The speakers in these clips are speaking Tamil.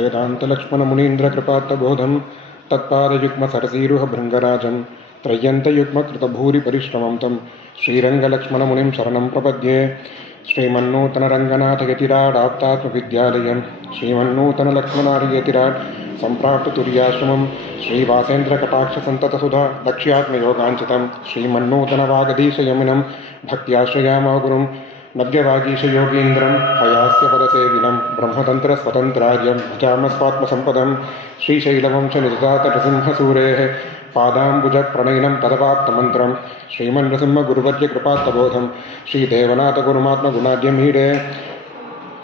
वेदान्तलक्ष्मणमुनीन्द्रकृपात्तबोधं तत्पादयुग्मसरसीरुहभृङ्गराजं त्रय्यन्तयुग्मकृतभूरिपरिश्रमं तं श्रीरङ्गलक्ष्मणमुनिं शरणं प्रपद्ये। श्रीमन्नूतनरङ्गनाथयतिराडाप्तात्मविद्यालयं श्रीमन्नूतनलक्ष्मणार्यतिराड् सम्प्राप्ततुर्याश्रमं श्रीवासेन्द्रकटाक्षसन्ततसुधा दक्ष्यात्मयोगाञ्चितं श्रीमन्नूतनवागधीशयमिनं भक्त्याश्रयामः गुरुं नव्यवागीशयोगीन्द्रं हयास्य पदसेविनं ब्रह्मतन्त्रस्वतन्त्रार्यं भजामस्वात्मसम्पदं श्रीशैलवंशनिजजातनृसिंहसूरेः पादाम्बुजप्रणयिनं तदवाप्तमन्त्रं श्रीमन्नृसिंहगुरुवर्यकृपात्तबोधं श्रीदेवनाथगुरुमात्मगुणाढ्यमीडे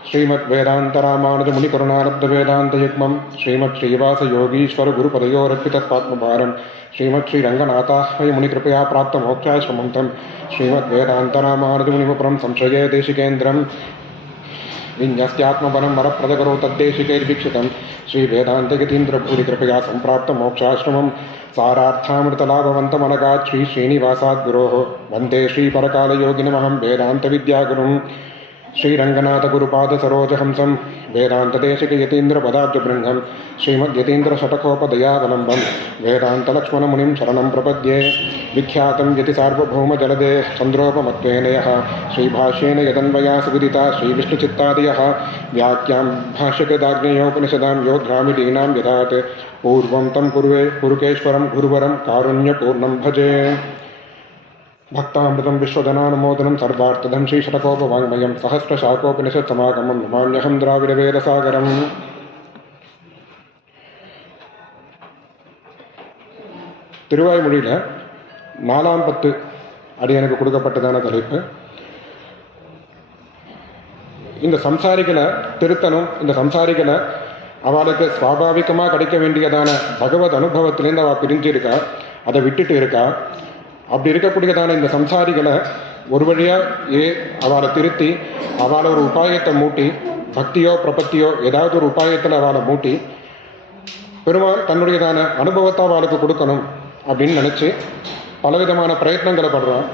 श्रीमद्वेदान्तरामानुजमुनिकरुणालब्धवेदान्तयुग्मं श्रीमच्छ्रीवासयोगीश्वरगुरुपदयोरर्पितस्वात्मभारं श्रीमच्छ्रीरङ्गनाथाह्वयमुनिकृपया प्राप्तमोक्षाश्रमं तं श्रीमद्वेदान्तरामानुजमुनिमपरं संश्रये देशिकेन्द्रं विन्यस्त्यात्मबलं वरप्रदकरो तद्देशिकैर्वीक्षितं श्रीवेदान्तयतीन्द्रभूरिकृपया सम्प्राप्तमोक्षाश्रमं सारार्थामृतलाभवन्तमनगात् श्रीश्रीनिवासाद्गुरोः वन्दे श्रीपरकालयोगिनमहं वेदान्तविद्यागुरुं श्रीरङ्गनाथगुरुपादसरोजहंसं वेदान्तदेशिकयतीन्द्रपदाब्जबृङ्गं श्रीमद्यतीन्द्रषटकोपदयावलम्बं वेदान्तलक्ष्मणमुनिं शरणं प्रपद्ये। विख्यातं यतिसार्वभौमजलदे चन्द्रोपमत्वेन यः श्रीभाष्येन यदन्वया सुविदिता श्रीविष्णुचित्तादयः व्याख्यां भाष्यकृदाग्नेयोपनिषदां यो ग्रामीणीनां यदात् पूर्वं तं कुरुकेश्वरं गुरुवरं कारुण्यपूर्णं भजे। भक्तामृतं विश्वधनानुमोदनं सर्वार्थदं श्रीषटकोपवाङ्मयं सहस्रशाकोपनिषत्समागमं नमाम्यहं द्राविडवेदसागरम्। திருவாய்மொழியில் 4ஆம் பத்து அடியனுக்கு கொடுக்கப்பட்டதான தலைப்பு. இந்த சம்சாரிகளை திருத்தணும், இந்த சம்சாரிகளை அவளுக்கு சுவாபாவிகமாக கிடைக்க வேண்டியதான பகவத் அனுபவத்திலேருந்து அவள் பிரிஞ்சிருக்கா, அதை விட்டுட்டு இருக்கா. அப்படி இருக்கக்கூடியதான இந்த சம்சாரிகளை ஒரு வழியாக அவளை திருத்தி அவளை ஒரு உபாயத்தை மூட்டி, பக்தியோ பிரபத்தியோ ஏதாவது ஒரு உபாயத்தில் அவளை மூட்டி பெருமாள் தன்னுடையதான அனுபவத்தை அவளுக்கு கொடுக்கணும் அப்படின்னு நினச்சி பலவிதமான பிரயத்னங்களை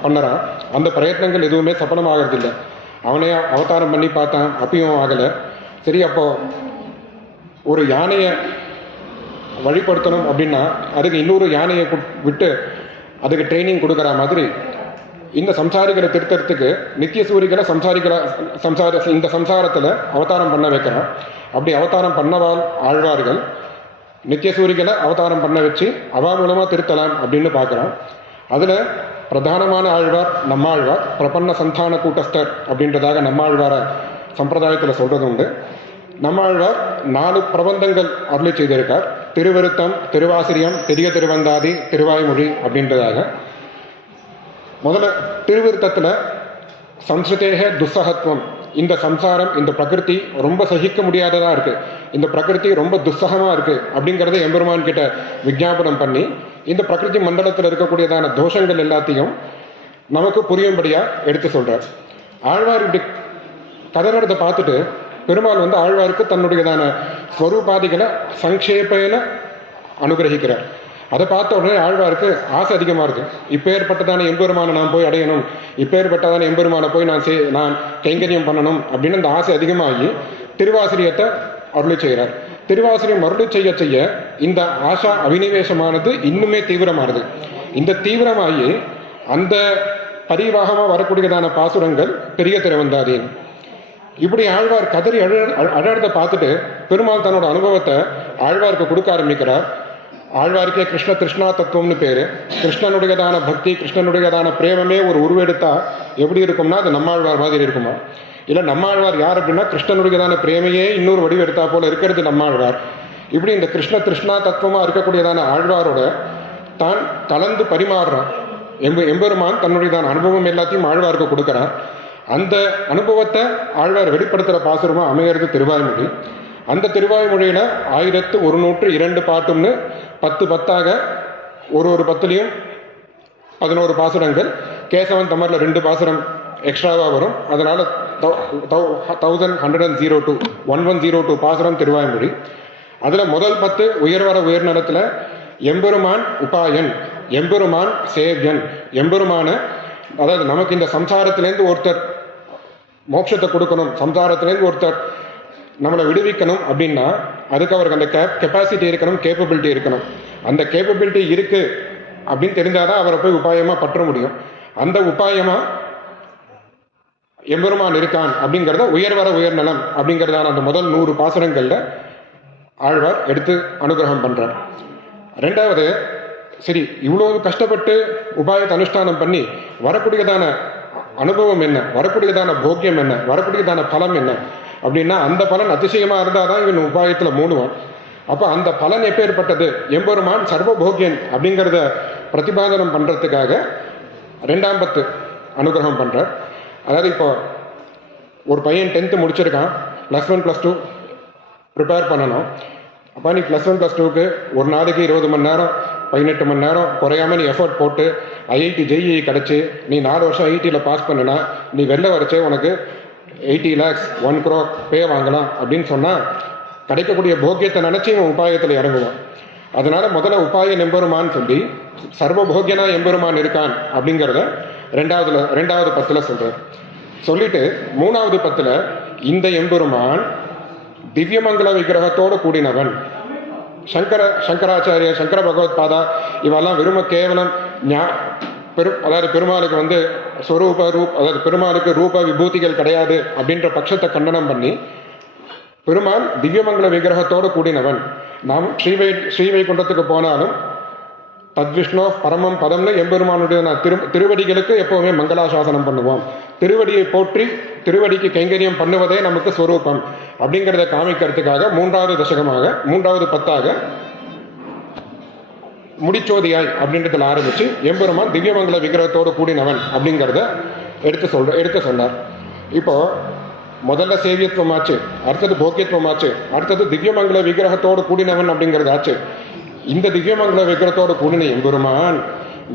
பண்ணுறான். அந்த பிரயத்னங்கள் எதுவுமே சஃலமாகறதில்லை. அவனே அவதாரம் பண்ணி பார்த்தான், அப்பயும் ஆகலை. சரி, அப்போது ஒரு யானையை வழிபடுத்தணும் அப்படின்னா அதுக்கு இன்னொரு யானையை விட்டு அதுக்கு ட்ரைனிங் கொடுக்குற மாதிரி இந்த சம்சாரிகளை திருத்தறதுக்கு நித்திய சூரிகளை இந்த சம்சாரத்தில் அவதாரம் பண்ண வைக்கிறான். அப்படி அவதாரம் பண்ணவால் ஆழ்வார்கள் நித்திய சூரிகளை அவதாரம் பண்ண வச்சு அவா மூலமாக திருத்தலாம் அப்படின்னு பார்க்குறான். அதில் பிரதானமான ஆழ்வார் நம்மாழ்வார், பிரபன்ன சந்தான கூட்டஸ்தர் அப்படின்றதாக நம்மாழ்வார சம்பிரதாயத்தில் சொல்கிறது உண்டு. நம்மாழ்வார் 4 பிரபந்தங்கள் அருளி செய்திருக்கார். திருவிருத்தம், திருவாசிரியம், பெரிய திருவந்தாதி, திருவாய்மொழி அப்படின்றதாக. முதல்ல திருவிருத்தத்தில் சம்ஸ்ருதேக துஸ்ஸகத்துவம், இந்த சம்சாரம், இந்த பிரகிருதி ரொம்ப சகிக்க முடியாததாக இருக்குது, இந்த பிரகிருதி ரொம்ப துஸ்ஸகமாக இருக்குது அப்படிங்கிறத எம்பெருமான் கிட்ட விஜாபனம் பண்ணி இந்த பிரகிருதி மண்டலத்தில் இருக்கக்கூடியதான தோஷங்கள் எல்லாத்தையும் நமக்கு புரியும்படியாக எடுத்து சொல்கிறார். ஆழ்வார் இப்படி கதறதை பார்த்துட்டு பெருமாள் ஆழ்வாருக்கு தன்னுடையதான ஸ்வரூபாதிகளை சங்கேபேன அனுகிரகிக்கிறார். அதை பார்த்த உடனே ஆழ்வாருக்கு ஆசை அதிகமாக இருக்குது. இப்பேற்பட்டதான எம்பெருமானை நான் போய் அடையணும், இப்பேற்பட்டதான எம்பெருமானை போய் நான் கைங்கரியம் பண்ணணும் அப்படின்னு அந்த ஆசை அதிகமாகி திருவாசிரியத்தை அருளி செய்கிறார். திருவாசிரியம் அருளி செய்ய இந்த ஆசா அபினிவேசமானது இன்னுமே தீவிரமானது. இந்த தீவிரமாகி அந்த பரிவாகமாக வரக்கூடியதான பாசுரங்கள் பெரிய திருவந்தாதீன். இப்படி ஆழ்வார் கதறி அழறதை பார்த்துட்டு பெருமாள் தன்னோட அனுபவத்தை ஆழ்வாருக்கு கொடுக்க ஆரம்பிக்கிறார். ஆழ்வாருக்கே கிருஷ்ண திருஷ்ணா தத்துவம்னு பேர். கிருஷ்ணனுடையதான பக்தி, கிருஷ்ணனுடையதான பிரேமமே ஒரு உருவெடுத்தா எப்படி இருக்கும்னா அது நம்மாழ்வார் மாதிரி இருக்குமா? இல்லை, நம்மாழ்வார் யார் அப்படின்னா கிருஷ்ணனுடையதான பிரேமையே இன்னொரு வடிவெடுத்தா போல இருக்கிறது நம்மாழ்வார். இப்படி இந்த கிருஷ்ண திருஷ்ணா தத்துவமாக இருக்கக்கூடியதான ஆழ்வாரோட தான் கலந்து பரிமாறுறான். எம்பெருமான் தன்னுடையதான அனுபவம் எல்லாத்தையும் ஆழ்வாருக்கு கொடுக்குறார். அந்த அனுபவத்தை ஆழ்வார் வெளிப்படுத்துகிற பாசுரமாக அமைகிறது திருவாய்மொழி. அந்த திருவாய்மொழியில் 1102 பாட்டும்னு 10 ஒரு பத்துலேயும் 11 பாசுரங்கள். கேசவன் தமரில் 2 பாசுரம் எக்ஸ்ட்ராவாக வரும். அதனால் 1102 பாசுரம் திருவாய்மொழி. அதில் முதல் 10 உயர்வர உயர்நலத்தில் எம்பெருமான் உபாயன், எம்பெருமான் சேவ்யன், எம்பெருமான அதாவது நமக்கு இந்த சம்சாரத்திலேருந்து ஒருத்தர் மோட்சத்தை கொடுக்கணும், சம்சாரத்திலேருந்து ஒருத்தர் நம்மளை விடுவிக்கணும் அப்படின்னா அதுக்கு அவருக்கு அந்த கெப்பாசிட்டி இருக்கணும், கேப்பபிலிட்டி இருக்கணும். அந்த கேப்பபிலிட்டி இருக்கு அப்படின்னு தெரிஞ்சாதான் அவரை போய் உபாயமா பற்ற முடியும். அந்த உபாயமா எம்பெருமான் இருக்கான் அப்படிங்கிறத உயர்வர உயர்நலம் அப்படிங்கிறதான அந்த முதல் 100 பாசுரங்கள்ல ஆழ்வார் எடுத்து அனுகிரகம் பண்றார். ரெண்டாவது, சரி இவ்வளவு கஷ்டப்பட்டு உபாயத்தை அனுஷ்டானம் பண்ணி வரக்கூடியதான அனுபவம் என்ன, வரக்கூடியதான போக்கியம் என்ன, வரக்கூடியதான பலம் என்ன அப்படின்னா அந்த பலன் அதிசயமா இருந்தாதான் இவன் உபாயத்துல மூடுவான். அப்ப அந்த பலன் எப்பேற்பட்டது, எம்பெருமான் சர்வபோக்கியன் அப்படிங்கிறத பிரதிபாதனம் பண்றதுக்காக 2ஆம் பத்து அனுகிரகம் பண்றார். அதாவது இப்போ ஒரு பையன் 10th முடிச்சிருக்கான், +1 +2 ப்ரிப்பேர் பண்ணணும். அப்போ நீ +1 +2க்கு ஒரு நாளைக்கு 20 மணி நேரம் 18 மணி நேரம் குறையாம நீ எஃபர்ட் போட்டு ஐஐடி ஜெஇஇ கிடச்சி நீ 4 வருஷம் ஐஐடியில் பாஸ் பண்ணினா நீ வெளில வரைச்சே உனக்கு 80 lakhs 1 crore பே வாங்கலாம் அப்படின்னு சொன்னால் கிடைக்கக்கூடிய போக்கியத்தை நினச்சி இவன் உபாயத்தில் இறங்குவான். அதனால முதல்ல உபாயன் எம்பெருமான்னு சொல்லி சர்வபோக்கியனா எம்பெருமான் இருக்கான் அப்படிங்கிறத 2வது பத்தில் சொல்றார். சொல்லிட்டு 3வது பத்தில் இந்த எம்பெருமான் திவ்யமங்கல விக்கிரகத்தோடு கூடினவன். சங்கராச்சாரிய, சங்கர பகவத் பாதா இவெல்லாம் விரும்ப கேவலம் அதாவது பெருமாளுக்கு ஸ்வரூப அதாவது பெருமாளுக்கு ரூப விபூதிகள் கிடையாது அப்படின்ற பட்சத்தை கண்டனம் பண்ணி பெருமாள் திவ்யமங்கல விக்கிரகத்தோடு கூடினவன். நாம் ஸ்ரீவைகுண்டத்துக்கு போனாலும் தத்விஷ்ணோ பரமம் பதம்னு எம்பெருமானுடைய திருவடிகளுக்கு எப்பவுமே மங்களாசாசனம் பண்ணுவோம். திருவடியை போற்றி திருவடிக்கு கைங்கரியம் பண்ணுவதே நமக்கு ஸ்வரூபம் அப்படிங்கிறத காமிக்கிறதுக்காக 3வது தசகமாக 3வது பத்தாக முடிச்சோதியாய் அப்படின்றதுல ஆரம்பிச்சு எம்பெருமான் திவ்யமங்கல விக்கிரகத்தோடு கூடினவன் அப்படிங்கிறத எடுத்து சொன்னார். இப்போ முதல்ல சேவியத்துவமாச்சு, அடுத்தது போக்கியத்துவமாச்சு, அடுத்தது திவ்யமங்கல விக்கிரகத்தோடு கூடினவன் அப்படிங்கிறதாச்சு. இந்த திவ்யமங்கல விக்கிரகத்தோடு கூடின எம்பெருமான்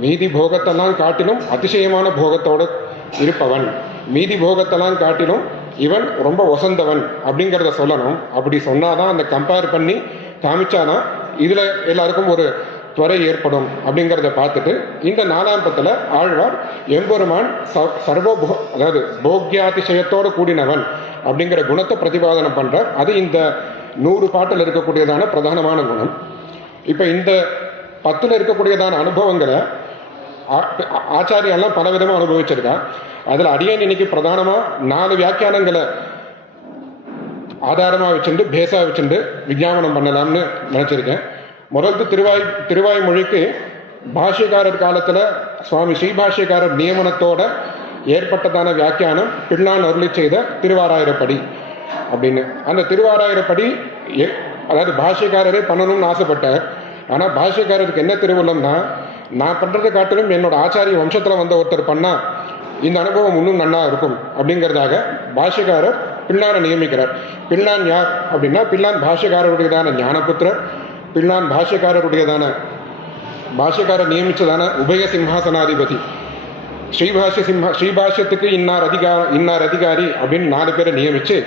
மீதி போகத்தெல்லாம் காட்டிலும் அதிசயமான போகத்தோடு இருப்பவன், மீதி போகத்தெல்லாம் காட்டிலும் இவன் ரொம்ப ஒசந்தவன் அப்படிங்கிறத சொல்லணும். அப்படி சொன்னாதான் அந்த கம்பேர் பண்ணி காமிச்சாதான் இதுல எல்லாருக்கும் ஒரு துறை ஏற்படும் அப்படிங்கிறத பார்த்துட்டு இந்த 4ஆம் பத்துல ஆழ்வார் எம்பெருமான் அதாவது போக்கியாதிசயத்தோடு கூடினவன் அப்படிங்கிற குணத்தை பிரதிபாதனம் பண்றார். அது இந்த 100 பாட்டில் இருக்கக்கூடியதான பிரதானமான குணம். இப்ப இந்த 10ல் இருக்கக்கூடியதான அனுபவங்களை ஆச்சாரியெல்லாம் பல விதமா அனுபவிச்சிருக்கா. அதுல அடியேன் இன்னைக்கு பிரதானமா 4 வியாக்கியானங்களை ஆதாரமா வச்சுட்டு பேசா வச்சுட்டு விஞ்ஞாபனம் பண்ணலாம்னு நினைச்சிருக்கேன். முதல்ல திருவாய்மொழிக்கு பாஷ்யக்காரர் காலத்துல சுவாமி ஸ்ரீபாஷ்யக்காரர் நியமனத்தோட ஏற்பட்டதான வியாக்கியானம் பிள்ளான் அருளி செய்த திருவாராயிரப்படி அப்படின்னு. அந்த திருவாராயிரப்படி அதாவது பாஷ்யக்காரரே பண்ணணும்னு ஆசைப்பட்டார். ஆனா பாஷ்யக்காரருக்கு என்ன திருவுள்ளம்னா, நான் பண்றதை காட்டிலும் என்னோட ஆச்சாரிய வம்சத்துல வந்த ஒருத்தர் பண்ணா இந்த அனுபவம் இன்னும் நன்னா இருக்கும் அப்படிங்கிறதாக பாஷ்யக்காரர் பிள்ளானை நியமிக்கிறார். பிள்ளான் யார் அப்படின்னா, பிள்ளான் பாஷ்யக்காரருடையதான ஞானபுத்திரர், பிள்ளான் பாஷ்யக்காரர் நியமிச்சதான உபய சிம்ஹாசனாதிபதி. ஸ்ரீபாஷ்யத்துக்கு இன்னார் அதிகாரி அப்படின்னு 4 பேரை நியமிச்சு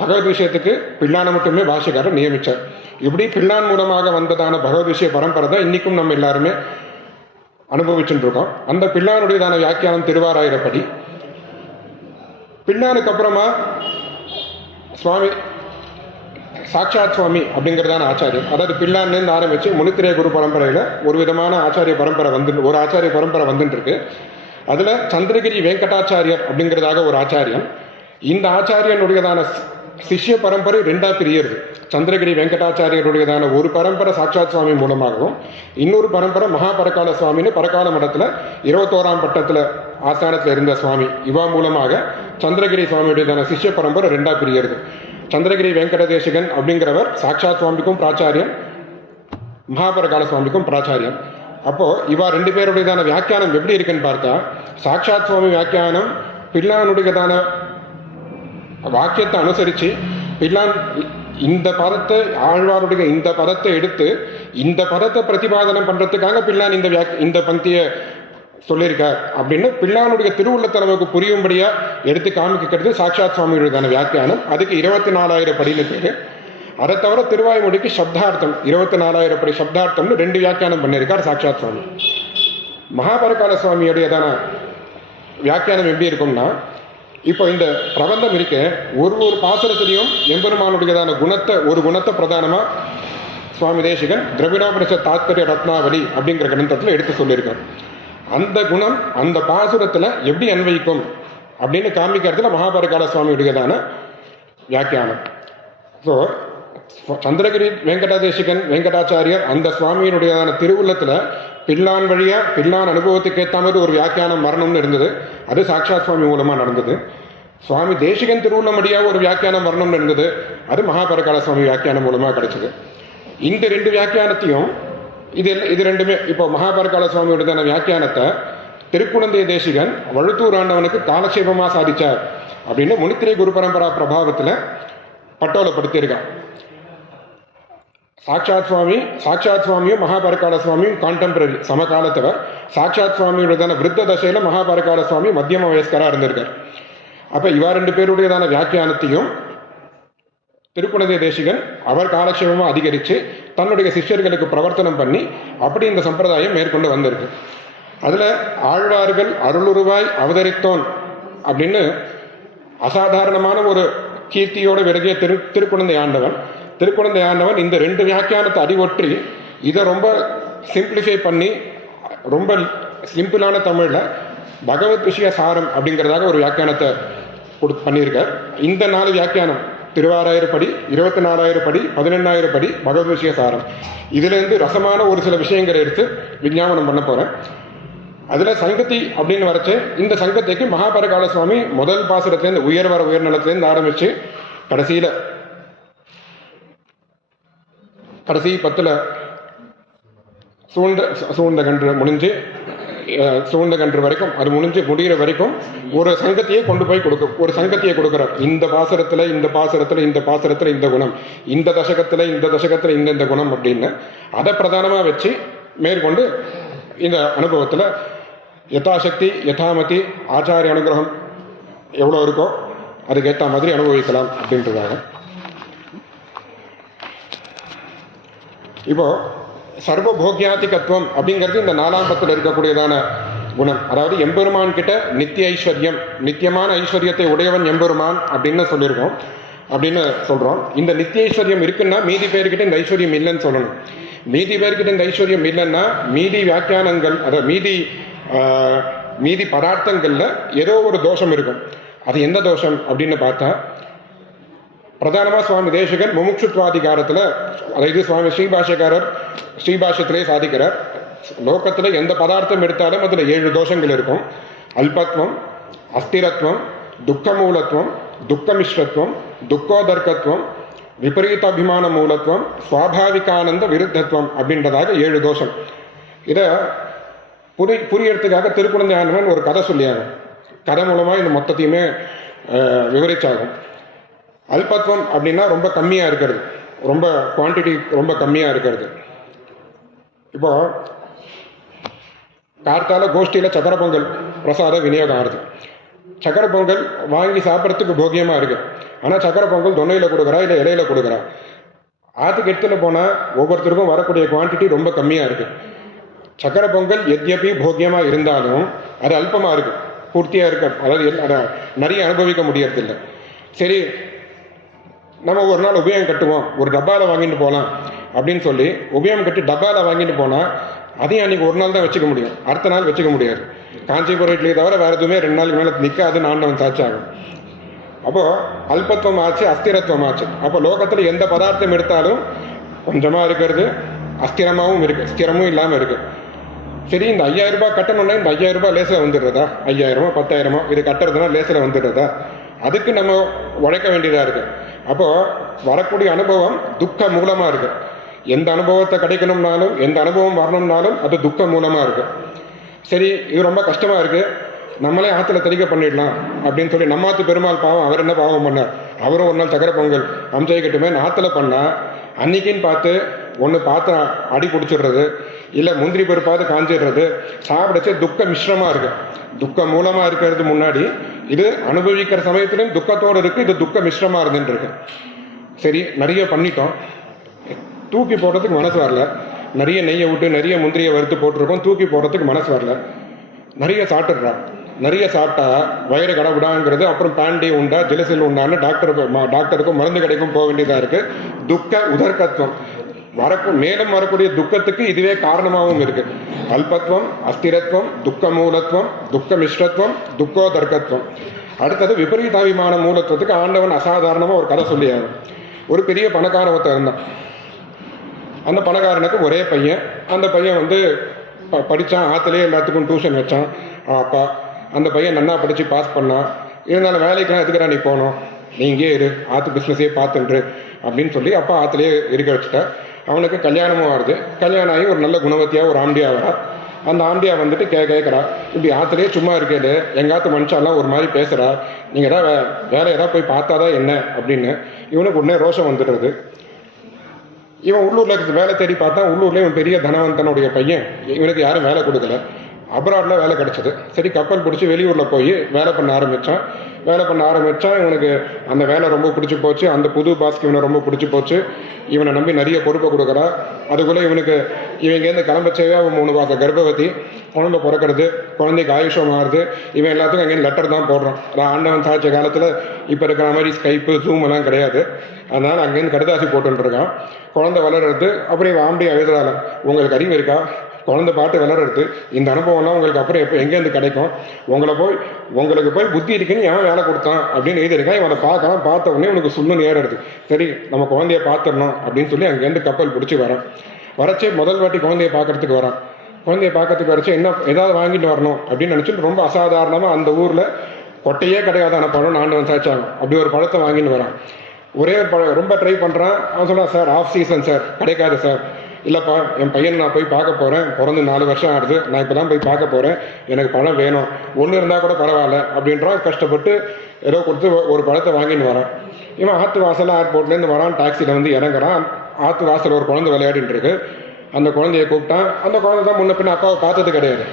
பகவத் விஷயத்துக்கு பிள்ளானை மட்டுமே பாஷ்யக்காரர் நியமிச்சார். இப்படி பிள்ளான் மூலமாக வந்ததான பகவத் விஷய பரம்பரை தான் இன்னைக்கும் நம்ம எல்லாருமே அனுபவிச்சுட்டு இருக்கோம். அந்த பிள்ளானுடையதான வியாக்கியானம் திருவாராயிரப்படி. பிள்ளானுக்கு அப்புறமா சுவாமி சாட்சாத் சுவாமி அப்படிங்கிறதான ஆச்சாரியர், அதாவது பிள்ளான்லேருந்து ஆரம்பிச்சு முனித்திரை குரு பரம்பரையில ஒரு விதமான ஆச்சாரிய பரம்பரை வந்துட்டு இருக்கு. அதுல சந்திரகிரி வெங்கடாச்சாரியர் அப்படிங்கிறதாக ஒரு ஆச்சாரியன். இந்த ஆச்சாரியனுடையதான சிஷ்ய பரம்பரை 2ஆ பிரியிறது. சந்திரகிரி வெங்கடாச்சாரியருடையதான ஒரு பரம்பரை சாட்சாத் சுவாமி மூலமாகவும், இன்னொரு பரம்பரை மகாபரகால சுவாமின்னு பரகால மடத்துல 21ஆம் பட்டத்துல ஆஸ்தானத்துல இருந்த சுவாமி இவா மூலமாக சந்திரகிரி சுவாமியுடையதான சிஷ்ய பரம்பரை 2ஆ பிரியிறது. சந்திரகிரி வெங்கடதேசிகன் அப்படிங்கிறவர் சாட்சாத் சுவாமிக்கும் பிராச்சாரியன், மகாபரகால சுவாமிக்கும் பிராச்சாரியன். அப்போ இவா 2 பேருடையதான வியாக்கியானம் எப்படி இருக்குன்னு பார்த்தா, சாட்சாத் சுவாமி வியாக்கியானம் பிள்ளானுடையதான வாக்கியத்தை அனுசரிச்சு பிள்ளான் இந்த பதத்தை ஆழ்வாருடைய இந்த பதத்தை எடுத்து இந்த பதத்தை பிரதிபாதனம் பண்றதுக்காக பிள்ளான் இந்த பந்தியை சொல்லியிருக்கார் அப்படின்னு பிள்ளானுடைய திருவுள்ளத்தை நமக்கு புரியும்படியா எடுத்து காமிக்கிறது சாட்சாத் சுவாமியுடையதான வியாக்கியானம். அதுக்கு 24,000 படின்னு பேரு. அதை தவிர திருவாய்மொழிக்கு சப்தார்த்தம் 24,000 படி சப்தார்த்தம்னு 2 வியாக்கியானம் பண்ணியிருக்கார் சாட்சாத் சுவாமி. மகாபரகால சுவாமியுடையதான வியாக்கியானம் எப்படி இருக்கும்னா, இப்போ இந்த பிரபந்தம் இருக்க ஒரு பாசுரத்திலையும் எம்பெருமானுடையதான ஒரு குணத்தை பிரதானமா சுவாமி தேசிகன் திரவிடோபனிஷத் தாத்பரிய ரத்னாவளி அப்படிங்கிற கிரந்தத்தில் எடுத்து சொல்லியிருக்கார். அந்த குணம் அந்த பாசுரத்துல எப்படி அன்வயிக்கும் அப்படின்னு காமிக்கிறதுல மகாபரிகால சுவாமியுடையதான வியாக்கியானம். ஸோ சந்திரகிரி வெங்கடாதேசிகன் வெங்கடாச்சாரியர் அந்த சுவாமியினுடையதான திருவுள்ளத்துல பில்லான் வழியா பில்லான் அனுபவத்துக்கு ஏற்ற மாதிரி ஒரு வியாக்கியானம் வரணும்னு இருந்தது. அது சாட்சாத் சுவாமி மூலமா நடந்தது. சுவாமி தேசிகன் திருவுள்ளம் வழியா ஒரு வியாக்கியானம் வரணும்னு இருந்தது. அது மகாபரிகால சுவாமி வியாக்கியானம் மூலமா கிடைச்சது. இந்த ரெண்டு வியாக்கியானத்தையும் இது ரெண்டுமே இப்போ மகாபரிகால சுவாமியுடையதான வியாக்கியானத்தை திருக்குழந்தை தேசிகன் வழுத்தூர் ஆண்டவனுக்கு காலக்ஷேபமா சாதிச்சார் அப்படின்னு முனித்திரை குரு பரம்பரா பிரபாவத்தில் பட்டோலப்படுத்தியிருக்கான். சாட்சாத் சுவாமியும் மகாபரிகால சுவாமியும் கான்டெம்பரரி சமகாலத்தவர். சாட்சாத் சுவாமியுடையதான விருத்த தசையில மகாபரிகால சுவாமி மத்தியம வயஸ்கரா இருந்திருக்கார். அப்ப இவா ரெண்டு பேருடையதான வியாக்கியானத்தையும் திருக்குழந்தை தேசிகன் அவர் காலக்ஷேபமா அதிகரித்து தன்னுடைய சிஷ்யர்களுக்கு பிரவர்த்தனம் பண்ணி அப்படி இந்த சம்பிரதாயம் மேற்கொண்டு வந்திருக்கு. அதுல ஆழ்வார்கள் அருளுருவாய் அவதரித்தோன் அப்படின்னு அசாதாரணமான ஒரு கீர்த்தியோட விலகிய திருக்குழந்தை ஆண்டவன் இந்த ரெண்டு வியாக்கியானத்தை அடிவொற்றி இதை ரொம்ப சிம்பிளிஃபை பண்ணி ரொம்ப சிம்பிளான தமிழ்ல பகவத் விஷய சாரம் அப்படிங்கிறதாக ஒரு வியாக்கியானத்தை பண்ணியிருக்கார். இந்த 4 வியாக்கியானம் திருவாராயிரம் படி, 24,000 படி, 11,000 படி பகவத் விஷய சாரம். இதுல இருந்து ரசமான ஒரு சில விஷயங்களை எடுத்து விஞ்ஞாபனம் பண்ண போறேன். அதுல சங்கத்தி அப்படின்னு வரைச்சு இந்த சங்கத்திக்கு மகாபரிகால சுவாமி முதல் பாசுரத்திலேருந்து உயர்நலத்திலேருந்து ஆரம்பிச்சு கடைசி 10 சூழ்ந்த கன்று முடிஞ்சு சூழ்ந்த கன்று வரைக்கும் அது முடிகிற வரைக்கும் ஒரு சங்கத்தியை கொண்டு போய் ஒரு சங்கத்தியை கொடுக்கிறார். இந்த பாசுரத்துல இந்த குணம், இந்த தசகத்துல இந்த குணம் அப்படின்னு அதை பிரதானமா வச்சு மேற்கொண்டு இந்த அனுபவத்துல யதாசக்தி யதாமதி ஆச்சாரிய அனுகிரகம் எவ்வளோ இருக்கோ அதுக்கேற்ற மாதிரி அனுபவிக்கலாம் அப்படின்றதாக. இப்போ சர்வபோக்யாதிகத்துவம் அப்படிங்கிறது இந்த 4ஆம் பத்தில் இருக்கக்கூடியதான குணம். அதாவது எம்பெருமான் கிட்ட நித்திய ஐஸ்வர்யம், நித்தியமான ஐஸ்வர்யத்தை உடையவன் எம்பெருமான் அப்படின்னு சொல்றோம். இந்த நித்திய ஐஸ்வர்யம் இருக்குன்னா மீதி பேர்கிட்ட இந்த ஐஸ்வர்யம் இல்லைன்னு சொல்லணும். மீதி பேர்கிட்ட இந்த ஐஸ்வர்யம் இல்லைன்னா மீதி வியாக்கியானங்கள் அதாவது மீதி பதார்த்தங்கள்ல ஏதோ ஒரு தோஷம் இருக்கும். அது எந்த தோஷம் அப்படின்னு பார்த்தா பிரதானமா சுவாமி தேசிகன் முமுட்சுத்வாதிகாரத்துல அதாவது சுவாமி ஸ்ரீபாஷ்யத்திலே சாதிக்கிறார். லோகத்துல எந்த பதார்த்தம் எடுத்தாலும் அதுல 7 தோஷங்கள் இருக்கும். அல்பத்வம், அஸ்திரத்வம், துக்கமூலத்துவம், துக்கமிஸ்ரத்துவம், துக்கோதர்க்கத்துவம், விபரீத அபிமான மூலத்துவம், சுவாபாவிகானந்த விருத்தத்துவம் அப்படின்றதாக 7 தோஷம். இதை புரியறதுக்காக திருக்குழந்தை ஆண்டவன் ஒரு கதை சொல்லியாகும். கதை மூலமா இந்த மொத்தத்தையுமே விவரிச்சாகும். அல்பத்வம் அப்படின்னா ரொம்ப கம்மியா இருக்கிறது, ரொம்ப குவான்டிட்டி ரொம்ப கம்மியா இருக்கிறது. இப்போ கார்த்தால கோஷ்டியில சக்கர பொங்கல் பிரசாத விநியோகம் ஆகுது. சக்கர பொங்கல் வாங்கி சாப்பிட்றதுக்கு போகியமா இருக்கு. ஆனா சக்கர பொங்கல் தொன்னையில கொடுக்குறா இல்லை இலையில கொடுக்குறா. ஆற்றுக்கு எடுத்துல போனா ஒவ்வொருத்தருக்கும் வரக்கூடிய குவான்டிட்டி ரொம்ப கம்மியா இருக்கு. சக்கர பொங்கல் எத்யபி போக்கியமா இருந்தாலும் அது அல்பமா இருக்கு, பூர்த்தியா இருக்கு. அதாவது அதை நிறைய அனுபவிக்க முடியறதில்லை. சரி, நம்ம ஒரு நாள் உபயோகம் கட்டுவோம், ஒரு டப்பால வாங்கிட்டு போகலாம் அப்படின்னு சொல்லி உபயோகம் கட்டி டப்பால வாங்கிட்டு போனா அதையும் அன்னைக்கு ஒரு நாள் தான் வச்சுக்க முடியும், அடுத்த நாள் வச்சுக்க முடியாது. காஞ்சிபுரம் இட்லி தவிர வேற எதுவுமே 2 நாளுக்கு மேலே நிற்காது, ஆண்டவன் சாட்சாகும். அப்போ அல்பத்துவம் ஆச்சு, அஸ்திரத்துவம் ஆச்சு. அப்போ லோகத்துல எந்த பதார்த்தம் எடுத்தாலும் கொஞ்சமா இருக்கிறது, அஸ்திரமாவும் இருக்கு, ஸ்திரமும் இல்லாம இருக்கு. சரி, இந்த 5,000 ரூபாய் கட்டணும்னா இந்த 5,000 ரூபாய் லேசில் வந்துடுறதா? 5,000 10,000 இது கட்டுறதுனா லேசில் வந்துடுறதா? அதுக்கு நம்ம உழைக்க வேண்டியதா இருக்கு. அப்போ வரக்கூடிய அனுபவம் துக்க மூலமா இருக்கு. எந்த அனுபவத்தை கிடைக்கணும்னாலும் எந்த அனுபவம் வரணும்னாலும் அது துக்க மூலமா இருக்கு. சரி, இது ரொம்ப கஷ்டமா இருக்கு, நம்மளே ஆற்றுல தெளிக்க பண்ணிடலாம் அப்படின்னு சொல்லி நம்மாத்து பெருமாள் பாவம் அவர் என்ன பாவம் பண்ணார்? அவரும் ஒரு நாள் சக்கர பொங்கல் அம்சைக்கிட்டுமே ஆற்றுல பண்ணா அன்னைக்குன்னு பார்த்து ஒன்று பாத்திரம் அடி பிடிச்சிடுறது, இல்லை முந்திரி பருப்பாவது காஞ்சிடுறது, சாப்பிடச்சே துக்க மிஸ்ரமா இருக்கு. துக்க மூலமா இருக்கிறது முன்னாடி இது அனுபவிக்கிற சமயத்திலும் துக்கத்தோடு இருக்கு, இது துக்க மிஸ்ரமா இருந்துட்டு இருக்கு. சரி, நிறைய பண்ணிட்டோம், தூக்கி போடுறதுக்கு மனசு வரல. நிறைய நெய்யை விட்டு நிறைய முந்திரியை வறுத்து போட்டிருக்கோம், தூக்கி போடுறதுக்கு மனசு வரல. நிறைய சாப்பிட்டுடுறான். நிறைய சாப்பிட்டா வயிறு கடவிடாங்கிறது, அப்புறம் பேண்டி உண்டா ஜெலசில் உண்டான்னு டாக்டருக்கும் மருந்து கிடைக்கும் போக வேண்டியதாக இருக்குது. துக்க உதர்க்கத்துவம் மேலும் வரக்கூடிய துக்கத்துக்கு இதுவே காரணமாகவும் இருக்கு. அல்பத்துவம், அஸ்திரத்துவம், துக்க மூலத்துவம், துக்க மிஸ்ரத்துவம், துக்கோதர்க்கத்துவம். அடுத்தது விபரீதாபிமான மூலத்துவத்துக்கு ஆண்டவன் அசாதாரணமாக ஒரு கதை சொல்லியாரு. ஒரு பெரிய பணக்காரன் ஒருத்தர் இருந்தான். அந்த பணக்காரனுக்கு ஒரே பையன். அந்த பையன் வந்து படித்தான், ஆற்றுலேயே எல்லாத்துக்கும் டியூஷன் வச்சான் அப்பா. அந்த பையன் நன்னா படித்து பாஸ் பண்ணான். இருந்தாலும் வேலைக்கெல்லாம் எதுக்குறா நீ போனோம், நீ இங்கே இரு, ஆற்று பிஸ்னஸே பார்த்துன்று அப்படின்னு சொல்லி அப்பா ஆற்றுலேயே இருக்க வச்சுட்டா. அவனுக்கு கல்யாணமும் வருது. கல்யாணம் ஆகி ஒரு நல்ல குணவத்தியாக ஒரு ஆம்பியா வரா. அந்த ஆம்பியா வந்துட்டு கேட்குறா, இப்படி ஆற்றுலேயே சும்மா இருக்கேது, எங்காத்து மனுஷாலாம் ஒரு மாதிரி பேசுகிறா, நீங்கள் ஏதாவது வேலை ஏதாவது போய் பார்த்தாதான் என்ன அப்படின்னு. இவனுக்கு உடனே ரோஷம் வந்துடுறது. இவன் உள்ளூரில் வேலை தேடி பார்த்தா உள்ளூர்லேயே இவன் பெரிய தனவந்தனுடைய பையன். இவனுக்கு யாரும் வேலை கொடுக்கல. அப்ராடில் வேலை கிடச்சிது. சரி கப்பல் பிடிச்சி வெளியூரில் போய் வேலை பண்ண ஆரம்பித்தான். இவனுக்கு அந்த வேலை ரொம்ப பிடிச்சி போச்சு. அந்த புது பாஸ்க்கு இவனை ரொம்ப பிடிச்சி போச்சு. இவனை நம்பி நிறைய பொறுப்பை கொடுக்குறா. அதுக்குள்ளே இவங்கேருந்து கிளம்பச்சவே அவன் 3 மாதம் கர்ப்பவதி, குழந்தை பிறக்கிறது, குழந்தைக்கு ஆயுஷம் மாறுது. இவன் எல்லாத்துக்கும் அங்கேருந்து லெட்டர் தான் போடுறான். அதான் ஆண்டவன் சாய்ச்ச காலத்தில் இப்போ இருக்கிற மாதிரி ஸ்கைப்பு ஜூம் எல்லாம் கிடையாது. அதனால் அங்கேருந்து கடுதாசி போட்டுருக்கான். குழந்தை வளர்றது. அப்படி ஆம்படி எழுதுறாங்க, உங்களுக்கு அறிவு இருக்கா, குழந்தை பாட்டு வளர்றது, இந்த அனுபவம்லாம் உங்களுக்கு அப்புறம் எங்கேருந்து கிடைக்கும், உங்களுக்கு போய் புத்தி இருக்குன்னு எவன் வேலை கொடுத்தான் அப்படின்னு எழுதியிருக்கான். இவனை பார்க்கலாம். பார்த்த உடனே உனக்கு சுண்ணு ஏறுறது. சரி நம்ம குழந்தைய பார்த்துடணும் அப்படின்னு சொல்லி அங்கேருந்து கப்பல் பிடிச்சி வரச்சே முதல் வாட்டி குழந்தைய பார்க்கறதுக்கு வரான். குழந்தைய பார்க்கறதுக்கு வரச்சே ஏதாவது வாங்கிட்டு வரணும் அப்படின்னு நினச்சிட்டு ரொம்ப அசாதாரணமாக அந்த ஊரில் கொட்டையே கிடையாதான பழம் ஆண்டவன் சாய்ச்சாங்க. அப்படி ஒரு பழத்தை வாங்கிட்டு வரான். ஒரே ஒரு பழம் ரொம்ப ட்ரை பண்ணுறான். அவன் சொல்கிறான், சார் ஆஃப் சீசன் சார், கிடைக்காது சார். இல்லைப்பா, என் பையன் நான் போய் பார்க்க போகிறேன், பிறந்து 4 வருஷம் ஆகுது, நான் இப்போ தான் போய் பார்க்க போகிறேன், எனக்கு பழம் வேணும், ஒன்று இருந்தால் கூட பரவாயில்ல அப்படின்றான். கஷ்டப்பட்டு ஏதோ கொடுத்து ஒரு பழத்தை வாங்கின்னு வரான். இவன் ஆற்று வாசலில் ஏர்போர்ட்லேருந்து வரான். டாக்ஸியில் வந்து இறங்குறான். ஆற்று வாசல் ஒரு குழந்தை விளையாடிட்டு இருக்கு. அந்த குழந்தைய கூப்பிட்டான். அந்த குழந்தை தான் முன்ன பின்ன அப்பாவை பார்த்தது கிடையாது.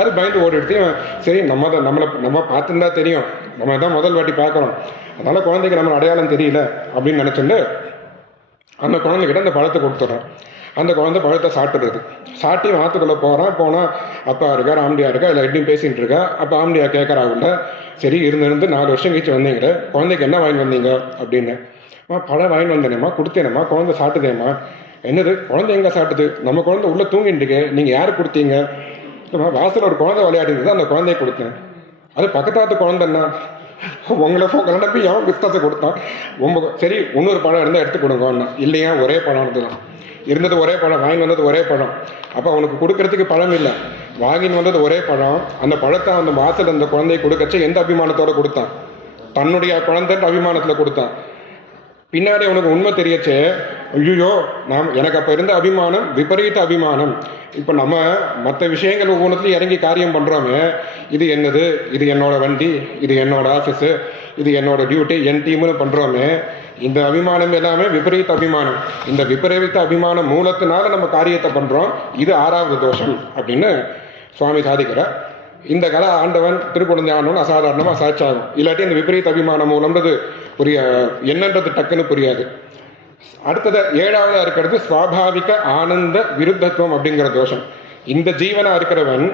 அது பயந்து ஓடிடுத்து. இவன் சரி நம்ம பார்த்துருந்தா தெரியும், நம்ம தான் முதல் வாட்டி பார்க்குறோம், அதனால் குழந்தைக்கு நம்ம அடையாளம் தெரியல அப்படின்னு நினச்சிட்டு அந்த குழந்தைகிட்ட அந்த பழத்தை கொடுத்துட்றான். அந்த குழந்தை பழத்தை சாப்பிட்டுறது. சாட்டி ஆற்றுக்குள்ளே போனால் அப்பா இருக்கார், ஆம்பியா இருக்கா, இல்லை எப்படியும் பேசிகிட்டு இருக்கா. அப்போ ஆம்பியா கேட்குறா உள்ள, சரி இருந்து 4 வருஷம் கழிச்சு வந்தீங்களே, குழந்தைக்கு என்ன வாங்கி வந்தீங்க அப்படின்னு. பழம் வாங்கி வந்தேனேம்மா, கொடுத்தேனேம்மா, குழந்தை சாப்பிட்டுதேம்மா. என்னது குழந்தை எங்கே சாப்பிட்டுது, நம்ம குழந்தை உள்ளே தூங்கிட்டுருக்கு, நீங்கள் யார் கொடுத்தீங்க. வாசல் ஒரு குழந்தை விளையாடிட்டு அந்த குழந்தைய கொடுத்தேன். அது பக்கத்தாத்து குழந்தைன்னா உங்களை நம்பி எவன் புத்தகத்தை கொடுத்தான். சரி இன்னொரு பழம் இருந்தால் எடுத்து கொடுங்கண்ணா. இல்லையா, ஒரே பழம் இருந்தது ஒரே பழம், வாங்கி வந்தது ஒரே பழம். அப்போ அவனுக்கு கொடுக்கறதுக்கு பழம் இல்லை, வாங்கின்னு வந்தது ஒரே பழம். அந்த பழத்தை அந்த வாசல் அந்த குழந்தையை கொடுக்கச்ச எந்த அபிமானத்தோடு கொடுத்தான், தன்னுடைய குழந்தைன்ற அபிமானத்தில் கொடுத்தான். பின்னாடி அவனுக்கு உண்மை தெரியச்சே, ஐயோ எனக்கு அப்போ இருந்த அபிமானம் விபரீத அபிமானம். இப்போ நம்ம மற்ற விஷயங்கள் ஒவ்வொன்றத்துலையும் இறங்கி காரியம் பண்ணுறோமே, இது என்னது, இது என்னோட வண்டி, இது என்னோட ஆஃபீஸு, இது என்னோட டியூட்டி, என் டீம்னு பண்ணுறோமே, இந்த அபிமானம் எல்லாமே விபரீத அபிமானம். இந்த விபரீத அபிமான மூலத்தினால நம்ம காரியத்தை பண்ணுறோம். இது 6வது தோஷம் அப்படின்னு சுவாமி சாதிக்கிறார். இந்த கலை ஆண்டவன் திருக்குழந்தை ஆண்டவன் அசாதாரணமாக சாட்சாகும். இல்லாட்டி இந்த விபரீத அபிமான மூலம்ன்றது என்னன்றது டக்குன்னு புரியாது. அடுத்தது 7வது இருக்கிறது சுவாபாவிக ஆனந்த விருத்தத்துவம் அப்படிங்கிற தோஷம். இந்த ஜீவனா இருக்கிறவன்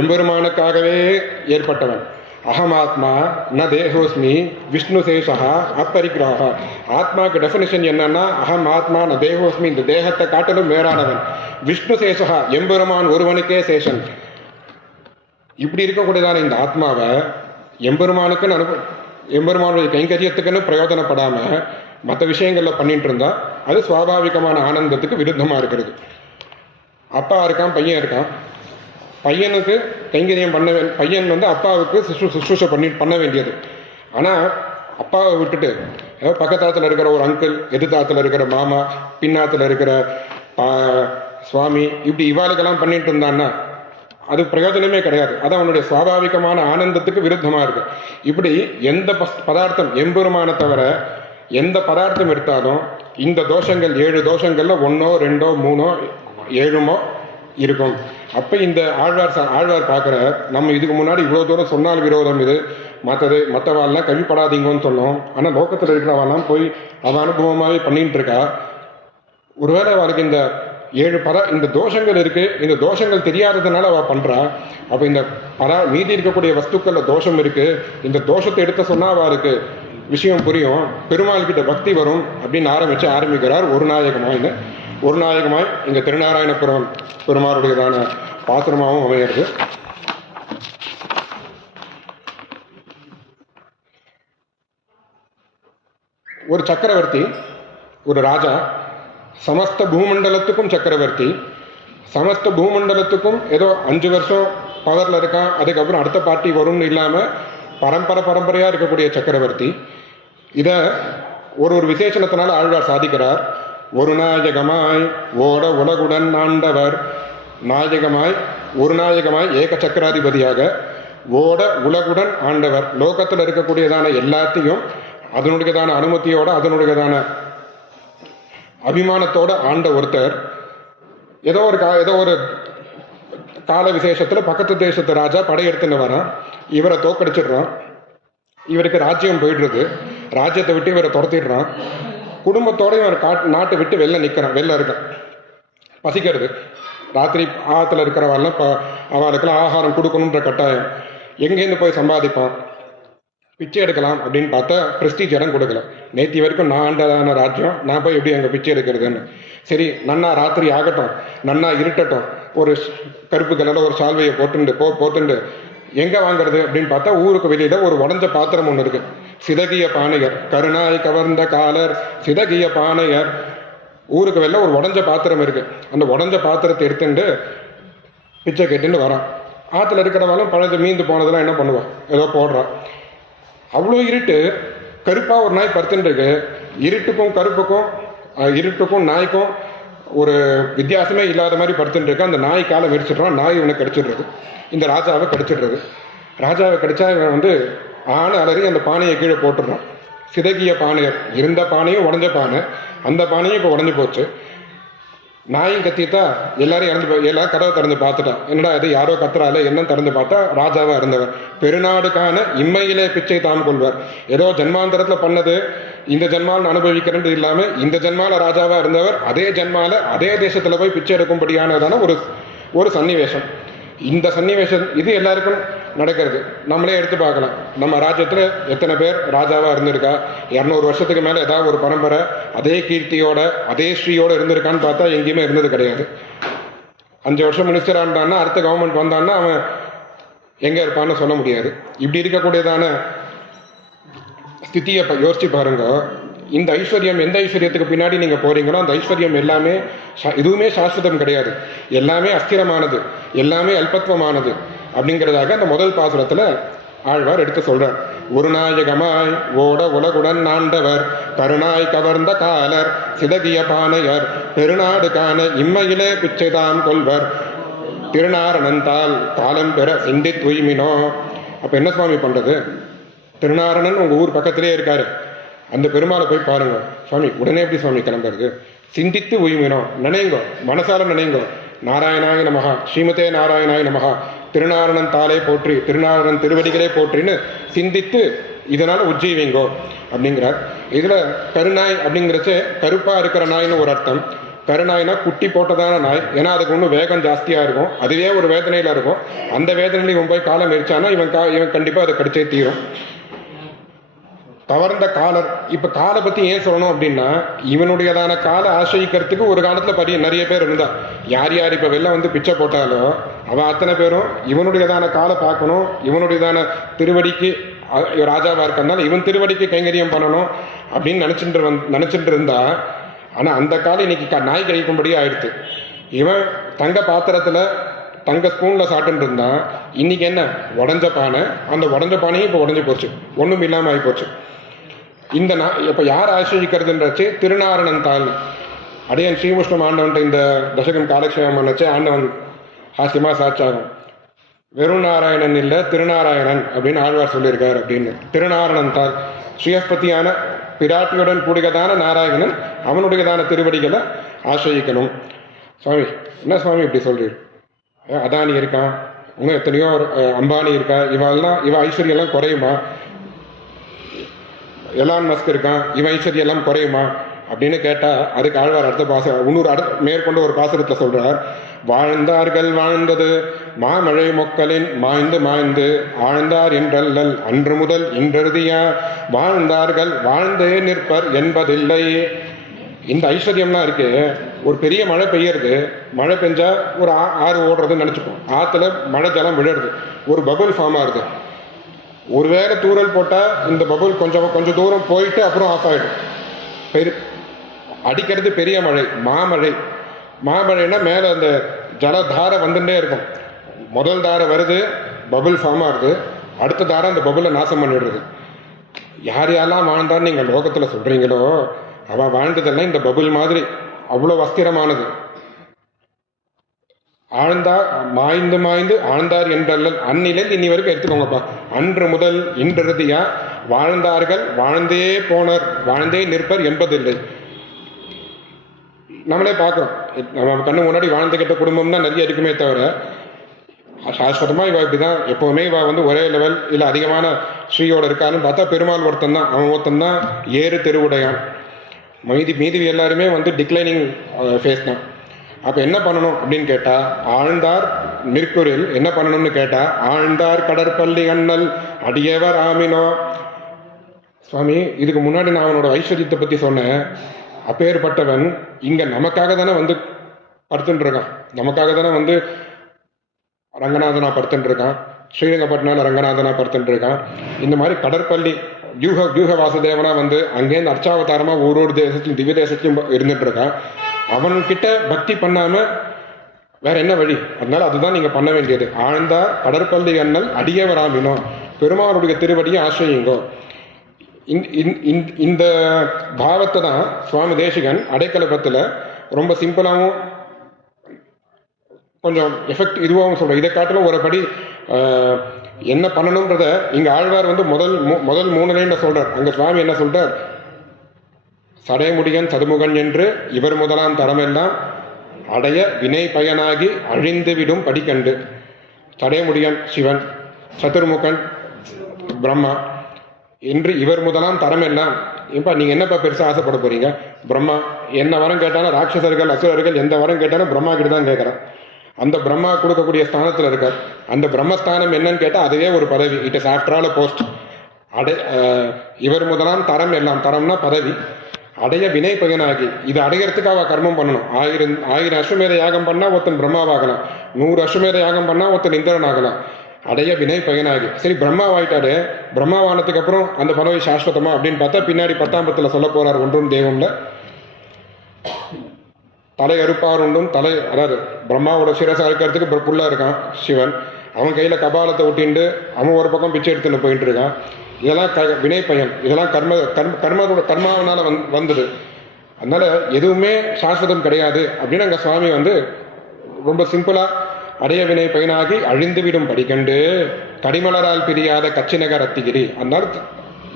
எம்பெருமானுக்காகவே ஏற்பட்டவன். அகமாத்மா ந தேகோஸ்மி விஷ்ணு சேஷா அப்பரிகிரகா. ஆத்மாவுக்கு டெஃபினிஷன் என்னன்னா, அகம் ஆத்மா ந தேகோஸ்மி, இந்த தேகத்தை காட்டிலும் வேறானவன். விஷ்ணு சேஷா, எம்பெருமான் ஒருவனுக்கே சேஷன். இப்படி இருக்கக்கூடியதான இந்த ஆத்மாவை எம்பெருமானுடைய கைங்கரியத்துக்குன்னு பிரயோஜனப்படாம மற்ற விஷயங்கள்ல பண்ணிட்டு இருந்தா அது சுவாபாவிகமான ஆனந்தத்துக்கு விருத்தமா இருக்கிறது. அப்பா இருக்கான், பையன் இருக்கான். பையனுக்கு கைங்கரியம் பையன் வந்து அப்பாவுக்கு சுஷ்ரூஷை பண்ண வேண்டியது. ஆனால் அப்பாவை விட்டுட்டு பக்கத்தாத்தில் இருக்கிற ஒரு அங்கிள், எதிர்த்தாத்தில் இருக்கிற மாமா, பின்னாத்தில் இருக்கிற சுவாமி, இப்படி இவாளுக்கெல்லாம் பண்ணிட்டு இருந்தான்னா அது பிரயோஜனமே கிடையாது. அது அவனுடைய சுவாபாவிகமான ஆனந்தத்துக்கு விருத்தமாக இருக்கு. இப்படி எந்த பதார்த்தம் எம்பெருமான தவிர எந்த பதார்த்தம் எடுத்தாலும் இந்த தோஷங்கள் 7 தோஷங்கள்ல 1, 2, 3, 7 இருக்கும். அப்போ இந்த ஆழ்வார் பார்க்குற, நம்ம இதுக்கு முன்னாடி இவ்வளோ தூரம் சொன்னால் விரோதம் இது, மற்றவாள்லாம் கழிப்படாதீங்கன்னு சொன்னோம். ஆனால் லோக்கத்தில் இருக்கிறவாள்லாம் போய் அவன் அனுபவமாகவே பண்ணிட்டு இருக்கா. ஒருவேளை அவளுக்கு இந்த 7 இந்த தோஷங்கள் இருக்கு, இந்த தோஷங்கள் தெரியாததுனால அவள் பண்றா. அப்போ இந்த மீதி இருக்கக்கூடிய வஸ்துக்களில் தோஷம் இருக்கு, இந்த தோஷத்தை எடுத்து சொன்னா அவருக்கு விஷயம் புரியும், பெருமாள் கிட்ட பக்தி வரும் அப்படின்னு ஆரம்பிக்கிறார் ஒரு நாயகமாய்னு. ஒரு நாயகமாய் இங்க திருநாராயணபுரம் பெருமாளுடையதான பாத்திரமாகவும் அமையிறது. ஒரு சக்கரவர்த்தி, ஒரு ராஜா, சமஸ்த பூமண்டலத்துக்கும் சக்கரவர்த்தி, சமஸ்த பூமண்டலத்துக்கும் ஏதோ 5 வருஷம் பவர்ல இருக்கான், அதுக்கப்புறம் அடுத்த பார்ட்டி வரும்னு இல்லாம பரம்பரையா இருக்கக்கூடிய சக்கரவர்த்தி. இத ஒரு விசேஷணத்தினால ஆழ்வார் சாதிக்கிறார். ஒரு நாயகமாய் ஓட உலகுடன் ஆண்டவர், நாயகமாய் ஒரு நாயகமாய் ஏக சக்கராதிபதியாக ஓட உலகுடன் ஆண்டவர், லோகத்தில் இருக்கக்கூடியதான எல்லாத்தையும் அதனுடையதான அனுமதியோட அதனுடையதான அபிமானத்தோட ஆண்ட ஒருத்தர். ஏதோ ஒரு கால விசேஷத்துல பக்கத்து தேசத்து ராஜா படையெடுத்துன்னு வரான், இவரை தோக்கடிச்சிடுறான், இவருக்கு ராஜ்யம் போயிடுறது, ராஜ்யத்தை விட்டு இவரை துரத்திடுறான், குடும்பத்தோட இவர் நாட்டை விட்டு வெளில இருக்கான், பசிக்கிறது, ராத்திரி ஆத்துல இருக்கிறவெல்லாம் அவளுக்கெல்லாம் ஆகாரம் கொடுக்கணுன்ற கட்டாயம், எங்கேருந்து போய் சம்பாதிப்பான், பிச்சை எடுக்கலாம் அப்படின்னு பார்த்தா பிரஸ்டீஜ் இடம் கொடுக்கல. நேற்று வரைக்கும் நான் ஆண்டதான ராஜ்யம், நான் போய் எப்படி அங்கே பிச்சை எடுக்கிறதுன்னு. சரி, நன்னா ராத்திரி ஆகட்டும், நன்னா இருட்டட்டும், ஒரு கருப்பு கலரில் ஒரு சால்வையை போட்டுண்டு எங்கே வாங்குறது அப்படின்னு பார்த்தா ஊருக்கு வெளியில ஒரு உடஞ்ச பாத்திரம் ஒன்று இருக்கு. சிதகிய பானையர், கருணாய் கவர்ந்த காலர் சிதகிய பானையர். ஊருக்கு வெளில ஒரு உடஞ்ச பாத்திரம் இருக்கு. அந்த உடஞ்ச பாத்திரத்தை எடுத்துட்டு பிச்சை கேட்டுன்னு வரான். ஆற்றுல இருக்கிறவங்களும் பழஞ்ச மீந்து போனதெல்லாம் என்ன பண்ணுவான், ஏதோ போடுறான். அவ்வளோ இருட்டு, கருப்பா ஒரு நாய் படுத்துட்டு இருக்கு. இருட்டுக்கும் கருப்புக்கும் இருட்டுக்கும் நாய்க்கும் ஒரு வித்தியாசமே இல்லாத மாதிரி படுத்துட்டு இருக்கு. அந்த நாய் காலை விரிச்சிடுறான், நாய் இவனை கடிச்சிடுறது, இந்த ராஜாவை கடிச்சிடுறது. ராஜாவை கடிச்சா இவன் ஆணை அலறி அந்த பானையை கீழே போட்டுடுறான். சிதகிய பானையர், இருந்த பானையும் உடஞ்ச பானை, அந்த பானையும் இப்போ உடஞ்சி போச்சு. நாயும் கத்திட்டா எல்லாரும் எல்லாரும் கதவை திறந்து பார்த்துட்டா, என்னடா இது யாரோ கத்துறால என்ன திறந்து பார்த்தா ராஜாவா இருந்தவர். பெருநாடுக்கான இம்மையிலே பிச்சை தாம் கொள்வார். ஏதோ ஜன்மாந்தரத்துல பண்ணது இந்த ஜன்மால அனுபவிக்கிறேன் இல்லாம இந்த ஜன்மால ராஜாவா இருந்தவர் அதே ஜன்மால அதே தேசத்துல போய் பிச்சை எடுக்கும்படியானதான ஒரு சன்னிவேஷம். இந்த சன்னிவேஷம் இது எல்லாருக்கும் நடக்கிறது. நம்மளே எடுத்து பார்க்கலாம். நம்ம ராஜ்யத்துல எத்தனை பேர் ராஜாவா இருந்திருக்கா? 200 வருஷத்துக்கு மேல ஏதாவது ஒரு பரம்பரை அதே கீர்த்தியோட அதே ஸ்ரீயோட இருந்திருக்கான்னு பார்த்தா எங்கேயுமே இருந்தது கிடையாது. 5 வருஷம் மினிஸ்டரா இருந்தான்னா அடுத்த கவர்மெண்ட் வந்தான்னா அவன் எங்க இருப்பான்னு சொல்ல முடியாது. இப்படி இருக்கக்கூடியதான ஸ்திதியை யோசிச்சு பாருங்க. இந்த ஐஸ்வர்யம், எந்த ஐஸ்வர்யத்துக்கு பின்னாடி நீங்க போறீங்களோ அந்த ஐஸ்வர்யம் எல்லாமே எதுவுமே சாஸ்வதம் கிடையாது, எல்லாமே அஸ்திரமானது, எல்லாமே அல்பத்துவமானது அப்படிங்கிறதாக அந்த முதல் பாசுரத்துல ஆழ்வார் எடுத்து சொல்றார். ஒரு நாயகமாய் ஓட உலகுடன் ஆண்டவர், கருணாய் கவர்ந்த காலர் சிதகிய பானையர், பெருநாடு காண இம்மையிலே பிச்சைதான் கொள்வர், திருநாரணந்தால் காலம் பெற சிந்தி தூய்மினோ. அப்ப என்ன சுவாமி பண்றது? திருநாரணன் உங்க ஊர் பக்கத்திலே இருக்காரு, அந்த பெருமாளை போய் பாருங்க. சுவாமி உடனே எப்படி சுவாமி கிளம்புறது? சிந்தித்து உய்மினோம், நினைங்கோ, மனசால நினைங்கோ. நாராயணாய நமகா, ஸ்ரீமதே நாராயணாய நமகா, திருநாரணன் தாளே போற்றி, திருநாரணன் திருவடிகளே போற்றின்னு சிந்தித்து இதனால உஜ்ஜீவிங்கோ அப்படிங்கிறார். இதுல கருநாய் அப்படிங்கிறச்சு கருப்பா இருக்கிற நாய்னு ஒரு அர்த்தம். கருநாய்னா குட்டி போட்டதான நாய், ஏன்னா அதுக்கு ஒன்றும் வேகம் ஜாஸ்தியா இருக்கும், அதுவே ஒரு வேதனையில இருக்கும். அந்த வேதனையில இவன் போய் காலம் எரிச்சானா இவன் கண்டிப்பா அதை கடிச்சே தீரும். கவர்ந்த காலர், இப்ப காலை பத்தி ஏன் சொல்லணும் அப்படின்னா இவனுடையதான காலை ஆசிரிக்கிறதுக்கு ஒரு காலத்துல நிறைய பேர் இருந்தா. யார் யார் இப்ப வெளில பிச்சை போட்டாலோ அவன் அத்தனை பேரும் இவனுடையதான காலை பார்க்கணும், இவனுடையதான திருவடிக்கு ராஜாவா இருக்கனால இவன் திருவடிக்கு கைங்கரியம் பண்ணணும் அப்படின்னு நினைச்சிட்டு இருந்தா. ஆனா அந்த காலம் இன்னைக்கு நாய் கழிக்கும்படியே ஆயிடுச்சு. இவன் தங்க பாத்திரத்துல தங்க ஸ்பூன்ல சாப்பிட்டு இருந்தான், இன்னைக்கு என்ன உடஞ்ச பானை, அந்த உடஞ்ச பானையும் இப்ப உடஞ்சு போச்சு, ஒண்ணும் இல்லாம ஆகி போச்சு. இந்த இப்ப யார் ஆசிரிக்கிறதுன்றச்சு திருநாரணன் தாள். அடையன் ஸ்ரீமுஷ்ணம் ஆண்டவன்ட்ட இந்த தசகம் காலக்ஷேபம் பண்ணச்சு ஆண்டவன் ஹாஸ்யமா சாட்சாகும். வெறும் நாராயணன் இல்ல திருநாராயணன் அப்படின்னு ஆழ்வார் சொல்லியிருக்காரு அப்படின்னு. திருநாரணன் தாள் ஸ்ரீஹஸ்பதியான பிராட்டியுடன் கூடியதான நாராயணன் அவனுடையதான திருவடிகளை ஆசிரியிக்கணும். சுவாமி என்ன சுவாமி இப்படி சொல்றீர்? அதானி இருக்கான், இன்னும் எத்தனையோ அம்பானி இருக்கா, இவ ஐஸ்வர்யம் எல்லாம் குறையுமா? எலான் மஸ்க் இருக்கான், இவன் ஐஸ்வர்யம் எல்லாம் குறையுமா அப்படின்னு கேட்டால் அதுக்கு ஆழ்வார் அடுத்த இன்னொரு மேற்கொண்டு ஒரு பாசுரத்தில் சொல்கிறார், வாழ்ந்தார்கள் வாழ்ந்தது மாமழை மொக்கலின் மாய்ந்து மாய்ந்து ஆழ்ந்தார் என்றல்லல் அன்று முதல் இன்றெழுதியா வாழ்ந்தார்கள் வாழ்ந்தே நிற்பர் என்பதில்லை. இந்த ஐஸ்வர்யம்லாம் இருக்கு. ஒரு பெரிய மழை பெய்யறது, மழை பெஞ்சா ஒரு ஆறு ஓடுறதுன்னு நினச்சிப்போம். ஆற்றுல மழை ஜலம் விழுறது, ஒரு பபுள் ஃபார்ம் ஆகுது. ஒருவேளை தூரல் போட்டால் இந்த பபுள் கொஞ்சம் தூரம் போயிட்டு அப்புறம் ஆஃப் ஆகிடும். அடிக்கிறது பெரிய மழை, மாமழைன்னா மேலே அந்த ஜலதாரை வந்துட்டே இருக்கும். முதல் தாரை வருது, பபுள் ஃபார்ம் ஆகுது, அடுத்த தாரை அந்த பபுளை நாசம் பண்ணிடுறது. யார் யாரெல்லாம் வாழ்ந்தான்னு நீங்கள் லோகத்தில் சொல்கிறீங்களோ அவள் வாழ்ந்ததெல்லாம் இந்த பபுள் மாதிரி அவ்வளோ அஸ்திரமானது. ஆழ்ந்தார் மாய்ந்து மாய்ந்து ஆழ்ந்தார் என்றல்லல் அந்நிலையில் இன்னி வரைக்கும் எடுத்துக்கோங்கப்பா. அன்று முதல் இன்றிறுதியா வாழ்ந்தார்கள் வாழ்ந்தே போனர் வாழ்ந்தே நிற்பர் என்பதில்லை. நம்மளே பார்க்குறோம், நம்ம கண்ணு முன்னாடி வாழ்ந்துக்கிட்ட குடும்பம் தான் நிறைய இருக்குமே தவிர சாஸ்வதமாக இவள் இப்படி தான் எப்போவுமே இவள் வந்து ஒரே லெவல் இல்லை அதிகமான ஸ்ரீயோட இருக்கான்னு பார்த்தா பெருமாள் ஒருத்தன் தான். அவன் ஒருத்தன் தான் ஏறு தெருவுடையான். மீதி எல்லாருமே வந்து டிக்ளைனிங் ஃபேஸ் தான். அப்போ என்ன பண்ணணும் அப்படின்னு கேட்டால், ஆழ்ந்தார் மிர்குரில் என்ன பண்ணணும்னு கேட்டால், ஆழ்ந்தார் கடற்பள்ளி அண்ணல் அடியவர் ஆமினோ. சுவாமி, இதுக்கு முன்னாடி நான் அவனோட ஐஸ்வர்யத்தை பற்றி சொன்னேன். அப்பேற்பட்டவன் இங்கே நமக்காக தானே வந்து படுத்துட்டு இருக்கான், நமக்காக தானே வந்து ரங்கநாதனா படுத்துட்டு இருக்கான், ஸ்ரீரங்கப்பட்டினால ரங்கநாதனா படுத்துட்டு இருக்கான். இந்த மாதிரி கடற்பள்ளி வியூக வாசுதேவனா வந்து அங்கேருந்து அர்ச்சாவதாரமாக ஒரு தேசத்தையும் திவ்ய தேசத்தையும் இருந்துட்டு இருக்கான். அவன்கிட்ட பக்தி பண்ணாம வேற என்ன வழி? அதனால அதுதான் நீங்க பண்ண வேண்டியது. ஆழ்ந்தார் கடற்பள்ளி அண்ணல் அடியவராமினோ, பெருமாளுடைய திருவடியை ஆசிரியுங்கோ. இந்த பாவத்தை தான் சுவாமி தேசிகன் அடைக்கலபத்தில் ரொம்ப சிம்பிளாகவும் கொஞ்சம் எஃபெக்ட் இதுவாகவும் சொல்கிறேன். இதை காட்டிலும் ஒரு படி என்ன பண்ணணுன்றத இங்கே ஆழ்வார் வந்து முதல் 3 லைன்ல சொல்கிறார். அங்கே சுவாமி என்ன சொல்கிறார்? சடைமுடியன் சதுமுகன் என்று இவர் முதலாம் தரமெல்லாம் அடைய வினை பயனாகி அழிந்துவிடும் படிக்கண்டு. சடைமுடியன் சிவன், சதுர்முகன் பிரம்மா என்று இவர் முதலாம் தரமெல்லாம். இப்போ நீங்கள் என்னப்பா பெருசாக ஆசைப்பட போறீங்க? பிரம்மா என்ன வரம் கேட்டாலும், ராட்சசர்கள் அசுரர்கள் எந்த வரம் கேட்டாலும் பிரம்மா கிட்ட தான் கேட்குறேன். அந்த பிரம்மா கொடுக்கக்கூடிய ஸ்தானத்தில் இருக்கார். அந்த பிரம்மஸ்தானம் என்னன்னு கேட்டால் அதுவே ஒரு பதவி. It is after all post. இவர் முதலாம் தரம் எல்லாம், தரம்னா பதவி. அடைய வினை பயனாகி, இது அடைகிறதுக்கு அவள் கர்மம் பண்ணணும். 1000 அஸ்வமேத யாகம் பண்ணால் ஒருத்தன் பிரம்மாவாகலாம், 100 அஸ்வமேத யாகம் பண்ணால் ஒருத்தன் இந்திரன் ஆகலாம். அடைய வினை பயனாகி. சரி, பிரம்மாவாயிட்டாரு, பிரம்மாவானதுக்கு அப்புறம் அந்த பதவி சாஸ்வதமா அப்படின்னு பார்த்தா பின்னாடி 10ஆம் பத்தில் சொல்ல போறார். ஒன்றும் தெய்வம்ல தலை அறுப்பார் உண்டும் தலை, அதாவது பிரம்மாவோட சிரசை அறுக்கிறதுக்கு புல்லா இருக்கான் சிவன். அவன் கையில கபாலத்தை ஒட்டிண்டு அவன் ஒரு பக்கம் பிச்சை எடுத்துன்னு போயிட்டு இருக்கான். இதெல்லாம் வினை பயன், இதெல்லாம் கர்மாவனால வந்தது. அதனால எதுவுமே சாஸ்வதம் கிடையாது அப்படின்னு அங்கே சுவாமி வந்து ரொம்ப சிம்பிளா அடைய வினை பயனாகி அழிந்துவிடும் படிக்கண்டு கடிமலரால் பிரியாத கச்சிநகர் அத்திகிரி. அதனால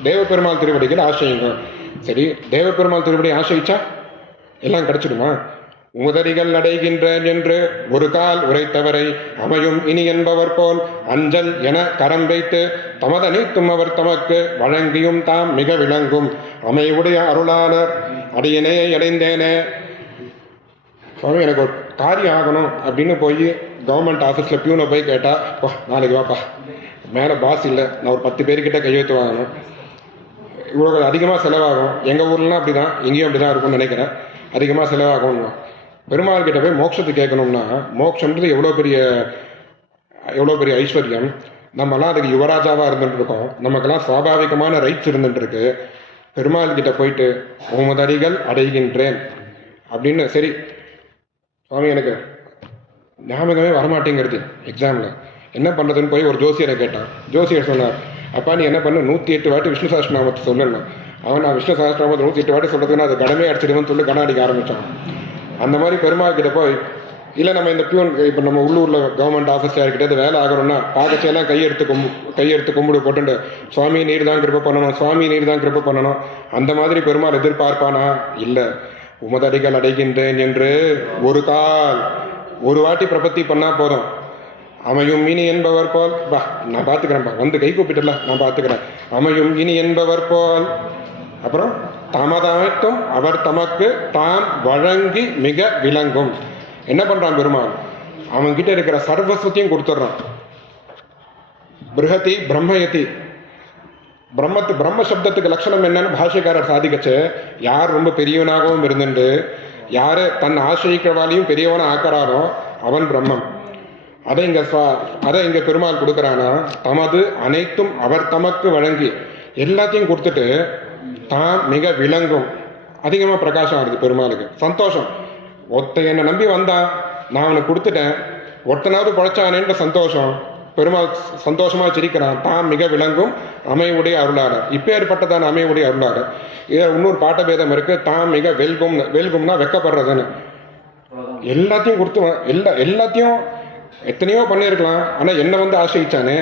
தேவபெருமாள் திருவடிகள் ஆசையுங்க. சரி, தேவபெருமாள் திருவடி ஆசைச்சா எல்லாம் கிடைச்சிடுமா? உதறிகள் அடைகின்றேன் என்று ஒரு கால் உரைத்தவரை அமையும் இனி என்பவர் போல் அஞ்சல் என கரம் வைத்து தமதனைத்தும் அவர் தமக்கு வழங்கியும் தாம் மிக விளங்கும் அமைவுடைய அருளாளர் அடியனையை அடைந்தேனே. சுவாமி, எனக்கு ஒரு காரியம் ஆகணும் அப்படின்னு போய் கவர்மெண்ட் ஆஃபீஸில் பியூனை போய் கேட்டால், பா நாளைக்கு வாப்பா, மேலே பாஸ் இல்லை, நான் ஒரு 10 பேர்கிட்ட கையெழுத்து வாங்கணும், இவ்வளோ அதிகமாக செலவாகும். எங்கள் ஊர்லாம் அப்படி தான், இங்கேயும் அப்படி தான் இருக்கும்னு நினைக்கிறேன். அதிகமாக செலவாகும்னு பெருமாள் கிட்ட போய் மோட்சத்தை கேட்கணும்னா, மோட்சம்ன்றது எவ்வளோ பெரிய ஐஸ்வர்யம். நம்மலாம் அதுக்கு யுவராஜாவாக இருந்துட்டு இருக்கோம். நமக்கெல்லாம் சுவாபாவிகமான ரைட்ஸ் இருந்துட்டு இருக்கு. பெருமாள் கிட்ட போயிட்டு உமதடிகள் அடைகின்றேன் அப்படின்னு, சரி சுவாமி எனக்கு ஞாபகமே வரமாட்டேங்கிறது எக்ஸாமில் என்ன பண்ணுறதுன்னு போய் ஒரு ஜோசியரை கேட்டான். ஜோசியர் சொன்னார், அப்பா நீ என்ன பண்ணு, 108 வாட்டி விஷ்ணு சஹஸ்ரநாமத்தை சொல்லணும். நான் விஷ்ணு சஹஸ்ரநாமத்தை 108 வாட்டி சொல்கிறதுன்னா அது கடமே அடிச்சிடுவேன்னு சொல்லி கணம் அடிக்க ஆரம்பித்தான். அந்த மாதிரி பெருமாள் கிட்ட போய், இல்லை நம்ம இந்த பியூன் இப்போ நம்ம உள்ளூரில் கவர்மெண்ட் ஆஃபீஸில் யார்கிட்ட வேலை ஆகணும்னா பார்க்கச்செல்லாம் கையெடுத்து கும்பிடு போட்டு சுவாமி நீர் தான் கிருப்பை பண்ணணும், சுவாமி நீர் தான் கிருப்பை பண்ணணும். அந்த மாதிரி பெருமாள் எதிர்பார்ப்பானா? இல்லை. உமதடிகள் அடைகின்றேன் என்று ஒரு வாட்டி பிரபத்தி பண்ணா போதும். அமையும் இனி என்பவர் போல், பா நான் பார்த்துக்கிறேன்ப்பா, வந்து கை கூப்பிட்டுல நான் பார்த்துக்கிறேன். அமையும் இனி என்பவர் போல், அப்புறம் தமதாய்த்தும் அவர் தமக்கு தாம் வழங்கி மிக விளங்கும். என்ன பண்றான் பெருமாள்? அவன்கிட்ட இருக்கிற சர்வஸ்வத்தையும் கொடுத்துட்றான். பிருஹதி பிரம்மயதி. பிரம்ம சப்தத்துக்கு லட்சணம் என்னன்னு பாஷ்யக்காரர் சாதிக்கச்சு, யார் ரொம்ப பெரியவனாகவும் இருந்துட்டு யாரு தன் ஆசிரியக்கிறவாலையும் பெரியவனை ஆக்கிறாரோ அவன் பிரம்மம். அதை இங்க பெருமாள் கொடுக்கறானா, தமது அனைத்தும் அவர் தமக்கு வழங்கி எல்லாத்தையும் கொடுத்துட்டு தான் மிக விளங்கும். அதிகமா பிரகாசம் ஆகுது பெருமாளுக்கு. சந்தோஷம். ஒருத்த என்னை நம்பி வந்தான், நான் அவனுக்கு கொடுத்துட்டேன், ஒருத்தனாவது பழைச்சானேன்ற சந்தோஷம். பெருமாள் சந்தோஷமா சிரிக்கிறான். தான் மிக விளங்கும் அமைவுடைய அருளாளர். இப்பேற்பட்டதான அமைவுடைய அருளாளர். இதை இன்னொரு பாட்ட பேதம் இருக்கு, தான் மிக வெல்கும்னா வெக்கப்படுறதுன்னு. எல்லாத்தையும் கொடுத்து எல்லாத்தையும் எத்தனையோ பண்ணியிருக்கலாம். ஆனா என்னை வந்து ஆசிரிச்சானே,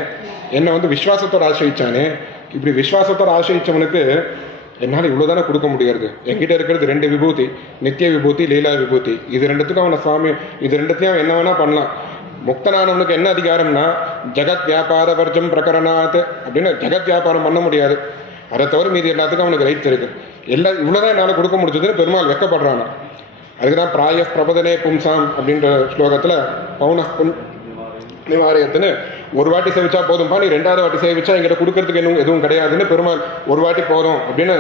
என்னை வந்து விசுவாசத்தோடு ஆசிரிச்சானே. இப்படி விசுவாசத்தோடு ஆசிரிச்சவனுக்கு என்னால் இவ்வளவுதானே கொடுக்க முடியாது. என்கிட்ட இருக்கிறது 2 விபூதி, நித்திய விபூதி, லீலா விபூதி. இது ரெண்டுத்துக்கும் அவனை சுவாமி, இது ரெண்டுத்தையும் அவன் என்ன வேணா பண்ணலாம். முக்தனானவனுக்கு என்ன அதிகாரம்னா, ஜெகத் வியாபார வர்ஜம் பிரகரணாத் அப்படின்னு ஜெகத் வியாபாரம் பண்ண முடியாது. அதை தவிர மீதி எல்லாத்துக்கும் அவனுக்கு ரைட்ஸ் இருக்கு. இவ்வளவுதான் என்னால் கொடுக்க முடிஞ்சதுன்னு பெருமாள் வெக்கப்படுறான். அதுக்குதான் பிராய பிரபதனே பும்சாம் அப்படின்ற ஸ்லோகத்துல பௌன நிவாரியத்துன்னு ஒரு வாட்டி சேவிச்சா போதும்பா, நீ 2வது வாட்டி சேவிச்சா எங்கிட்ட கொடுக்கறதுக்கு எதுவும் கிடையாதுன்னு பெருமாள் ஒரு வாட்டி போதும் அப்படின்னு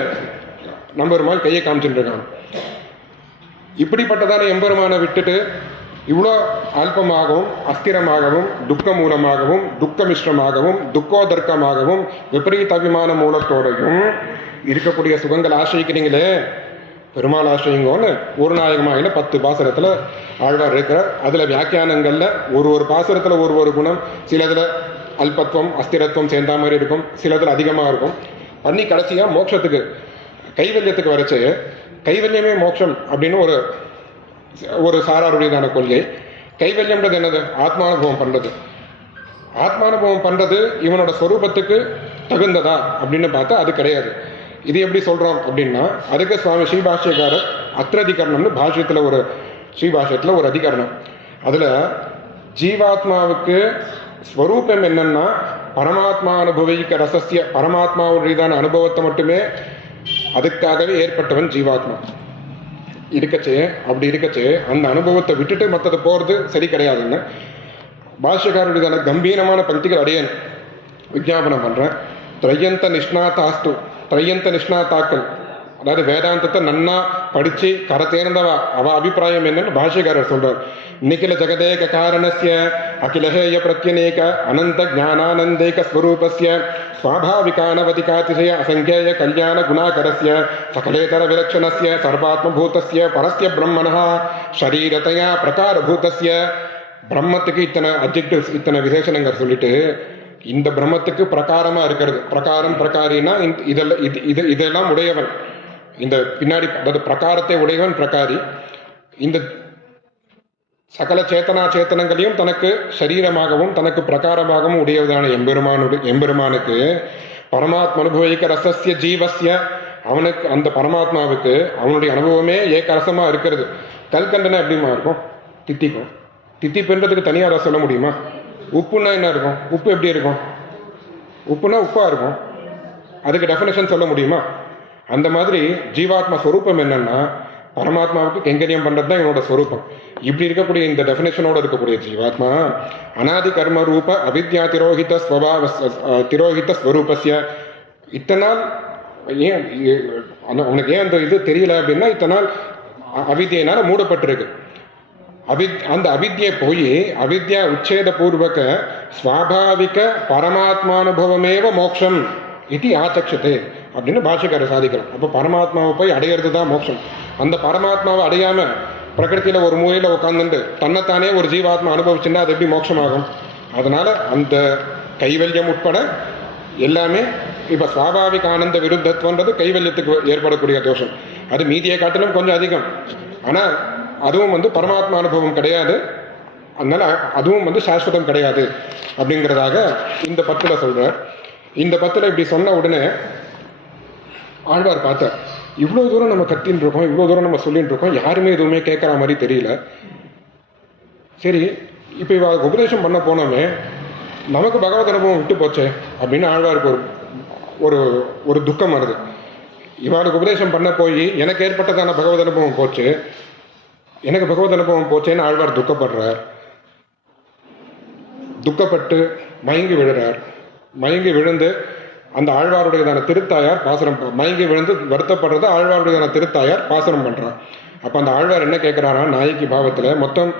நம்பெருமாள் கையை காமிச்சுட்டு இருக்கான். இப்படிப்பட்டதான எம்பெருமானை விட்டுட்டு இவ்வளோ அல்பமாகவும் அஸ்திரமாகவும் துக்க மூலமாகவும் துக்க மிஸ்ரமாகவும் துக்கோதர்க்கமாகவும் விபரீத அபிமான மூலத்தோடையும் இருக்கக்கூடிய சுகங்கள் ஆசிரிக்கிறீங்களே, பெருமாள் ஆசிரியங்கன்னு ஒரு நாயகமாகில 10 பாசுரத்தில் ஆழ்வார் இருக்கிறார். அதில் வியாக்கியானங்களில் ஒரு பாசுரத்தில் ஒரு குணம், சிலதில் அல்பத்துவம் அஸ்திரத்துவம் சேர்ந்த மாதிரி இருக்கும், சிலதில் அதிகமாக இருக்கும். பண்ணி கடைசியாக மோட்சத்துக்கு கைவல்யத்துக்கு வரைச்சு, கைவல்யமே மோட்சம் அப்படின்னு ஒரு சாராருடையதான கொள்கை. கைவல்யம்ன்றது என்னது? ஆத்மானுபவம் பண்றது. ஆத்மானுபவம் பண்றது இவனோட ஸ்வரூபத்துக்கு தகுந்ததா அப்படின்னு பார்த்தா அது கிடையாது. இது எப்படி சொல்றோம் அப்படின்னா, அதுக்கு சுவாமி ஸ்ரீபாஷ்யக்காரர் அத்திரதிகரணம்னு ஸ்ரீபாஷ்யத்தில் ஒரு அதிகரணம். அதுல ஜீவாத்மாவுக்கு ஸ்வரூபம் என்னன்னா பரமாத்மா அனுபவிக்க ரசசிய, பரமாத்மாவுடையதான அனுபவத்தை மட்டுமே அதுக்காகவே ஏற்பட்டவன் ஜீவாத்மா அப்படி இருக்கச்சே அந்த அனுபவத்தை விட்டுட்டு மற்றது போறது சரி கிடையாதுன்னு பாஷ்யக்காரருடையதான கம்பீரமான பக்திகள் அடையன் விஜாபனம் பண்றேன். திரையந்த நிஷ்ணாத்தாக்கள், அதாவது வேதாந்தத்தை நன்னா படிச்சு கரை தேர்ந்தவா அவ அபிப்பிராயம் என்னன்னு பாஷ்யக்காரர் சொல்றார். நிகில ஜெகதேக காரணஸ்ய அகிலஹேய பிரத்யநேக அனந்த ஞானானந்தேக ஸ்வரூபஸ்ய ஸ்வாபாவிகானவதிகாதிசய அசங்கேய கல்யாண குணாகரஸ்ய சகலேதர விலட்சணஸ்ய சர்வாத்மபூதஸ்ய பரஸ்ய பிரம்மணः ஷரீரதயா பிரகாரபூதஸ்ய. பிரம்மத்துக்கு இத்தனை அப்ஜெக்டிவ்ஸ், இத்தனை விசேஷணங்கள் சொல்லிட்டு இந்த பிரம்மத்துக்கு பிரகாரமா இருக்கிறது. பிரகாரம் பிரகாரினா இதெல்லாம் உடையவன், இந்த பின்னாடி அதாவது பிரகாரத்தை உடையவன் பிரகாரி. இந்த சகல சேத்தனைகளையும் தனக்கு சரீரமாகவும் தனக்கு பிரகாரமாகவும் உடையவதான எம்பெருமானுக்கு பரமாத்மா அனுபவிக்க ரசசிய ஜீவசிய, அவனுக்கு அந்த பரமாத்மாவுக்கு அவனுடைய அனுபவமே ஏகரசமா இருக்கிறது. கல்கண்டனை எப்படிமா இருக்கும்? தித்திக்கும். தித்திப்புன்றதுக்கு தனியாக அதை சொல்ல முடியுமா? உப்புன்னா என்ன இருக்கும்? உப்பு எப்படி இருக்கும்? உப்புனா உப்பா இருக்கும். அதுக்கு டெஃபினேஷன் சொல்ல முடியுமா? அந்த மாதிரி ஜீவாத்மா ஸ்வரூபம் என்னன்னா பரமாத்மாவுக்கு கைங்கரியம் பண்றது தான் இவனோட ஸ்வரூபம். இப்படி இருக்கக்கூடிய இந்த டெஃபினேஷனோட இருக்கக்கூடிய ஜீவாத்மா அனாதி கர்ம ரூப அவித்யா திரோஹித ஸ்வரூபஸ்ய. இத்தனால் ஏன் உனக்கு ஏன் அந்த இது தெரியல அப்படின்னா, இத்தனால் அவித்யினால மூடப்பட்டிருக்கு. அந்த அவித்யை போய் அவித்யா உச்சேத பூர்வக ஸ்வாபாவிக பரமாத்மானுபவமேவ மோட்சம் இது ஆச்சக்ஷதே அப்படின்னு பாஷ்யக்காரர் சாதிக்கிறோம். அப்போ பரமாத்மாவை போய் அடையிறது தான் மோட்சம். அந்த பரமாத்மாவை அடையாம பிரகிருத்தில ஒரு மூலையில உட்காந்துட்டு தன்னைத்தானே ஒரு ஜீவாத்மா அனுபவிச்சுன்னா அது எப்படி மோட்சமாகும்? அதனால அந்த கைவல்யம் உட்பட எல்லாமே இப்ப சுவாபாவிக ஆனந்த விருத்தத்துவன்றது கைவல்யத்துக்கு ஏற்படக்கூடிய தோஷம். அது மீதியை காட்டிலும் கொஞ்சம் அதிகம். ஆனா அதுவும் பரமாத்மா அனுபவம் கிடையாது. அதனால அதுவும் சாஸ்வதம் கிடையாது அப்படிங்கிறதாக இந்த 10ல சொல்றார். இந்த 10ல இப்படி சொன்ன உடனே ஆழ்வார் பார்த்தார், இவ்வளவு தூரம் நம்ம கத்தின்னு இருக்கோம், இவ்வளவு தூரம் நம்ம சொல்லிட்டு இருக்கோம், யாருமே எதுவுமே கேட்கற மாதிரி தெரியல. சரி, இப்ப இவ உபதேசம் பண்ண போனோமே நமக்கு பகவத் அனுபவம் விட்டு போச்சே அப்படின்னு ஆழ்வாருக்கு ஒரு ஒரு துக்கம் வருது. இவாளுக்கு உபதேசம் பண்ண போய் எனக்கு ஏற்பட்டதான பகவத் அனுபவம் போச்சு, எனக்கு பகவத் அனுபவம் போச்சேன்னு ஆழ்வார் துக்கப்படுறார். துக்கப்பட்டு மயங்கி விழுறார். மயங்கி விழுந்து அந்த ஆழ்வாருடையதான திருத்தாயார் பாசனம், மயங்கி விழுந்து வருத்தப்படுறது ஆழ்வாருடையதான திருத்தாயார் பாசனம் பண்றார். அப்ப அந்த ஆழ்வார் என்ன கேட்கிறாரா, நாயகி பாவத்துல மொத்தம்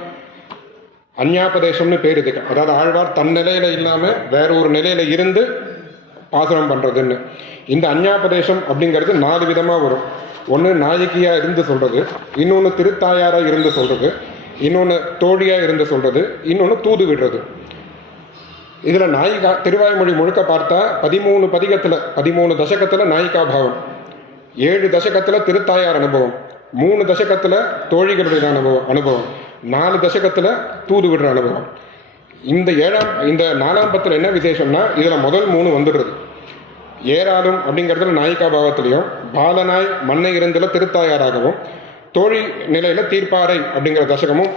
அந்யாபதேசம்னு பேர் இதுக்கு. அதாவது ஆழ்வார் தன் நிலையில இல்லாம வேற ஒரு நிலையில இருந்து பாசனம் பண்றதுன்னு. இந்த அந்யாபதேசம் அப்படிங்கிறது 4 விதமா வரும். ஒன்று நாயகியா இருந்து சொல்றது, இன்னொன்று திருத்தாயாரா இருந்து சொல்றது, இன்னொன்று தோழியா இருந்து சொல்றது, இன்னொன்று தூது விடுறது. இதுல நாயிகா திருவாய்மொழி முழுக்க பார்த்தா 13 பதிகத்துல 13 தசகத்துல நாயிகா பாவம், 7 தசகத்துல திருத்தாயார் அனுபவம், 3 தசகத்துல தோழிகளுடைய அனுபவம், 4 தசகத்துல தூது விடுற அனுபவம். இந்த 4ஆம் பத்துல என்ன விசேஷம்னா இதுல முதல் 3 வந்துடுறது. ஏராளும் அப்படிங்கிறதுல நாயிகா பாவத்திலையும், பாலனாய் மண்ணை இருந்துல திருத்தாயாராகவும், தோழி நிலையில தீர்ப்பாறை அப்படிங்கிற தசகமும்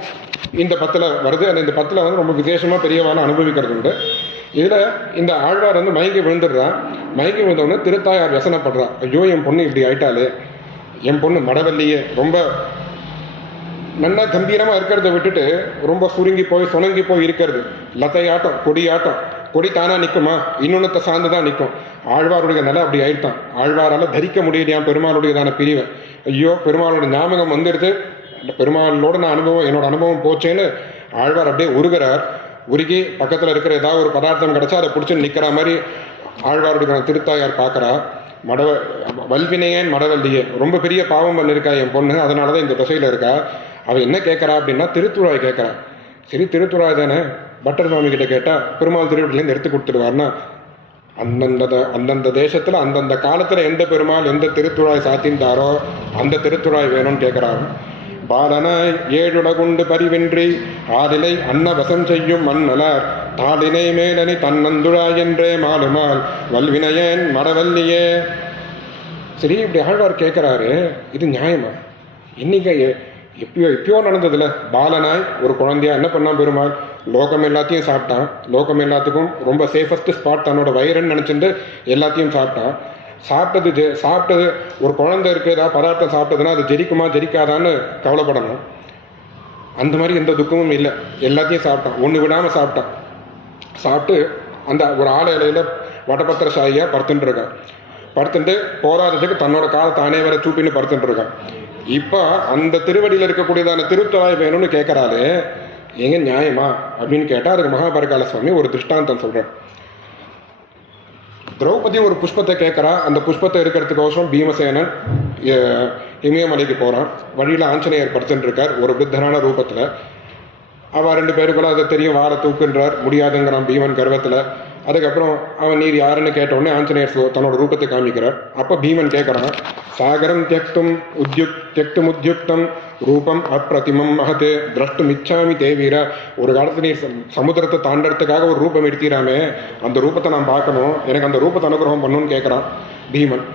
இந்த 10ல் வருது. அந்த இந்த 10ல் வந்து ரொம்ப விசேஷமா பெரியவான அனுபவிக்கிறது உண்டு. இதுல இந்த ஆழ்வார் வந்து மயங்கி விழுந்துடுறா. மயங்கி விழுந்தவொடனே திருத்தாயார் வியசனப்படுறா, ஐயோ என் பொண்ணு இப்படி ஆயிட்டாலே, என் பொண்ணு மடவல்லியே ரொம்ப நல்லா கம்பீரமா இருக்கிறத விட்டுட்டு ரொம்ப சுருங்கி போய் சுணங்கி போய் இருக்கிறது. லத்தையாட்டம் கொடியாட்டம், கொடி தானா நிற்குமா, இன்னொன்னத்தை சார்ந்து தான் நிற்கும். ஆழ்வாருடைய நிலை அப்படி ஆயிட்டான். ஆழ்வாரால் தரிக்க முடியலையாம் பெருமாளுடையதான பிரிவை. ஐயோ பெருமாளோட ஞாபகம் வந்துடுது, பெருமாளோட நான் என்னோட அனுபவம் போச்சேன்னு ஆழ்வார் அப்படியே உருகிறார். உருகி பக்கத்தில் இருக்கிற ஏதாவது ஒரு பதார்த்தம் கிடைச்சா அதை பிடிச்சி நிற்கிற மாதிரி ஆழ்வாருடைய திருத்தாயார் பார்க்குறா. வல்வினையேன் மடவல்லியே, ரொம்ப பெரிய பாவம் பண்ணியிருக்கா என் பொண்ணு, அதனால தான் இந்த திசையில் இருக்கா. அவள் என்ன கேட்குறா அப்படின்னா திருத்துழாய் கேட்குறா. சரி திருத்துழாய் தானே, பட்டர் சுவாமி கிட்ட கேட்டால் பெருமாள் திருவடியிலேருந்து எடுத்து கொடுத்துடுவார்னா, அந்தந்த தேசத்தில் அந்தந்த காலத்தில் எந்த பெருமாள் எந்த திருத்துழாய் சாத்தின்றாரோ அந்த திருத்துழாய் வேணும்னு கேட்குறாரு. பாலனாய் ஏழுலகுண்டு பரிவின்றி ஆதிலை அன்னவசம் செய்யும் மன்னலார் தாளினை மேலனி தன்னந்துழாய் என்றே மாலுமால் வல்வினையேன் மடவல்லியே. சரி இப்படி ஆழ்வார் கேட்குறாரு, இது நியாயமா? இன்னைக்கு எப்பயோ நடந்ததில்ல. பாலனாய் ஒரு குழந்தையா என்ன பண்ணான் பெருமாள், லோகம் எல்லாத்தையும் சாப்பிட்டான். லோகம் எல்லாத்துக்கும் ரொம்ப சேஃபஸ்ட் ஸ்பாட் தன்னோட வயிறுன்னு நினச்சிட்டு எல்லாத்தையும் சாப்பிட்டான். சாப்பிட்டது ஒரு குழந்தை இருக்குதா பதார்த்தம் சாப்பிட்டதுன்னா அது ஜெரிக்குமா ஜெரிக்காதான்னு கவலைப்படணும். அந்த மாதிரி எந்த துக்கமும் இல்லை. எல்லாத்தையும் சாப்பிட்டான், ஒன்று விடாமல் சாப்பிட்டான். சாப்பிட்டு அந்த ஒரு ஆள இலையில வடபத்திர சாயியாக படுத்துட்டு இருக்கான். படுத்துட்டு போராததுக்கு தன்னோட காலை தானே வர சூப்பின்னு படுத்துட்டு இருக்கான். இப்போ அந்த திருவடியில் இருக்கக்கூடியதான திருத்துழாய் வேணும்னு கேட்குறாரு. எங்க நியாயமா அப்படின்னு கேட்டால் அதுக்கு மகாபரிகால சுவாமி ஒரு திருஷ்டாந்தம் சொல்கிறார். திரௌபதி ஒரு புஷ்பத்தை கேட்குறா. அந்த புஷ்பத்தை இருக்கிறதுக்கோசரம் பீமசேனன் இமயமலைக்கு போகிறான். வழியில் ஆஞ்சநேயர் படுத்துட்டு இருக்கார் ஒரு விருத்தனான ரூபத்தில். அவன் 2 பேருக்குள்ள அதை தெரியும், வார தூக்குன்றார், முடியாதுங்கிறான் பீமன் கர்வத்தில். அதுக்கப்புறம் அவன் நீர் யாருன்னு கேட்டவுடனே ஆஞ்சநேயர் தன்னோட ரூபத்தை காமிக்கிறார். அப்போ பீமன் கேட்குறான், சாகரம் தியக்தும் உத்யுக்தம் ரூபம் அப்பிரதிமம் மகத்து திரஷ்டும் இச்சாமி தேவீரா. ஒரு காலத்தில் நீர் சமுத்திரத்தை தாண்டறதுக்காக ஒரு ரூபம் எடுத்தீராமே, அந்த ரூபத்தை நான் பார்க்கணும், எனக்கு அந்த ரூபத்தை அனுகிரகம் பண்ணணும்னு கேட்குறான் பீமன்.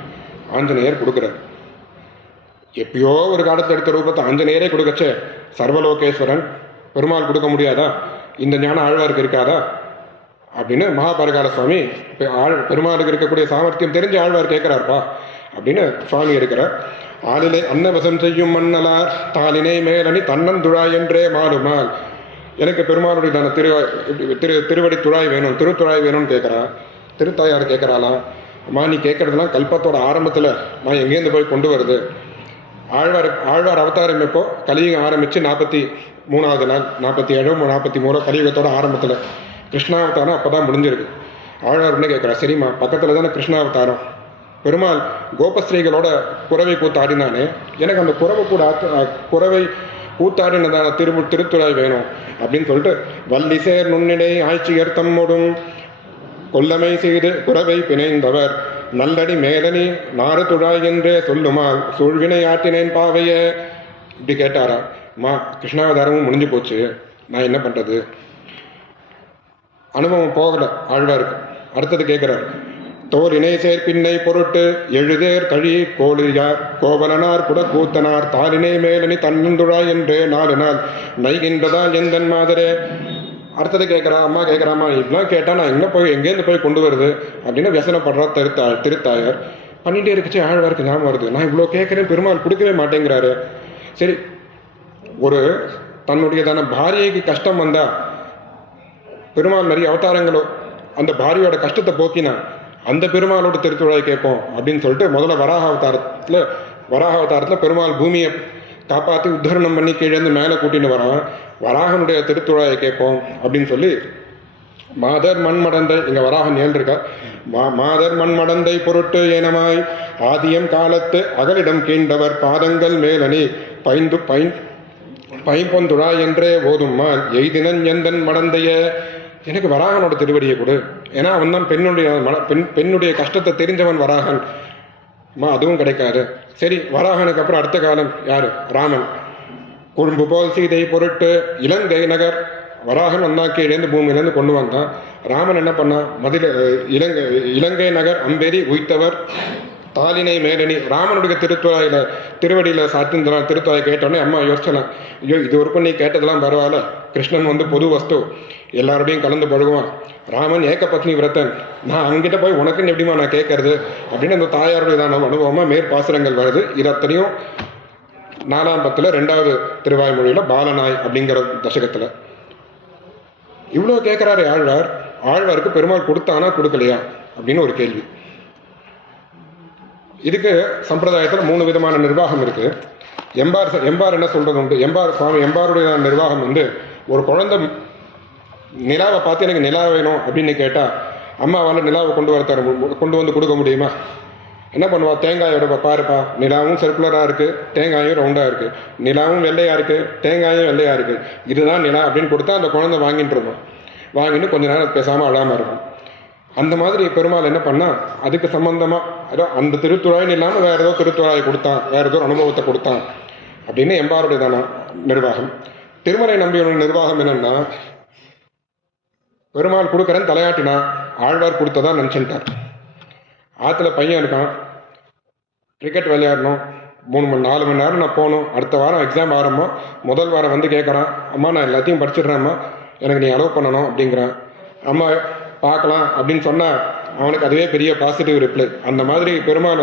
ஆஞ்சநேயர் கொடுக்குறார். எப்பயோ ஒரு காலத்தில் எடுத்த ரூபத்தை ஆஞ்சநேயரே கொடுக்கச்சே, சர்வலோகேஸ்வரன் பெருமாள் கொடுக்க முடியாதா? இந்த ஞானம் ஆழ்வாருக்கு இருக்காதா அப்படின்னு மகாபரிகால சுவாமி பெருமாளுக்கு இருக்கக்கூடிய சாமர்த்தியம் தெரிஞ்சு ஆழ்வார் கேட்கிறார்ப்பா அப்படின்னு சுவாமி இருக்கிறார். ஆளிலை அன்னவசம் செய்யும் மன்னலார் தாளினை மேலணி தன்னந்துழாய் என்றே மாலுமால். எனக்கு பெருமாளுடைய திருவடி துழாய் வேணும், திருத்துழாய் வேணும்னு கேட்குறா. திருத்தாயார் கேட்குறாளாம், அம்மா நீ கேட்கறதுலாம் கல்பத்தோட ஆரம்பத்தில் நான் எங்கேருந்து போய் கொண்டு வருது. ஆழ்வார் அவதாரம் எப்போ கலியுகம் ஆரம்பித்து 43வது நாள், 47 43 கலியுகத்தோட ஆரம்பத்தில். கிருஷ்ணாவதாரம் அப்போ தான் முடிஞ்சிருக்கு. ஆழ்வார் என்ன கேட்குறா, சரிம்மா பக்கத்தில் தானே கிருஷ்ணாவதாரம், பெருமாள் கோபஸ்ரீகளோட குறவை கூத்தாடினானே, எனக்கு அந்த குறவை கூத்தாடினதான திருத்துழாய் வேணும் அப்படின்னு சொல்லிட்டு வல்லிசேர் நுண்ணிடை ஆய்ச்சியர் தம்மோடும் கொல்லமை செய்து குறவை பிணைந்தவர் நல்லடி மேலனி நாறு துழாய் என்றே சொல்லுமால் சூழ்வினை ஆட்டினேன் பாவைய. இப்படி கேட்டாரா. மா கிருஷ்ணாவதாரமும் முடிஞ்சு போச்சு, நான் என்ன பண்ணுறது? அனுபவம் போகலை ஆழ்வாருக்கு. அடுத்தது கேட்குறார், தோல் இணை சேர்ப்பின்னை பொருட்டு எழுதேர் கழி கோழியார் கோவலனார் குடக்கூத்தனார் தாலினை மேலனி தன்னந்துழாய் என்றே 4 நாள் நைகின்றதால் எந்தன் மாதிரே. அடுத்தது கேட்குறா, அம்மா கேட்குறாம்மா, இப்படிலாம் கேட்டால் நான் எங்கேருந்து போய் கொண்டு வருது அப்படின்னு வியசனப்படுறா திருத்தாயார். பண்ணிகிட்டே இருக்குச்சு. ஆழ்வாருக்கு ஞாபகம் வருது, நான் இவ்வளோ கேட்குறேன், பெருமாள் கொடுக்கவே மாட்டேங்கிறாரு. சரி, ஒரு தன்னுடையதான பாரியைக்கு கஷ்டம் வந்தா பெருமாள் நிறைய அவதாரங்களோ அந்த பாரியோட கஷ்டத்தை போக்கினா அந்த பெருமாளோட திருத்துழாய் கேட்போம் அப்படின்னு சொல்லிட்டு முதல்ல வராக அவதாரத்தில் பெருமாள் பூமியை காப்பாற்றி உத்தரணம் பண்ணி கீழேருந்து மேலே கூட்டின்னு வரான். வராகனுடைய திருத்துழாயை கேட்போம் அப்படின்னு சொல்லி மாதர் மண்மடந்தை, இங்கே வராகன் ஏழ்ருக்கா, மாதர் மண்மடந்தை பொருட்டு ஏனமாய் ஆதியம் காலத்து அகலிடம் கீண்டவர் பாதங்கள் மேலணி பைம்பொந்துழாய் என்றே ஓதும்மான் எய்தினன் எந்தன் மடந்தைய. எனக்கு வராகனோட திருவடியை கொடு, ஏன்னா அவன் தான் பெண்ணுடைய கஷ்டத்தை தெரிஞ்சவன் வராகன். அதுவும் கிடைக்காது. சரி, வராகனுக்கு அப்புறம் அடுத்த காலம் யாரு? ராமன். குறும்பு போல் சீதை பொருட்டு இலங்கை நகர். வராகன் வந்தா கீழேருந்து பூமியிலேருந்து கொண்டு வந்தான். ராமன் என்ன பண்ணான்? இலங்கை நகர் அம்பேரி உய்த்தவர் தாலினை மேலணி. ராமனுடைய திருவடியில் சாத்திருந்தான் திருத்துவாயை கேட்டோடனே அம்மா யோசிச்சலாம், ஐயோ இது வரைக்கும் நீ கேட்டதெல்லாம் பரவாயில்ல, கிருஷ்ணன் பொது வஸ்து, எல்லாரோடையும் கலந்து பழகுவான். ராமன் ஏகபத்னி விரத்தன், நான் அவங்ககிட்ட போய் உனக்குன்னு எப்படிமா நான் கேட்கறது அப்படின்னு அந்த தாயாருடையதான அனுபவமாக மேற்பாசுரங்கள் வருது. இது அத்தனையும் 4ஆம் பத்தில் 2வது திருவாய்மொழியில் பாலநாய் அப்படிங்கிற தசகத்தில். இவ்வளோ கேட்குறாரு ஆழ்வார். ஆழ்வாருக்கு பெருமாள் கொடுத்தானா கொடுக்கலையா அப்படின்னு ஒரு கேள்வி. இதுக்கு சம்பிரதாயத்தில் 3 விதமான நிர்வாகம் இருக்கு. எம்பார் என்ன சொல்றது உண்டு? சுவாமி எம்பாருடைய நிர்வாகம் ஒரு குழந்தை நிலாவை பார்த்து எனக்கு நிலா வேணும் அப்படின்னு கேட்டா அம்மாவால் நிலாவை கொண்டு வந்து கொடுக்க முடியுமா? என்ன பண்ணுவா? தேங்காயோட பாருப்பா, நிலாவும் சர்க்குலராக இருக்கு, தேங்காயும் ரவுண்டா இருக்கு, நிலாவும் வெள்ளையா இருக்கு, தேங்காயும் வெள்ளையா இருக்கு, இதுதான் நிலா அப்படின்னு கொடுத்தா அந்த குழந்தை வாங்கிட்டு இருக்கும். வாங்கிட்டு கொஞ்ச நேரம் பேசாம அழாம இருக்கும். அந்த மாதிரி பெருமாள் என்ன பண்ணா, அதுக்கு சம்பந்தமா ஏதோ அந்த திருத்துழாயின்னு இல்லாமல் வேற ஏதோ திருத்துழாயை கொடுத்தான், வேற ஏதோ அனுபவத்தை கொடுத்தான் அப்படின்னு எம்பாருடையதான நிர்வாகம். திருமலை நம்பியோட நிர்வாகம் என்னன்னா, பெருமாள் கொடுக்குறேன்னு தலையாட்டினா ஆழ்வார் கொடுத்ததா நினச்சுட்டார். ஆற்றுல பையன் இருக்கான், கிரிக்கெட் விளையாடணும், 4 மணி நேரம் நான் போகணும், அடுத்த வாரம் எக்ஸாம் ஆரம்பம், முதல் வாரம் கேட்குறான், அம்மா நான் எல்லாத்தையும் படிச்சிடுறேம்மா, எனக்கு நீ அலோவ் பண்ணணும் அப்படிங்கிறான். அம்மா பார்க்கலாம் அப்படின்னு சொன்னால் அவனுக்கு அதுவே பெரிய பாசிட்டிவ் ரிப்ளை. அந்த மாதிரி பெருமாள்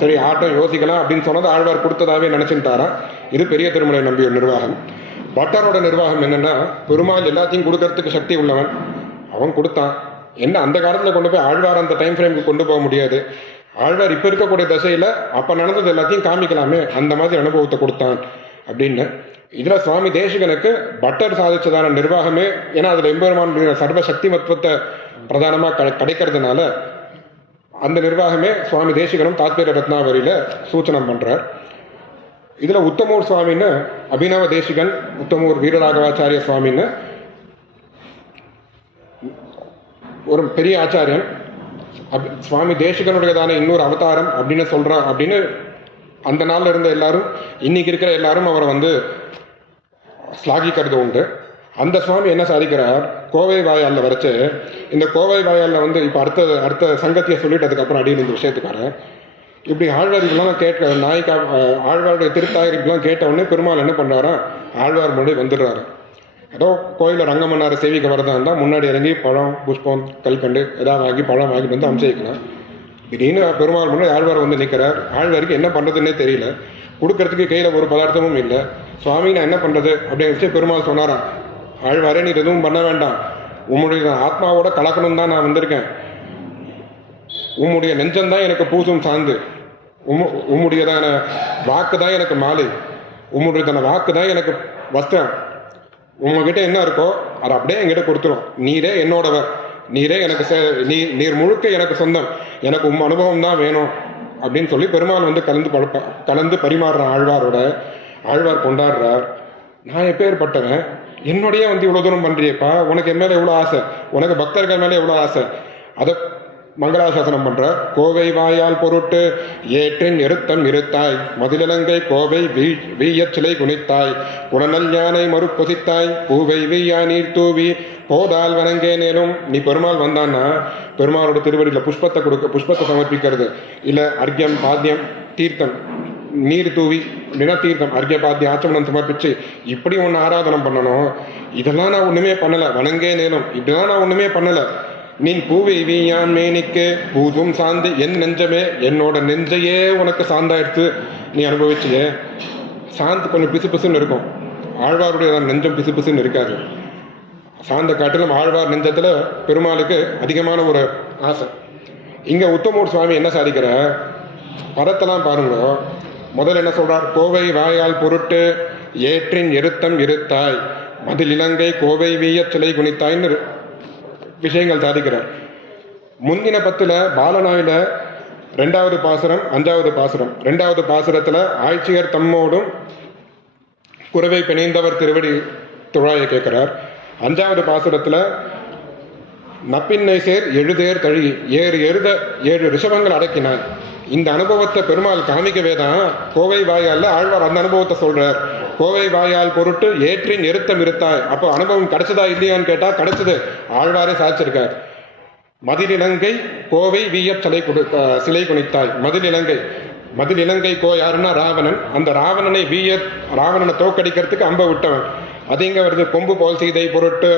சரி ஆட்டம் யோசிக்கலாம் அப்படின்னு சொன்னது ஆழ்வார் கொடுத்ததாவே நினச்சிட்டாரான். இது பெரிய திருமலை நம்பிய நிர்வாகம். பட்டரோட நிர்வாகம் என்னன்னா, பெருமாள் எல்லாத்தையும் கொடுக்கறதுக்கு சக்தி உள்ளவன், அவன் கொடுத்தான். என்ன அந்த காலத்தில் கொண்டு போய் ஆழ்வார் அந்த டைம் ஃப்ரேமுக்கு கொண்டு போக முடியாது. ஆழ்வார் இப்போ இருக்கக்கூடிய தசையில் அப்போ நடந்தது எல்லாத்தையும் காமிக்கலாமே, அந்த மாதிரி அனுபவத்தை கொடுத்தான் அப்படின்னு. இதில் சுவாமி தேசிகனுக்கு பட்டர் சாதிச்சதான நிர்வாகமே, ஏன்னா அதில் எம்பெருமான் சர்வசக்தி மத்துவத்தை பிரதானமாக கிடைக்கிறதுனால அந்த நிர்வாகமே சுவாமி தேசிகனும் தாத்பரிய ரத்னாவரியில சூச்சனம் பண்றார். இதுல உத்தமூர் சுவாமின்னு அபினவ தேசிகன், உத்தமூர் வீரராகவாச்சாரிய சுவாமின்னு ஒரு பெரிய ஆச்சாரியன், சுவாமி தேசிகனுடையதான இன்னொரு அவதாரம் அப்படின்னு சொல்றான் அப்படின்னு அந்த நாள்ல இருந்த எல்லாரும், இன்னைக்கு இருக்கிற எல்லாரும் அவரை ஸ்லாகிக்கிறது உண்டு. அந்த சுவாமி என்ன சாதிக்கிறார், கோவை வாயால்ல வரைச்சு, இந்த கோவை வாயால்ல இப்போ அடுத்த சங்கத்தியை சொல்லிட்டு அதுக்கப்புறம் அடியில் இந்த விஷயத்துக்காரன் இப்படி ஆழ்வார்கள்லாம் ஆழ்வாருடைய திருத்தாயிரிக்கெல்லாம் கேட்ட உடனே பெருமாள் என்ன பண்றாரா, ஆழ்வார் முன்னாடி வந்துடுறாரு. ஏதோ கோயிலில் ரங்கமன்னாரை சேவிக்க வரதா இருந்தால் முன்னாடி இறங்கி பழம், புஷ்பம், கல்கண்டு ஏதாவது வாங்கி பழம் வாங்கிட்டு அம்சைக்கலாம். திடீர்னு பெருமாள் முன்னாடி ஆழ்வார் நிற்கிறார். ஆழ்வாருக்கு என்ன பண்ணுறதுன்னே தெரியல, கொடுக்கறதுக்கு கையில் ஒரு பதார்த்தமும் இல்லை. சுவாமி நான் என்ன பண்ணுறது அப்படின்னு வச்சு பெருமாள் சொன்னாராம், ஆழ்வாரே நீ எதுவும் பண்ண வேண்டாம், உம்முடைய ஆத்மாவோட கலக்கணும் தான் நான் வந்திருக்கேன், உம்முடைய நெஞ்சம்தான் எனக்கு பூசும் சார்ந்து, உம்முடையதான வாக்கு தான் எனக்கு மாலை, உம்முடையதான வாக்கு தான் எனக்கு வஸ்திரம், உங்ககிட்ட என்ன இருக்கோ அதை அப்படியே என்கிட்ட கொடுத்துரும், நீரே என்னோடவர், நீரே எனக்கு நீர் முழுக்க எனக்கு சொந்தம், எனக்கு அனுபவம் தான் வேணும் அப்படின்னு சொல்லி பெருமாள் கலந்து பரிமாறுற ஆழ்வாரோட. ஆழ்வார் கொண்டாடுறார், நான் எப்பேற்பட்டவன், என்னுடைய இவ்வளோ தூரம் பண்றியப்பா, உனக்கு என் மேலே எவ்வளோ ஆசை, உனக்கு பக்தர்கள் மேலே எவ்வளோ ஆசை, அதை மங்களாசாசனம் பண்ற. கோவை வாயால் பொருட்டு ஏற்றின் இருத்தம் இருத்தாய், மதிலங்கை கோவை வீயச் சிலை குனித்தாய், குணநல் யானை மறுப்பொசித்தாய், பூவை வீயா நீர் தூவி போதால் வணங்கே நேரும். நீ பெருமாள் வந்தான்னா பெருமாளோட திருவடியில் புஷ்பத்தை சமர்ப்பிக்கிறது, இல்லை அர்க்கியம் பாத்தியம் தீர்த்தம் நீர் தூவி அப்படின்னா தீர்த்தம் அர்க்கிய பாத்தியம் ஆச்சமனம் சமர்ப்பிச்சு இப்படி ஒன்று ஆராதனம் பண்ணணும். இதெல்லாம் நான் ஒன்றுமே பண்ணலை, வணங்கே நேரும் இப்படிலாம் நான் ஒன்றுமே பண்ணலை. நீ பூவை வீயான் மேனிக்கு பூதும் சாந்து என் நெஞ்சமே, என்னோட நெஞ்சையே உனக்கு சாந்தாயிடுத்து, நீ அனுபவிச்சியே. சாந்து கொஞ்சம் பிசு பிசுன்னு இருக்கும், ஆழ்வாருடைய நெஞ்சம் பிசு பிசுன்னு இருக்காது. சாந்த காட்டிலும் ஆழ்வார் நெஞ்சத்துல பெருமாளுக்கு அதிகமான ஒரு ஆசை. இங்க உத்தமூர் சுவாமி என்ன சாதிக்கிற பதத்தெல்லாம் பாருங்க. முதல்ல என்ன சொல்றார்? கோவை வாயால் பொருட்டு ஏற்றின் எருத்தம் இருத்தாய், மதில் இலங்கை கோவை வீய சிலை குனித்தாய்ன்னு விஷயங்கள் சாதிக்கிறார். முந்தின பத்துல பாலனாயில 2வது பாசுரம் 5வது பாசுரம். 2வது பாசுரத்துல ஆய்ச்சியர் தம்மோடும் குறவை பிணைந்தவர் திருவடி துழாயை கேட்கிறார். 5வது பாசுரத்துல நப்பின்னை சேர் எழுதேர் தழி ஏறு எருத 7 ரிஷபங்கள் அடக்கினான். இந்த அனுபவத்தை பெருமாள் காமிக்கவே தான் கோவை வாயால் ஆழ்வார் அந்த அனுபவத்தை சொல்றார். கோவை வாயால் பொருட்டு ஏற்றின் எருத்தம் இருத்தாய். அப்போ அனுபவம் கிடைச்சதா இல்லையான்னு கேட்டா கிடைச்சது, ஆழ்வாரே சாதிச்சிருக்கார். மதிலிலங்கை கோவை வீய சிலை குனித்தாய். மதிலிலங்கை கோ யாருன்னா ராவணன். அந்த ராவணனை ராவணனை தோக்கடிக்கிறதுக்கு அம்ப விட்டவன். அது இங்க வருது, கொம்பு போல் சீதை பொருட்டு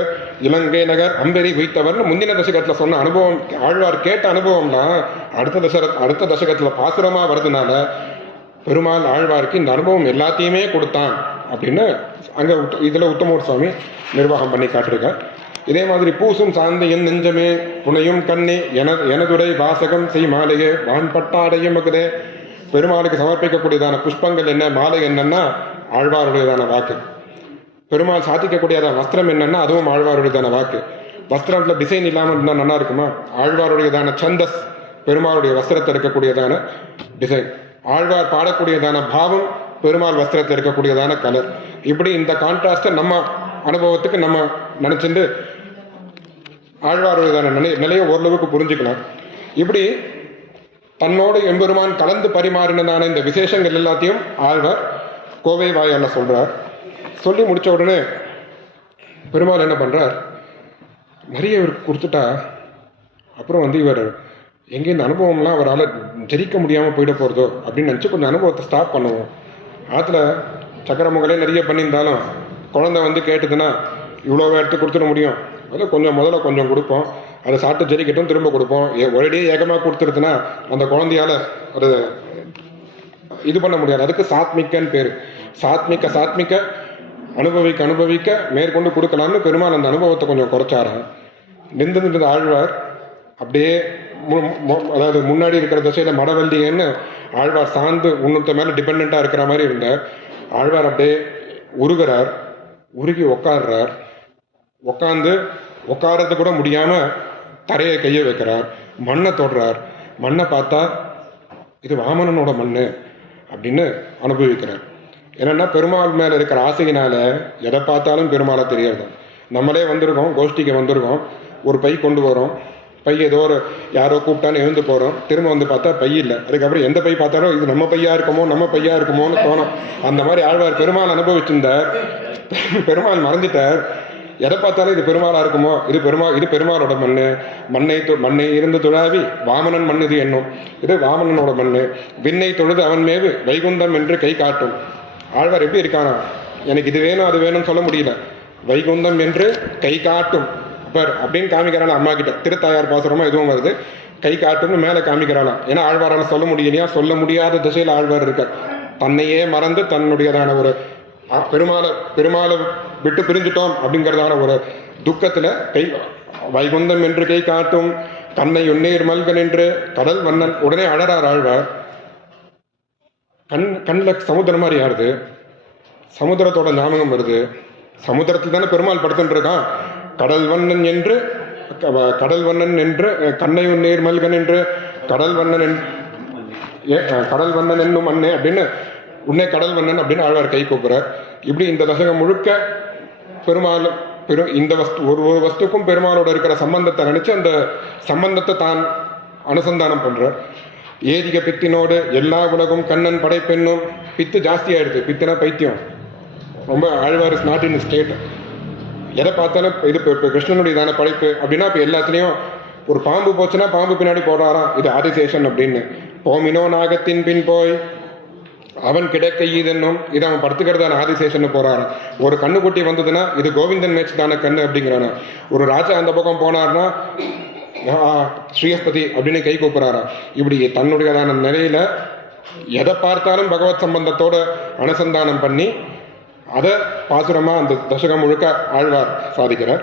இலங்கை நகர் அம்பெறி உய்த்தவர்னு முந்தின தசகத்துல சொன்ன அனுபவம், ஆழ்வார் கேட்ட அனுபவம்லாம் அடுத்த தசகத்துல பாசுரமா வருதுனால பெருமாள் ஆழ்வாருக்கு இந்த அனுபவம் எல்லாத்தையுமே கொடுத்தான் அப்படின்னு அங்க இதுல உத்தமூர் சுவாமி நிர்வாகம் பண்ணி காட்டிருக்கார். இதே மாதிரி பூசும் சார்ந்த என் நெஞ்சமே புனையும் கண்ணே எனதுரை வாசகம் செய் மாலையே வான் பட்டாடையும் மகுதே. பெருமாளுக்கு சமர்ப்பிக்கக்கூடியதான புஷ்பங்கள் என்ன, மாலை என்னன்னா ஆழ்வாருடையதான வாக்கு. பெருமாள் சாதிக்கக்கூடியதான வஸ்திரம் என்னன்னா அதுவும் ஆழ்வாருடையதான வாக்கு. வஸ்திரத்துல டிசைன் இல்லாமல் இருந்தால் நல்லா இருக்குமா? ஆழ்வாருடையதான சந்தஸ் பெருமாளுடைய வஸ்திரத்தை இருக்கக்கூடியதான டிசைன். ஆழ்வார் பாடக்கூடியதான பாவம் பெருமாள் வஸ்திரத்தை இருக்கக்கூடியதான கலர். இப்படி இந்த கான்ட்ராஸ்டை நம்ம அனுபவத்துக்கு நம்ம நினைச்சுட்டு ஆழ்வாருடையதான நிலையை ஓரளவுக்கு புரிஞ்சுக்கலாம். இப்படி தன்னோடு எம்பெருமான் கலந்து பரிமாறினதான இந்த விசேஷங்கள் எல்லாத்தையும் ஆழ்வார் கோவை வாயால சொல்றார். சொல்லி முடிச்ச உடனே பெருமாள் என்ன பண்றார்? நிறைய இவருக்கு கொடுத்துட்டா அப்புறம் இவர் எங்கே இந்த அனுபவம்லாம் அவரால் ஜெயிக்க முடியாமல் போயிட போகிறதோ அப்படின்னு நினச்சி கொஞ்சம் அனுபவத்தை ஸ்டாப் பண்ணுவோம். ஆற்றுல சக்கரமுங்களே நிறைய பண்ணியிருந்தாலும் குழந்தை கேட்டுதுன்னா இவ்வளோ எடுத்து கொடுத்துட முடியும். அதில் முதல்ல கொஞ்சம் கொடுப்போம், அதை சாப்பிட்டு ஜெயிக்கட்டும், திரும்ப கொடுப்போம். ஒரேடியே ஏகமாக கொடுத்துருதுன்னா அந்த குழந்தையால் அது இது பண்ண முடியாது. அதுக்கு சாத்மிக்கன்னு பேர். சாத்மிக்க அனுபவிக்க மேற்கொண்டு கொடுக்கலாம்னு பெருமாள் அந்த அனுபவத்தை கொஞ்சம் குறைச்சாராம். நின்று ஆழ்வார் அப்படியே அதாவது முன்னாடி இருக்கிற திசையில மடவல்லின்னு ஆழ்வார் சார்ந்து உன்னத்த மேல டிபெண்டா இருக்கிற மாதிரி இருந்தார். ஆழ்வார் அப்படியே உருகிறார், உருகி உக்காடுறார். உட்காரது கூட முடியாம தரையை கையை வைக்கிறார், மண்ணை தொடுறார். மண்ணை பார்த்தா இது வாமனனோட மண்ணு அப்படின்னு அனுபவிக்கிறார். என்னன்னா பெருமாள் மேல இருக்கிற ஆசையினால எதை பார்த்தாலும் பெருமாளை தெரியாது. நம்மளே வந்திருக்கோம், கோஷ்டிக்கு வந்திருக்கோம், ஒரு பை கொண்டு வரோம், பை ஏதோ யாரோ கூப்பிட்டான்னு எழுந்து போறோம், திரும்ப பார்த்தா பை இல்லை. அதுக்கப்புறம் எந்த பை பார்த்தாலும் இது நம்ம பையா இருக்குமோன்னு தோணும். அந்த மாதிரி ஆழ்வார் பெருமாள் அனுபவிச்சிருந்தார். பெருமாள் மறந்துட்டார். எதை பார்த்தாலும் இது பெருமாளா இருக்குமோ, இது பெருமாளோட மண்ணை இருந்து துழாவி வாமனன் மண் இது என்னும், இது வாமனனோட மண்ணு. விண்ணை தொழுது அவன் மேவு வைகுந்தம் என்று கை காட்டும். ஆழ்வார் எப்படி இருக்கானா, எனக்கு இது வேணும் அது வேணும்னு சொல்ல முடியல, வைகுந்தம் என்று கை காட்டும் அப்படின்னு காமிக்கிறாள் அம்மா கிட்ட. திருத்தாயார் பாசுரமா இதுவும் வருது, கை காட்டும்னு மேல காமிக்கிறாளாம். ஏன்னா ஆழ்வாரால் சொல்ல முடியலையா, சொல்ல முடியாத திசையில் ஆழ்வார் இருக்கார். தன்னையே மறந்து தன்னுடையதான ஒரு பெருமாளை விட்டு பிரிஞ்சுட்டோம் அப்படிங்கிறதான ஒரு துக்கத்துல வைகுந்தம் என்று கை காட்டும் தன்னை உன்னீர் மல்கன் என்று கடல் வண்ணன். உடனே அழறார் ஆழ்வார். கண்ணில் சமுத்திரம் மாதிரி யாருது, சமுத்திரத்தோட ஞாபகம் வருது. சமுத்திரத்தில் தானே பெருமாள் படுத்துட்டு இருக்கான். கடல் வண்ணன் என்று கண்ணை உன்னீர் மல்கன் என்று கடல் வண்ணன் என்னும் அண்ணே அப்படின்னு உன்னே கடல் வண்ணன் அப்படின்னு ஆழ்வார் கை கூப்புறார். இப்படி இந்த தசகம் முழுக்க பெருமாள் இந்த ஒரு வஸ்துக்கும் பெருமாளோட இருக்கிற சம்பந்தத்தை நினைச்சு அந்த சம்பந்தத்தை தான் அனுசந்தானம் பண்றார். ஏதிக பித்தினோடு எல்லா உலகும் கண்ணன் படைப்பெண்ணும். பித்து ஜாஸ்தி ஆயிடுது. பித்துனா பைத்தியம். ரொம்ப Alvar is not in state. எதை பார்த்தாலும் இது கிருஷ்ணனுடையதான படைப்பு அப்படின்னா இப்போ எல்லாத்துலேயும் ஒரு பாம்பு போச்சுன்னா பாம்பு பின்னாடி போடுறாராம், இது ஆதிசேஷன் அப்படின்னு. போமினோ நாகத்தின் பின் போய் அவன் கிடைக்க ஈதன்னும், இது அவன் படுத்துக்கிறதான ஆதிசேஷன் போறாராம். ஒரு கண்ணுக்குட்டி வந்ததுன்னா இது கோவிந்தன் மேட்ச் தான கண்ணு அப்படிங்கிறானா. ஒரு ராஜா அந்த பக்கம் போனார்னா ஸ்ரீஹஸ்பதி அப்படின்னு கை கூப்புறாரா. இப்படி தன்னுடையதான நிலையில எதை பார்த்தாலும் பகவத் சம்பந்தத்தோட அனுசந்தானம் பண்ணி அதை பாசுரமா அந்த தசகம் முழுக்க ஆழ்வார் சாதிக்கிறார்.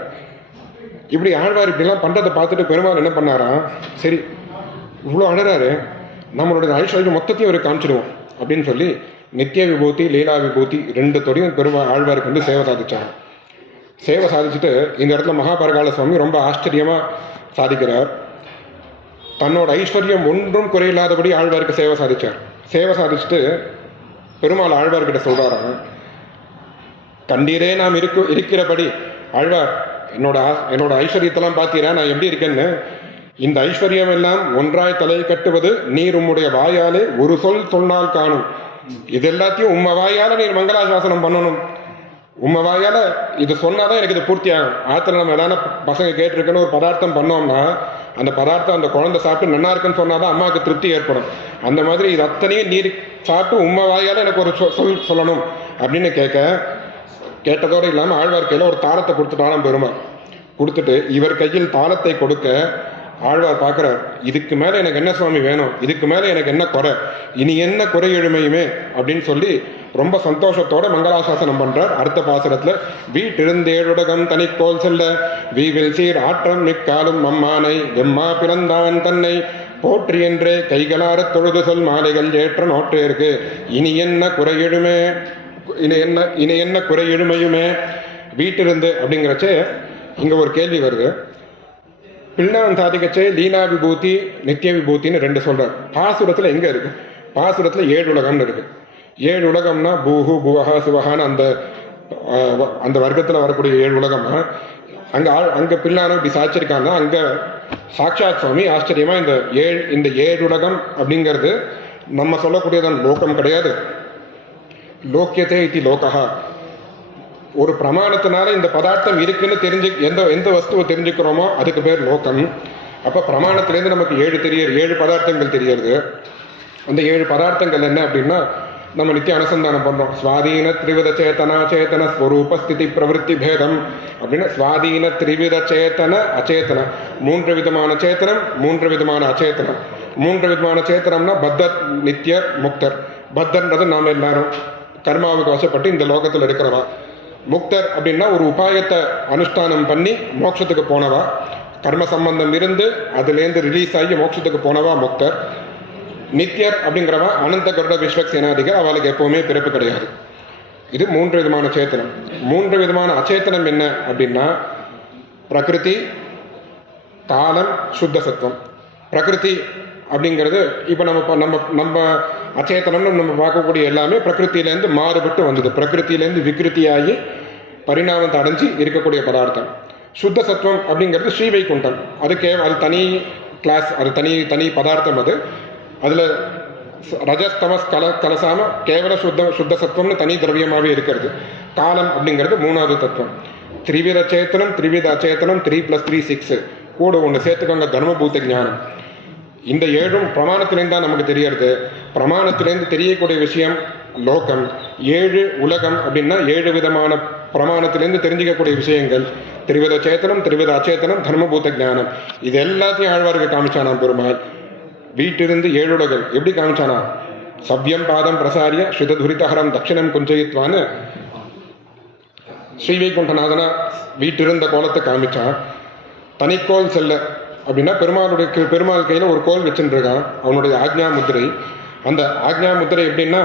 இப்படி ஆழ்வார் இப்படிலாம் பண்றதை பார்த்துட்டு பெருமாள் என்ன பண்ணாராம், சரி இவ்வளோ அழறாரு, நம்மளுடைய ஐஸ்வர்யம் மொத்தத்தையும் ஒரு காமிச்சிடுவோம் அப்படின்னு சொல்லி நித்திய விபூதி லீலா விபூதி ரெண்டு தொடையும் பெருமாள் ஆழ்வாருக்கு வந்து சேவை சாதிச்சாங்க. சேவை சாதிச்சுட்டு இந்த இடத்துல மகாபரகால சுவாமி ரொம்ப ஆச்சரியமா சாதிக்கிறார். தன்னோட ஐஸ்வர்யம் ஒன்றும் குறையில்லாதபடி ஆழ்வாருக்கு சேவை சாதிச்சார். சேவை சாதிச்சுட்டு பெருமாள் ஆழ்வார்கிட்ட சொல்றாராங்க, கண்டீரே நாம் இருக்கிறபடி ஆழ்வார் என்னோட ஐஸ்வர்யத்தெல்லாம் பார்த்தீரா நான் எப்படி இருக்கேன்னு. இந்த ஐஸ்வர்யம் எல்லாம் ஒன்றாய் தலை கட்டுவது நீர் உம்முடைய வாயாலே ஒரு சொல் சொன்னால் காணும். இது எல்லாத்தையும் உம்ம வாயால நீர் மங்களாசாசனம் பண்ணணும். உம்ம வாயால இது சொன்னாதான் எனக்கு இது பூர்த்தி ஆகும். ஆத்துல நம்ம ஏதாவது பசங்க கேட்டிருக்குன்னு ஒரு பதார்த்தம் பண்ணோம்னா அந்த பதார்த்தம் அந்த குழந்தை சாப்பிட்டு நல்லா இருக்குன்னு சொன்னாதான் அம்மாவுக்கு திருப்தி ஏற்படும். அந்த மாதிரி இது அத்தனையும் நீர் சாப்பிட்டு உம்ம வாயால எனக்கு ஒரு சொல் சொல்லணும் அப்படின்னு கேட்டதோடு இல்லாமல் ஆழ்வார் கையில் ஒரு தாளத்தை கொடுத்துட்டாலும் பெருமாள் கொடுத்துட்டு இவர் கையில் தாளத்தை கொடுக்க ஆழ்வார் பார்க்குறார், இதுக்கு மேலே எனக்கு என்ன சுவாமி வேணும், இதுக்கு மேலே எனக்கு என்ன குறை, இனி என்ன குறை எழுமையுமே அப்படின்னு சொல்லி ரொம்ப சந்தோஷத்தோட மங்களாசாசனம் பண்றார். அடுத்த பாசுரத்துல வீட்டிருந்தேழுடகம் தனிக்கோல் செல்ல வீவில் சீர் ஆற்றம் மிக்காலும் அம்மானை வெம்மா பிறந்தான் தன்னை போற்றி என்றே கைகளார தொழுது சொல் மாலைகள் ஏற்ற நோற்றேற்கு இனி என்ன குறை எழுமே இனி என்ன குறை எழுமையுமே. வீட்டிலிருந்து அப்படிங்கிறச்சே இங்க ஒரு கேள்வி வருது. பிள்ளான் சாதிக்கச்சே லீலா விபூதி நித்திய விபூத்தின்னு ரெண்டு சொல்றார். பாசுரத்துல எங்க இருக்கு? பாசுரத்துல 7 உலகம்னு இருக்கு. 7 உலகம்னா பூஹு புவஹா சிவஹான்னு அந்த வர்க்கத்துல வரக்கூடிய 7 உலகம். அங்க பிள்ளான இப்படி சாச்சிருக்காங்க. அங்க சாட்சாத் சுவாமி ஆச்சரியமா இந்த 7 உலகம் அப்படிங்கிறது நம்ம சொல்லக்கூடியதான் லோகம் கிடையாது. லோக்கியதே இது லோகா. ஒரு பிரமாணத்தினால இந்த பதார்த்தம் இருக்குன்னு எந்த வஸ்துவை தெரிஞ்சுக்கிறோமோ அதுக்கு பேர் லோகம். அப்ப பிரமாணத்திலேருந்து நமக்கு 7 பதார்த்தங்கள் தெரியறது. அந்த 7 பதார்த்தங்கள் என்ன அப்படின்னா நம்ம நித்திய அனுசந்தானம் பண்றோம். சுவாதீன திரிவித சேத்தனா சேத்தன ஸ்வரூப ஸ்திதி பிரவருத்தி பேதம் அப்படின்னு சுவாதீன திரிவித சேத்தன அச்சேதன 3 விதமான சேத்தனம் 3 விதமான அச்சேதனம். 3 விதமான சேத்தனம்னா பத்தர் நித்தியர் முக்தர். பத்தர்ன்றது நாம எல்லாரும் கர்மாவுக்கு வசப்பட்டு இந்த லோகத்தில் இருக்கிறவா. முக்தர் அப்படின்னா ஒரு உபாயத்தை அனுஷ்டானம் பண்ணி மோட்சத்துக்கு போனவா, கர்ம சம்பந்தம் இருந்து அதுலேருந்து ரிலீஸ் ஆகி மோட்சத்துக்கு போனவா முக்தர். நித்தியர் அப்படிங்கிறவா அனந்த கருட விஸ்வக்சேனாதிகள், அவளுக்கு எப்பவுமே பிறப்பு கிடையாது. இது 3 விதமான சேத்தனம். 3 விதமான அச்சேத்தனம் என்ன அப்படின்னா பிரகிருதி காலம் சுத்த சத்துவம். பிரகிருதி அப்படிங்கிறது இப்போ நம்ம அச்சேத்தனம்னு நம்ம பார்க்கக்கூடிய எல்லாமே பிரகிருத்திலேருந்து மாறுபட்டு வந்தது. பிரகிருத்திலேருந்து விகிருத்தியாகி பரிணாமத்தை அடைஞ்சு இருக்கக்கூடிய பதார்த்தம். சுத்த சத்துவம் அப்படிங்கிறது ஸ்ரீவைகுண்டம். அது தனி கிளாஸ், அது தனி பதார்த்தம். அதில் ரஜஸ்தமஸ் கலசாம கேவல சுத்த சத்துவம்னு தனி திரவியமாகவே இருக்கிறது. காலம் அப்படிங்கிறது 3வது தத்துவம். திரிவித சேத்தனம் திரிவித அச்சேத்தனம் 3+3 6 கூட ஒன்று சேர்த்துக்கோங்க தர்மபூத ஞானம். இந்த 7ம் பிரமாணத்திலேருந்து தான் நமக்கு தெரியறது. பிரமாணத்திலேருந்து தெரியக்கூடிய விஷயம் லோகம். 7 உலகம் அப்படின்னா 7 விதமான பிரமாணத்திலேருந்து தெரிஞ்சிக்கக்கூடிய விஷயங்கள். திரிவித சேத்தனம் திரிவித அச்சேத்தனம் தர்மபூத ஞானம். இது எல்லாத்தையும் ஆழ்வாருக்கு காமிச்சானாம் பெருமாள். வீட்டிலிருந்து 7 உலகம் எப்படி காமிச்சானா, சவ்யம் பாதம் பிரசாரிய ஸ்ருததுரிதஹரம் தட்சிணம் குஞ்சயித்வான்னு ஸ்ரீவைகுண்டநாதனா வீட்டிருந்த கோலத்தை காமிச்சான். தனிக்கோல் செல்ல அப்படின்னா பெருமாள் கையில் ஒரு கோல் வச்சுட்டு இருக்கான், அவனுடைய ஆக்ஞா முத்திரை. அந்த ஆக்ஞா முத்திரை எப்படின்னா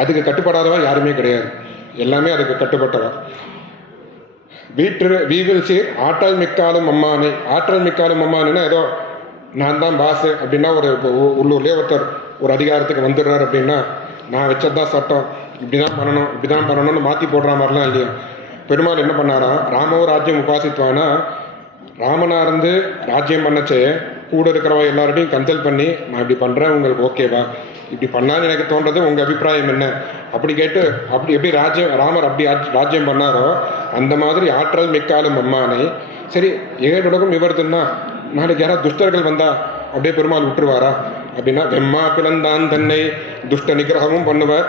அதுக்கு கட்டுப்படாதவா யாருமே கிடையாது, எல்லாமே அதுக்கு கட்டுப்பட்டவா. வீவில் சீர் ஆற்றல் மிக்காலும் அம்மானை. ஆற்றல் மிக்காலும் அம்மானுன்னா ஏதோ நான் தான் பாஸ் அப்படின்னா ஒரு உள்ளூர்லேயே ஒருத்தர் ஒரு அதிகாரத்துக்கு வந்துடுறாரு அப்படின்னா நான் வச்சதுதான் சட்டம், இப்படிதான் பண்ணணும்னு மாற்றி போடுற மாதிரிலாம் இல்லையா. பெருமாள் என்ன பண்ணாராம், ராமோ ராஜ்யம் உபாசித்வானா ராமனா இருந்து ராஜ்யம் பண்ணச்சே கூட இருக்கிறவா எல்லார்டையும் கன்சல்ட் பண்ணி நான் இப்படி பண்ணுறேன், உங்களுக்கு ஓகேவா, இப்படி பண்ணான்னு எனக்கு தோன்றது, உங்கள் அபிப்பிராயம் என்ன அப்படி கேட்டு அப்படி எப்படி ராமர் அப்படி ராஜ்யம் பண்ணாரோ அந்த மாதிரி ஆற்றல் மிக்காலும் அம்மானை. சரி 7 உலகம் இவர்துன்னா நாளைக்கு யாராவது துஷ்டர்கள் வந்தா அப்படியே பெருமாள் விட்டுருவாரா அப்படின்னா வெம்மா பிளந்தான் தன்னை துஷ்ட நிகிரகமும் பண்ணுவார்,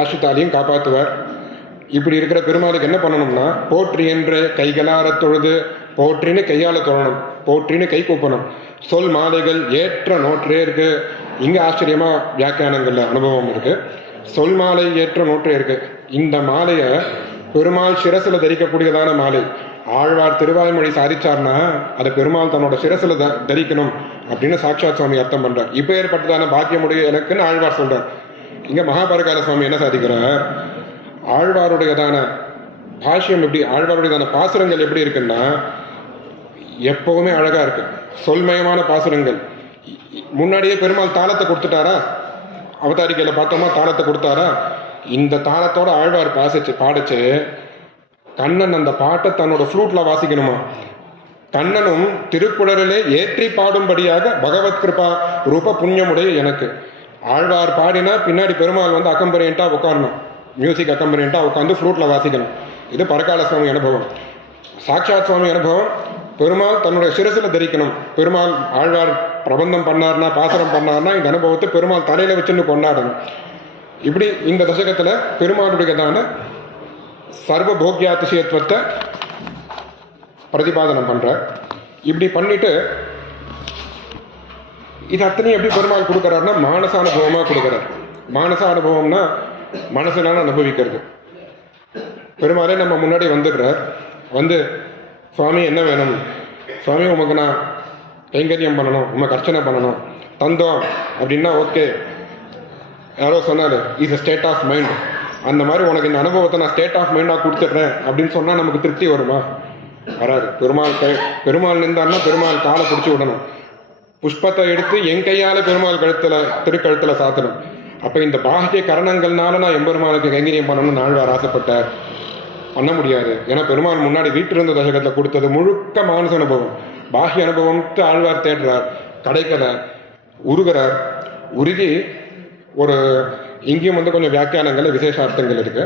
ஆசித்தாலையும் காப்பாற்றுவார். இப்படி இருக்கிற பெருமாளுக்கு என்ன பண்ணணும்னா போற்றி என்ற கைகளார தொழுது, போற்றின்னு கையால தொழணும், போற்றின்னு கை கூப்பணும். சொல் மாலைகள் ஏற்ற நோற்றே இருக்கு. இங்க ஆச்சரியமா வியாக்கியானங்கள்ல அனுபவம் இருக்கு. சொல் மாலை ஏற்ற நோற்றே இருக்கு. இந்த மாலையை பெருமாள் சிரசுல தரிக்கக்கூடியதான மாலை. ஆழ்வார் திருவாய்மொழி சாதிச்சார்னா அதை பெருமாள் தன்னோட சிரசுல தரிக்கணும் அப்படின்னு சாட்சாத் சுவாமி அர்த்தம் பண்றார். இப்ப ஏற்பட்டதான பாக்கியமுடைய எனக்குன்னு ஆழ்வார் சொல்றார். இங்க மகாபரிகால சுவாமி என்ன சாதிக்கிறார், ஆழ்வாருடையதான பாஷ்யம் எப்படி, ஆழ்வாருடையதான பாசுரங்கள் எப்படி இருக்குன்னா எப்பவுமே அழகா இருக்கு. சொல்மயமான பாசுரங்கள். முன்னாடியே பெருமாள் தாளத்தை கொடுத்துட்டாரா, அவதாரிக்கையில பார்த்தோமா தாளத்தை கொடுத்தாரா, இந்த தாளத்தோட ஆழ்வார் பாடிச்சு கண்ணன் அந்த பாட்டை தன்னோட ஃப்ளூட்ல வாசிக்கணுமா. கண்ணனும் திருக்குறளிலே ஏற்றி பாடும்படியாக பகவத் கிருபா ரூப புண்ணியமுடைய எனக்கு. ஆழ்வார் பாடினா பின்னாடி பெருமாள் வந்து அக்கம்பரியண்டா உட்காரணும், மியூசிக் அக்கம்பரியண்டா உட்காந்து ஃப்ளூட்ல வாசிக்கணும். இது பரகால சுவாமி அனுபவம். சாட்சாத் சுவாமி அனுபவம் பெருமாள் தன்னுடைய சிரசுல தரிக்கணும். பெருமாள் ஆழ்வார் பிரபந்தம் பண்ணார்னா பாசனம் பண்ணார்னா இந்த அனுபவத்தை பெருமாள் தலையில வச்சுன்னு கொண்டாடணும். இப்படி இந்த தசகத்துல பெருமாளுடையதான சர்வ போக்கியாதிசயத்துவத்தை பிரதிபாதனம் பண்ற. இப்படி பண்ணிட்டு இது அத்தனையும் எப்படி பெருமாள் கொடுக்கறாருன்னா மானச அனுபவமா கொடுக்கறாரு. மானச அனுபவம்னா மனசுனால அனுபவிக்கிறது. பெருமாளே நம்ம முன்னாடி வந்துடுறார். வந்து சுவாமி என்ன வேணும், சுவாமி உமக்கு நான் கைங்கரியம் பண்ணணும், உமக்கு அர்ச்சனை பண்ணணும், தந்தோம் அப்படின்னா ஓகே. யாரோ சொன்னாரு இஸ் ஸ்டேட் ஆஃப் மைண்ட். அந்த மாதிரி உனக்கு இந்த அனுபவத்தை நான் ஸ்டேட் ஆஃப் மைண்டாக கொடுத்துட்றேன் அப்படின்னு சொன்னால் நமக்கு திருப்தி வருமா? வராது. பெருமாள் நின்றான்னா பெருமாள் காலை பிடிச்சி விடணும். புஷ்பத்தை எடுத்து என் கையால் பெருமாள் திருக்கழுத்தில் சாத்தணும். அப்போ இந்த பாகிய கரணங்கள்னால நான் எம்பெருமானுக்கு கைங்கரியம் பண்ணணும்னு ஆழ்வார் ஆசைப்பட்டார். பண்ண முடியாது. ஏன்னா பெருமாள் முன்னாடி வீட்டிலிருந்த தசகத்தில் கொடுத்தது முழுக்க மானச அனுபவம். பாகிய அனுபவம்ட்டு ஆழ்வார் தேடுறார், கிடைக்கல, உருகிறார். உருகி ஒரு இங்கேயும் வந்து கொஞ்சம் வியாக்கியானங்கள் விசேஷார்த்தங்கள் இருக்கு.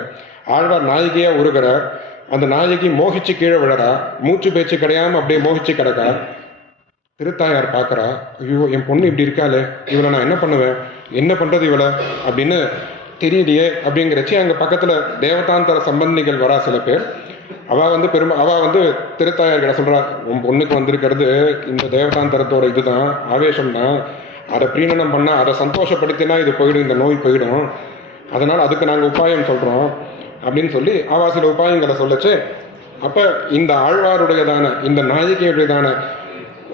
ஆழ்வார் நாயகியா உருகிறார். அந்த நாயகி மோகிச்சு கீழே விழறா, மூச்சு பேச்சு கிடையாம அப்படியே மோகிச்சு கிடக்கா. திருத்தாயார் பார்க்கறா, ஐயோ என் பொண்ணு இப்படி இருக்காளே, இவளை நான் என்ன பண்ணுவேன், என்ன பண்றது இவளை அப்படின்னு தெரியலையே அப்படிங்கிறச்சு அங்க பக்கத்துல தேவதாந்தர சம்பந்திகள் வரா சில பேர். அவ வந்து திருத்தாயார்கிட்ட சொல்றா, உன் பொண்ணுக்கு வந்திருக்கிறது இந்த தேவதாந்தரத்தோட இதுதான், ஆவேசம் தான், அதை பிரீணனம் பண்ணா, அதை சந்தோஷப்படுத்தினா இது போயிடும், இந்த நோய் போயிடும், அதனால அதுக்கு நாங்கள் உபாயம் சொல்றோம் அப்படின்னு சொல்லி அவா சில உபாயங்களை சொல்லச்சு. அப்ப இந்த ஆழ்வாருடையதான இந்த நாயகியுடையதான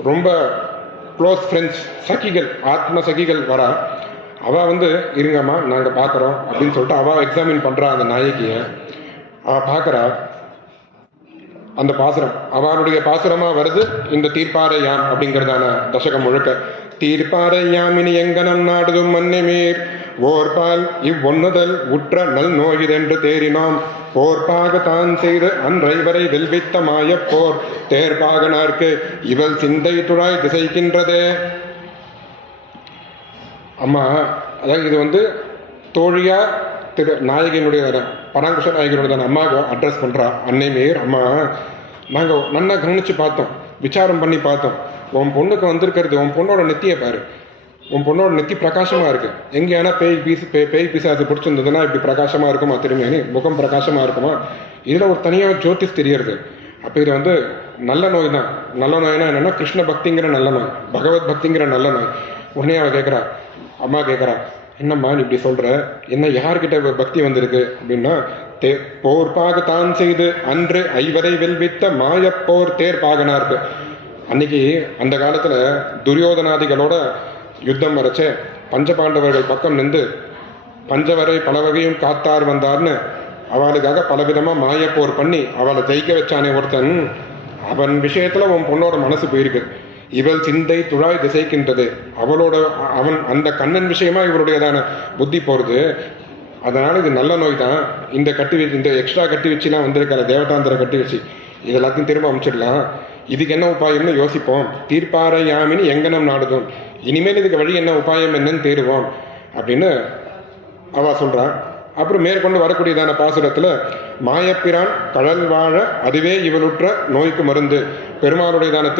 ரொம்ப க்ளோஸ் ஃப்ரெண்ட்ஸ், சகிகள், ஆத்ம சகிகள் வரா. அவ வந்து இருங்கம்மா நாங்க பாக்குறோம் அப்படின்னு சொல்லிட்டு அவ எக்ஸாமின் பண்றா அந்த நாயகிய. அவ பாக்குறா அந்த பாசுரம் அவளுடைய பாசுரமா வருது இந்த தீர்ப்பாறை யாம் அப்படிங்கிறதான தசகம் முழுக்க. தீர்ப்பாறை யாமினி எங்கனம் நாடுதும் மன்னிமீர் ஓர்பால் இவ்வொன்னுதல் உற்ற நல் நோயிதென்று தேறினோம் போர்பாக தான் செய்து அன்றைவரை வெல்வித்த மாயப் போர் தேர்பாகனார்க்கு இவள் சிந்தை துழாய் திசைக்கின்றதே. அம்மா அதாவது இது வந்து தோழியா நாயகியினுடைய பராங்குஷ நாயகியினுடைய அம்மாவை அட்ரஸ் பண்றா. அன்னை மேயர், அம்மா நாங்க நல்லா கவனிச்சு பார்த்தோம், விசாரம் பண்ணி பார்த்தோம். உன் பொண்ணுக்கு வந்திருக்கிறது, உன் பொண்ணோட நெத்தியை பாரு, உன் பொண்ணோட நெத்தி பிரகாசமா இருக்கு. எங்கேயானா பேய் பிசாசு பிடிச்சிருந்ததுன்னா இப்படி பிரகாசமா இருக்குமா, திரும்பி முகம் பிரகாசமா இருக்குமா, இதுல ஒரு தனியா ஜோதிஷ் தெரியறது. அப்ப இது வந்து நல்ல நோய் தான். நல்ல நோய்னா என்னன்னா கிருஷ்ண பக்திங்கிற நல்ல நோய், பகவத் பக்திங்கிற நல்ல நோய். உடனே அவ கேட்கறா, அம்மா கேட்கறா, என்னம்மா நீ இப்படி சொல்ற, என்ன யார்கிட்ட பக்தி வந்திருக்கு அப்படின்னா, போர்பாக தான் செய்து அன்று ஐவரை வெல்வித்த மாயப்போர் தேர்பாகனார்க்கு. அன்னைக்கு அந்த காலத்துல துரியோதனாதிகளோட யுத்தம் வரைச்ச பஞ்சபாண்டவர்கள் பக்கம் நின்று பஞ்சவரை பல வகையும் காத்தார் வந்தார்னு அவளுக்காக பலவிதமா மாயப்போர் பண்ணி அவளை ஜெயிக்க வச்சானே ஒருத்தன், அவன் விஷயத்துல உன் பொண்ணோட மனசு போயிருக்கு. இவள் சிந்தை துழாய் திசைக்கின்றது. அவன் அந்த கண்ணன் விஷயமா இவருடையதான புத்தி போறது. அதனால இது நல்ல நோய் தான். இந்த கட்டி வச்சு, இந்த எக்ஸ்ட்ரா கட்டி வச்சுலாம் வந்திருக்காரு தேவதாந்திர கட்டி வச்சு, இது எல்லாத்தையும் திரும்ப அமைச்சிடலாம். இதுக்கு என்ன உபாயம்னு யோசிப்போம். தீர்ப்பாறை யாமினி எங்கனம் நாடுதோம், இனிமேல் இதுக்கு வழி என்ன, உபாயம் என்னன்னு தேடுவோம் அப்படின்னு அவ சொல்றான். அப்புறம் மேற்கொண்டு வரக்கூடியதான பாசுரத்துல மாயப்பிரான் கடல் வாழ அதுவே இவளுற்ற நோய்க்கு மருந்து. பெருமாளுடையதான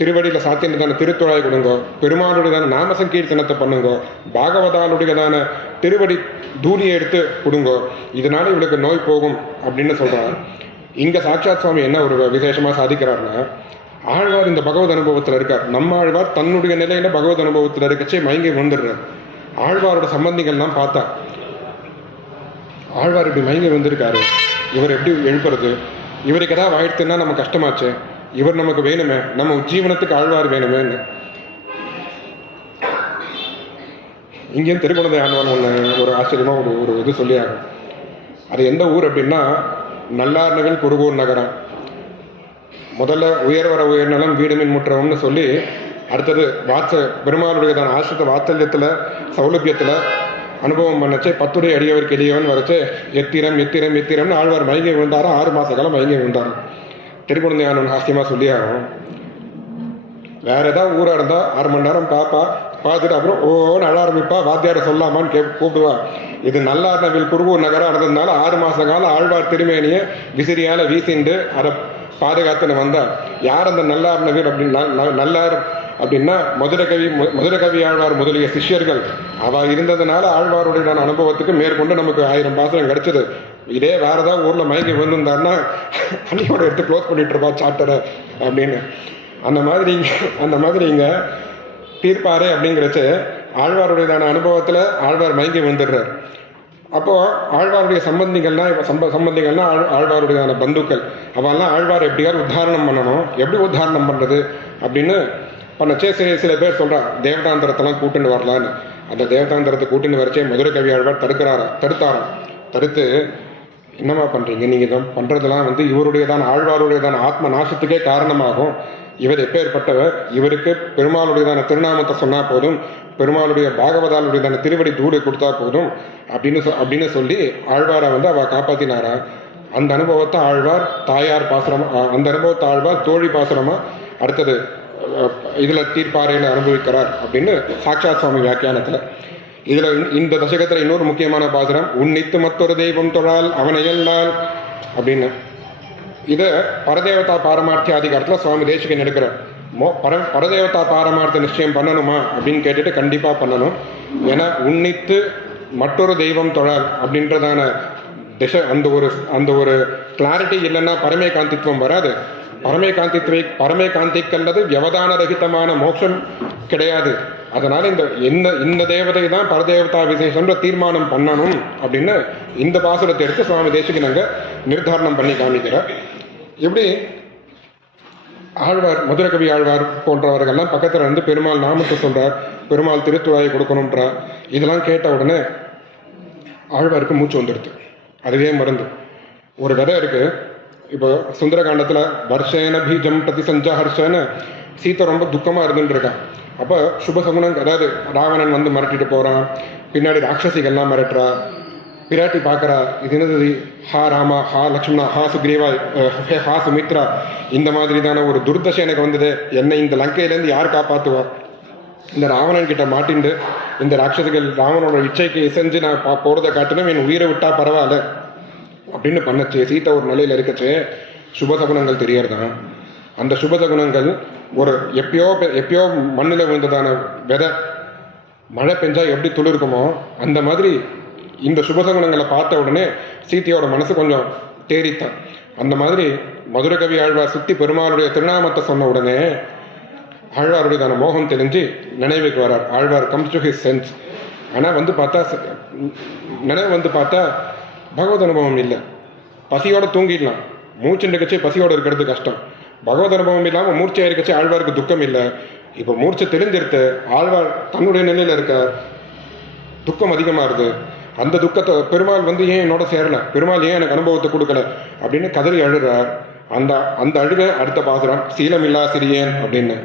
திருவடியில் சாத்தியதான திருத்துழாய் கொடுங்கோ, பெருமாளுடையதான நாம சங்கீர்த்தனத்தை பண்ணுங்கோ, பாகவதாளுடையதான திருவடி தூளியை எடுத்து கொடுங்கோ, இதனால இவளுக்கு நோய் போகும் அப்படின்னு சொல்றார். இங்க சாட்சாத் சுவாமி என்ன ஒரு விசேஷமா சாதிக்கிறார்னா, ஆழ்வார் இந்த பகவத் அனுபவத்தில் இருக்கார். நம்ம ஆழ்வார் தன்னுடைய நிலையில பகவத் அனுபவத்தில் இருக்கச்சே மயங்கி வந்துடுறார். ஆழ்வாரோட சம்பந்திகள்லாம் பார்த்தா ஆழ்வார் இப்படி மயங்கி வந்திருக்காரு, இவர் எப்படி எழுப்புறது, இவருக்கு ஏதாவது ஆயிடுத்துன்னா நம்ம கஷ்டமாச்சு, இவர் நமக்கு வேணுமே, நம்ம உஜ்ஜீவனத்துக்கு ஆழ்வார் வேணுமேன்னு. இங்கேயும் திருக்குழந்தை ஆழ்வான் ஒன்று ஒரு ஆச்சரியமா ஒரு இது சொல்லியாகும். அது எந்த ஊர் அப்படின்னா நல்லார்நவில் குருகூர் நகரம். முதல்ல உயர்வர உயர்நலம் வீடுமின் முற்றம்னு சொல்லி, அடுத்தது பெருமாளுடையதான ஆசிரித்த வாத்சல்யத்தில் சௌலபியத்தில் அனுபவம் பண்ணச்சே 10 அடியவருக்கு எளியவன் வரச்சே எத்திரம் எத்திரம் எத்திரம்னு ஆழ்வார் மயங்கி விழுந்தாரோ 6 மாத காலம் மயங்கி விழுந்தாரோ. திருக்குழந்தையானவன் ஹாஸ்யமாக சொல்லியாகும். வேற ஏதாவது ஊராக இருந்தால் 6 மணி நேரம் பார்த்துட்டு அப்புறம் ஓன்னு அழ ஆரம்பிப்பா, வாத்தியாரை சொல்லாமான்னு கூப்பிடுவா. இது நல்லார்நவில் குருகூர் நகரம் இருந்ததுனால 6 மாத காலம் ஆழ்வார் திருமேனியை விசிறியால் வீசிண்டு அதை பாதுகாத்துன்னு வந்தார். யார் அந்த நல்லார்நவில் அப்படின்னா, நல்லார் அப்படின்னா மதுரகவி ஆழ்வார் முதலிய சிஷ்யர்கள் அவ இருந்ததுனால ஆழ்வாருடைய அனுபவத்துக்கு மேற்கொண்டு நமக்கு 1000 பாசனம் கிடைச்சது. இதே வேற ஏதாவது ஊர்ல மயங்கி விழுந்திருந்தாருன்னா அன்னையோட எடுத்து க்ளோஸ் பண்ணிட்டு இருப்பா சாப்டரை அப்படின்னு. அந்த மாதிரி இங்க தீர்ப்பாரு அப்படிங்கிறச்சு ஆழ்வாருடையதான அனுபவத்துல ஆழ்வார் மயங்கி விழுந்துடுறார். அப்போ ஆழ்வாருடைய சம்பந்திகள்னா ஆழ்வாருடையதான பந்துக்கள் அவெல்லாம் ஆழ்வார் எப்படியாவது உத்தாரணம் பண்ணணும். எப்படி உத்தாரணம் பண்றது அப்படின்னு பண்ணச்சே சில பேர் சொல்றா தேவதாந்திரத்தெல்லாம் கூட்டுன்னு வரலான்னு. அந்த தேவதாந்திரத்தை கூட்டின்னு வரச்சே மதுரை கவி ஆழ்வார் தடுத்தாராம். தடுத்து என்னமா பண்றீங்க, நீங்க தான் பண்றதெல்லாம் இவருடையதான ஆழ்வாருடையதான ஆத்ம நாசத்துக்கே காரணமாகும். இவர் எப்பேற்பட்டவர், இவருக்கு பெருமாளுடையதான திருநாமத்தை சொன்னா போதும், பெருமாளுடைய பாகவதாளுடையதான திருவடி தூடு கொடுத்தா போதும் அப்படின்னு சொல்லி ஆழ்வாரை அவ காப்பாத்தினாரா. அந்த அனுபவத்தை ஆழ்வார் தாயார் பாசுரமா, அந்த அனுபவத்தை ஆழ்வார் தோழி பாசுரமா அடுத்தது இதுல தீர்ப்பாறையில அனுபவிக்கிறார் அப்படின்னு சாட்சாத் சுவாமி வியாக்கியானத்துல. இதுல இந்த தசகத்துல இன்னொரு முக்கியமான பாசுரம், உன்னித்து மற்றொரு தெய்வம் தொழால் அவனை எல்லால் அப்படின்னு. இத பரதேவதா பாரமார்த்திய அதிகாரத்துல சுவாமி தேசிகன் எடுக்கிறார். பரதேவதா பாரமார்த்த நிச்சயம் பண்ணணுமா அப்படின்னு கேட்டுட்டு கண்டிப்பா பண்ணணும். ஏன்னா உன்னித்து மற்றொரு தெய்வம் தொழால் அப்படின்றதான அந்த ஒரு கிளாரிட்டி இல்லைன்னா பரமே காந்தித்துவம் வராது. பரமே காந்திக்கல்லது வியவதான ரகிதமான மோட்சம் கிடையாது. அதனால இந்த தேவதை தான் பரதேவதா விசேஷன்ற தீர்மானம் பண்ணணும் அப்படின்னு இந்த பாசுரத்தை எடுத்து சுவாமி தேசிகன் அங்க நிர்தாரணம் பண்ணி காமிக்கிறார். எப்படி ஆழ்வார் மதுரகவி ஆழ்வார் போன்றவர்கள்லாம் பக்கத்துல பெருமாள் நாமத்தை சொல்றார், பெருமாள் திருத்துழாயை கொடுக்கணும்ன்றார். இதெல்லாம் கேட்ட உடனே ஆழ்வாருக்கு மூச்சு வந்துடுது. அதுவே மருந்து. ஒரு கதை இருக்கு. இப்போ சுந்தரகாண்டத்துல வர்ஷேன பீஜம் பிரதி சஞ்சஹர்ஷன்னு சீத்தை ரொம்ப துக்கமா இருந்துட்டு இருக்கா. அப்போ சுபசகுனம், அதாவது ராவணன் மிரட்டிட்டு போறான், பின்னாடி ராட்சசிகள்லாம் மிரட்டுறா. பிராட்டி பார்க்கறா, இது என்னது, ஹா ராமா, ஹா லக்ஷ்மணா, ஹா சுக்ரீவா, ஹா சுமித்ரா, இந்த மாதிரி தானே ஒரு துர்தசை எனக்கு வந்தது, என்னை இந்த லங்கையிலேருந்து யார் காப்பாற்றுவா? இந்த ராவணன் கிட்ட மாட்டிண்டு இந்த ராட்சசிகள் ராவனோட இச்சைக்கு இசைஞ்சு நான் போறதை காட்டிலும் என் உயிரை விட்டா பரவாயில்ல அப்படின்னு பண்ணச்சு. சீத்தை ஒரு நிலையில இருக்கச்சு சுபசகுனங்கள் தெரியறதான். அந்த சுபசகுனங்கள் ஒரு எப்பயோ மண்ணில் விழுந்ததான விதை மழை பெஞ்சா எப்படி துளிர்க்குமோ அந்த மாதிரி இந்த சுபசகுனங்களை பார்த்த உடனே சீத்தையோட மனசு கொஞ்சம் தேறித்தான். அந்த மாதிரி மதுரகவி ஆழ்வார் சுத்தி பெருமாளுடைய திருநாமத்தை சொன்ன உடனே ஆழ்வாருடையதான மோகம் தெரிஞ்சு நினைவுக்கு வரார். Alvar comes to his sense. ஆனால் பார்த்தா பகவத் அனுபவம் இல்லை. பசியோட தூங்கிடலாம், மூச்சுண்டு கட்சி பசியோட இருக்கிறது கஷ்டம். பகவத் அனுபவம் இல்லாமல் மூர்ச்சையா இருக்கச்சு ஆழ்வாருக்கு துக்கம் இல்லை. இப்போ மூர்ச்சை தெரிஞ்சிருத்து, ஆழ்வார் தன்னுடைய நிலையில இருக்க, துக்கம் அதிகமா இருது. அந்த துக்கத்தை பெருமாள் ஏன் என்னோட சேரல, பெருமாள் ஏன் எனக்கு அனுபவத்தை கொடுக்கல அப்படின்னு கதறி அழுறார். அந்த அழுக அடுத்த பாசுரம் சீலமில்லா சிறியேன் அப்படின்னு.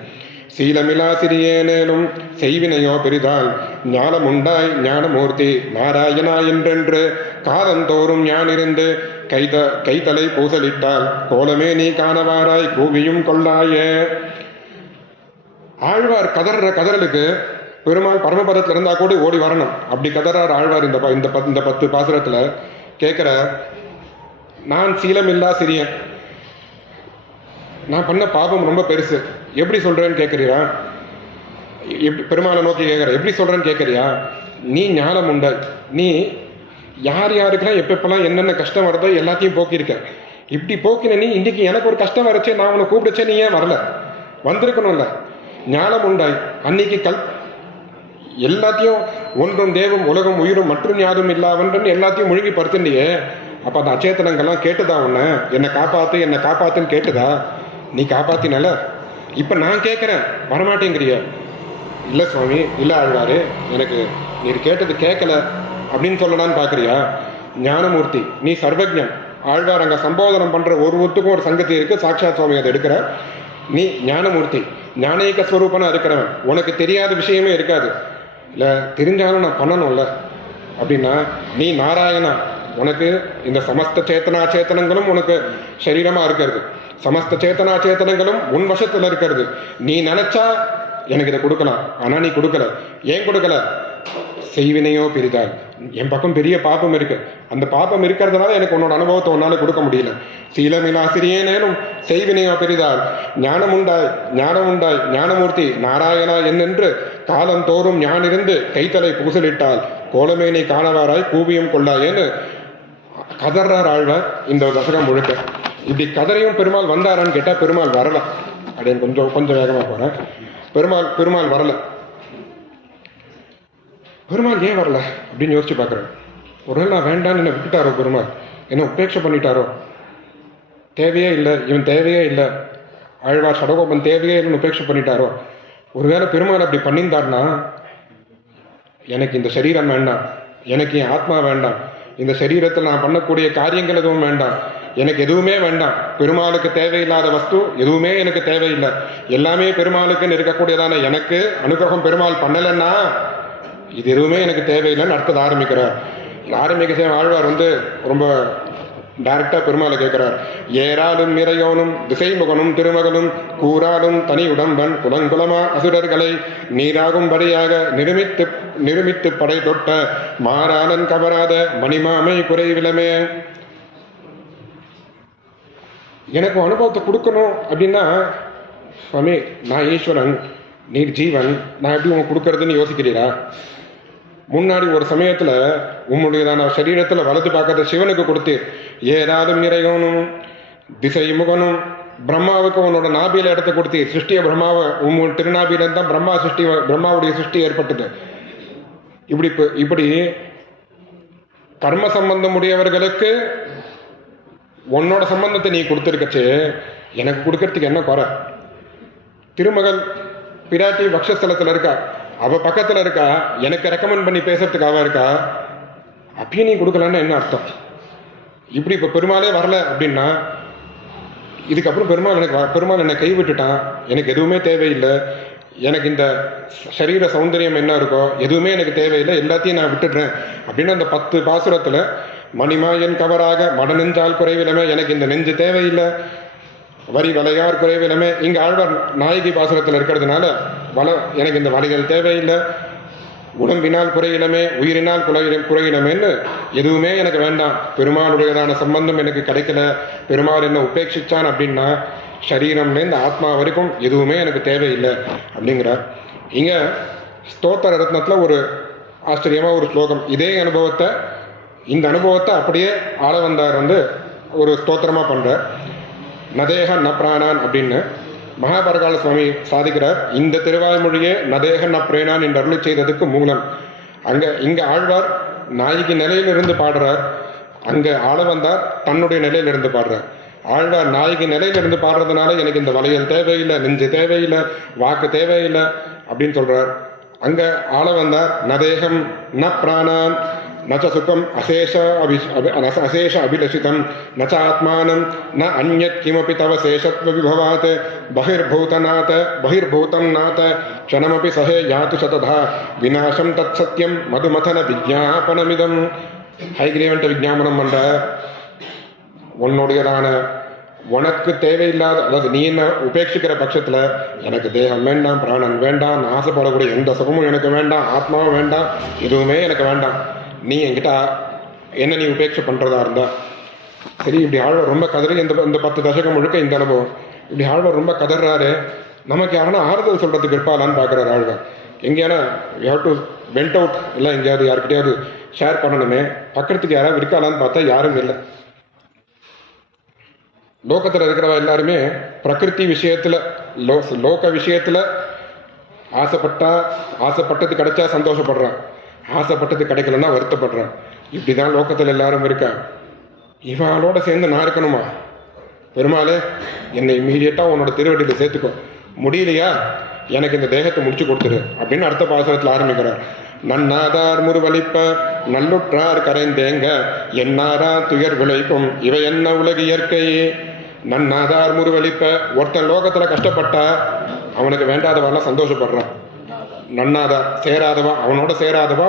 சீலமிலா சிறியேனும் செய்வினையோ பெரிதால் ஞானம் உண்டாய் ஞானமூர்த்தி நாராயணா என்றென்று காலந்தோறும் ஞான் இருந்து கைத்தலை பூசலிட்டால் கோலமே நீ காணவாராய் கூவியும் கொள்ளாயே. ஆழ்வார் கதறலுக்கு பெருமாள் பரமபதத்துல இருந்தா கூட ஓடி வரணும். அப்படி கதறார் ஆழ்வார். இந்த 10 பாசுரத்துல கேட்கிற, நான் சீலமில்லா சிறியன், நான் பண்ண பாபம் ரொம்ப பெருசு, எப்படி சொல்றேன்னு கேட்குறியா? பெருமாளை நோக்கி கேட்குற, எப்படி சொல்றேன்னு கேட்குறியா? நீ ஞானம் உண்டாய், நீ யார் யாருக்கெல்லாம் எப்பெல்லாம் என்னென்ன கஷ்டம் வருதோ எல்லாத்தையும் போக்கியிருக்க. இப்படி போக்கின நீ இன்னைக்கு எனக்கு ஒரு கஷ்டம் வரச்சே, நான் உன்னை கூப்பிடுச்சே, நீ ஏன் வரல? வந்திருக்கணும்ல. ஞானம் உண்டாய் அன்னைக்கு எல்லாத்தையும் ஒன்றும் தேவும் உலகம் உயிரும் மற்றும் யாரும் இல்லாவன்றன்னு எல்லாத்தையும் முழுங்கி படுத்துண்டியே. அப்ப அந்த அச்சேத்தனங்கள்லாம் கேட்டுதா உன்னை? என்னை காப்பாத்து என்னை காப்பாத்துன்னு கேட்டுதா? நீ காப்பாத்தினால இப்ப நான் கேட்கிறேன், வரமாட்டேங்கிறிய. இல்ல சுவாமி, இல்ல ஆழ்வாரு, எனக்கு நீர் கேட்டது கேட்கல அப்படின்னு சொல்லலான்னு பாக்குறியா? ஞானமூர்த்தி, நீ சர்வஜன். ஆழ்வார் அங்க சம்போதனம் பண்ற ஒருத்துக்கும் ஒரு சங்கத்தி இருக்கு, சாட்சாத் சுவாமி அதை எடுக்கிற. நீ ஞானமூர்த்தி, ஞானேக ஸ்வரூபனா இருக்கிறவன், உனக்கு தெரியாத விஷயமே இருக்காது. இல்ல தெரிஞ்சாலும் நான் பண்ணணும்ல அப்படின்னா நீ நாராயணா. உனக்கு இந்த சமஸ்த சேத்தனா சேத்தனங்களும் உனக்கு சரீரமா இருக்கிறது, சமஸ்த சேத்தனா சேத்தனங்களும் உன் வசத்துல இருக்கிறது. நீ நினைச்சா எனக்கு இதை கொடுக்கலாம், ஆனா நீ கொடுக்கல. ஏன் கொடுக்கல? செய்வினையோ பெரிதால், என் பக்கம் பெரிய பாப்பம் இருக்கு. அந்த பாப்பம் இருக்கிறதுனால எனக்கு உன்னோட அனுபவத்தை உன்னால கொடுக்க முடியல. சீலமிலாசிரியேனும் செய்வினையோ பெரிதால் ஞானம் உண்டாய் ஞானம் உண்டாய் ஞானமூர்த்தி நாராயணா என்னென்று காலம் தோறும் ஞானிருந்து கைத்தலை பூசலிட்டால் கோலமேனி காணவாராய் கூவியும் கொள்ளாயேன்னு கதறார் ஆழ்வார் இந்த தசகம் முழுக்க. இப்படி கதறையும் பெருமாள் வந்தாரான்னு கேட்டா பெருமாள் வரல. அப்படின்னு கொஞ்சம் வேகமா போறேன். பெருமாள் வரல. பெருமாள் ஏன் வரல அப்படின்னு யோசிச்சு பார்க்குறேன். ஒருவேளை நான் வேண்டான்னு என்ன விட்டுட்டாரோ, பெருமாள் என்ன உபேட்சை பண்ணிட்டாரோ? தேவையே இல்லை, இவன் தேவையே இல்லை, ஆழ்வார் சடகோபன் தேவையே இல்லைன்னு உபேட்சை பண்ணிட்டாரோ? ஒருவேளை பெருமாள் அப்படி பண்ணியிருந்தார்னா, எனக்கு இந்த சரீரம் வேண்டாம், எனக்கு என் ஆத்மா வேண்டாம், இந்த சரீரத்தில் நான் பண்ணக்கூடிய காரியங்கள் எதுவும் வேண்டாம், எனக்கு எதுவுமே வேண்டாம். பெருமாளுக்கு தேவையில்லாத வஸ்து எதுவுமே எனக்கு தேவையில்லை, எல்லாமே பெருமாளுக்குன்னு இருக்கக்கூடியதான எனக்கு அனுகிரகம் பெருமாள் பண்ணலைன்னா இது எதுவுமே எனக்கு தேவையில்லைன்னு அடுத்தது ஆரம்பிக்கிறார். ஆரம்பிக்க ஆழ்வார் ரொம்ப டைரக்டா பெருமாளை கேட்கிறார். ஏராலும் நிறையோனும் திசைமுகனும் திருமகனும் கூறாலும் தனி உடம்பன் குலங்குலமா அசுரர்களை நீராகும்படியாக நிருமித்து படை தொட்ட மாறாளன் கவராத மணிமாமை குறைவிலமே. எனக்கு அனுபவத்தை கொடுக்கணும் அப்படின்னா, சுவாமி நான் ஈஸ்வரன், நீர் ஜீவன், நான் எப்படி உங்க கொடுக்கறதுன்னு யோசிக்கிறீரா? முன்னாடி ஒரு சமயத்துல உம்முடையதான சரீரத்துல வலது பார்க்காத சிவனுக்கு கொடுத்தீர். ஏதாவது நிறையனும் திசை முகனும் பிரம்மாவுக்கு உன்னோட நாபியில இடத்த கொடுத்தீர். சிருஷ்டிய பிரம்மாவை உம்மோட திருநாபியில தான் பிரம்மாவுடைய சிருஷ்டி ஏற்பட்டது. இப்படி கர்ம சம்பந்தம் உடையவர்களுக்கு உன்னோட சம்பந்தத்தை நீ கொடுத்துருக்கச்சு, எனக்கு கொடுக்கறதுக்கு என்ன குறை? திருமகள் பிராட்டி பக்ஷஸ்தலத்துல இருக்கா, அவ பக்கத்துல இருக்கா, எனக்கு ரெக்கமெண்ட் பண்ணி பேசுறதுக்கு அவ இருக்கா, அப்பயும் நீ கொடுக்கலன்னா என்ன அர்த்தம்? இப்படி இப்ப பெருமாளே வரல அப்படின்னா இதுக்கப்புறம் பெருமாள் என்னை கைவிட்டுட்டான், எனக்கு எதுவுமே தேவையில்லை, எனக்கு இந்த சரீர சௌந்தரியம் என்ன இருக்கோ எதுவுமே எனக்கு தேவையில்லை, எல்லாத்தையும் நான் விட்டுடுறேன் அப்படின்னு அந்த 10 பாசுரத்துல மணிமாயன் கவராக மடநெஞ்சால் குறைவிலமே, எனக்கு இந்த நெஞ்சு தேவையில்லை, வரி வலையார் குறைவிலமே. இங்க ஆழ்வார் நாயகி பாசுரத்தில் இருக்கிறதுனால எனக்கு இந்த வலைகள் தேவையில்லை, உடம்பினால் குறையிலமே உயிரினால் குறையிலமேன்னு எதுவுமே எனக்கு வேண்டாம், பெருமாளுடையதான சம்பந்தம் எனக்கு கிடைக்கல, பெருமாள் என்ன உபேட்சிச்சான் அப்படின்னா சரீரம்லேருந்து ஆத்மா வரைக்கும் எதுவுமே எனக்கு தேவையில்லை அப்படிங்கிறார். இங்க ஸ்தோத்திர ரத்னத்துல ஒரு ஆச்சரியமா ஒரு ஸ்லோகம், இதே அனுபவத்தை இந்த அனுபவத்தை அப்படியே ஆளவந்தார் ஒரு ஸ்தோத்திரமா பண்ற. நதேக ந பிராணான் அப்படின்னு மகாபரகால சுவாமி சாதிக்கிறார். இந்த திருவாய்மொழியே நதேக ந பிரேணான் என்று அருளி செய்ததுக்கு மூலம். இங்க ஆழ்வார் நாயகி நிலையிலிருந்து பாடுறார், அங்க ஆளவந்தார் தன்னுடைய நிலையிலிருந்து பாடுறார். ஆழ்வார் நாயகி நிலையிலிருந்து பாடுறதுனால எனக்கு இந்த வளையல் தேவையில்லை, நெஞ்சு தேவையில்லை, வாக்கு தேவையில்லை அப்படின்னு சொல்றார். அங்க ஆளவந்தார் நதேகம் ந பிராணான் நச்ச சுகம் அசேஷ அபிலஷிதம் நச்ச ஆத்மானம் ந அந்யத் கிமபி தவ சேஷத்வ விபவாத் பகிர்பூதம் நாத க்ஷணமபி சஹே யாத்து சததா விநாசம் தத் சத்யம் மதுமதன விஜாபனமிதம். ஹைகிரீவன்ட்ட விஜாபனம் பண்ற உன்னுடையதான உனக்கு தேவையில்லாத, அதாவது நீ என்ன உபேட்சிக்கிற பட்சத்துல எனக்கு தேகம் வேண்டாம், பிராணன் வேண்டாம், நான் ஆசைப்படக்கூடிய எந்த சுகமும் எனக்கு வேண்டாம், ஆத்மாவும் வேண்டாம், எதுவுமே எனக்கு வேண்டாம், நீ என்கிட்ட என்ன நீ உபேட்சை பண்றதா இருந்தா சரி. இப்படி ஆழ்வார் ரொம்ப கதறி இந்த 10 தசகம் முழுக்க இந்த அனுபவம். இப்படி ஆழ்வார் ரொம்ப கதறாரு. நமக்கு யாருன்னா ஆறுதல் சொல்றதுக்கு இருப்பாளான்னு பார்க்குறாரு ஆழ்வார். எங்கேயானா டு வெண்ட் அவுட் இல்லை எங்கேயாவது யாருக்கிட்டையாவது ஷேர் பண்ணணுமே, பக்கத்துக்கு யாராவது இருக்காளான்னு பார்த்தா யாரும் இல்லை. லோகத்தில் இருக்கிறவ எல்லாருமே பிரகிருதி விஷயத்துல லோக விஷயத்துல ஆசைப்பட்டது கிடைச்சா சந்தோஷப்படுறான், ஆசைப்பட்டது கிடைக்கலன்னா வருத்தப்படுறான். இப்படிதான் லோகத்தில் எல்லாரும் இருக்கா. இவாளோட சேர்ந்து நான் இருக்கணுமா? பெருமாளே என்னை இம்மீடியட்டா உன்னோட திருவடியில் சேர்த்துக்கோ, முடியலையா எனக்கு இந்த தேகத்தை முடிச்சு கொடுத்துரு அப்படின்னு அடுத்த பாசனத்தில் ஆரம்பிக்கிறார். நன்னாதார் முருவலிப்ப நல்லுற்றார் கரைந்தேங்க என்னாரா துயர் விளைக்கும் இவை என்ன உலக இயற்கையே. நன்னாதார் முருவலிப்ப ஒருத்தன் லோகத்துல கஷ்டப்பட்டா அவனுக்கு வேண்டாதவாலாம் சந்தோஷப்படுறான். நன்னாதார் சேராதவா, அவனோட சேராதவா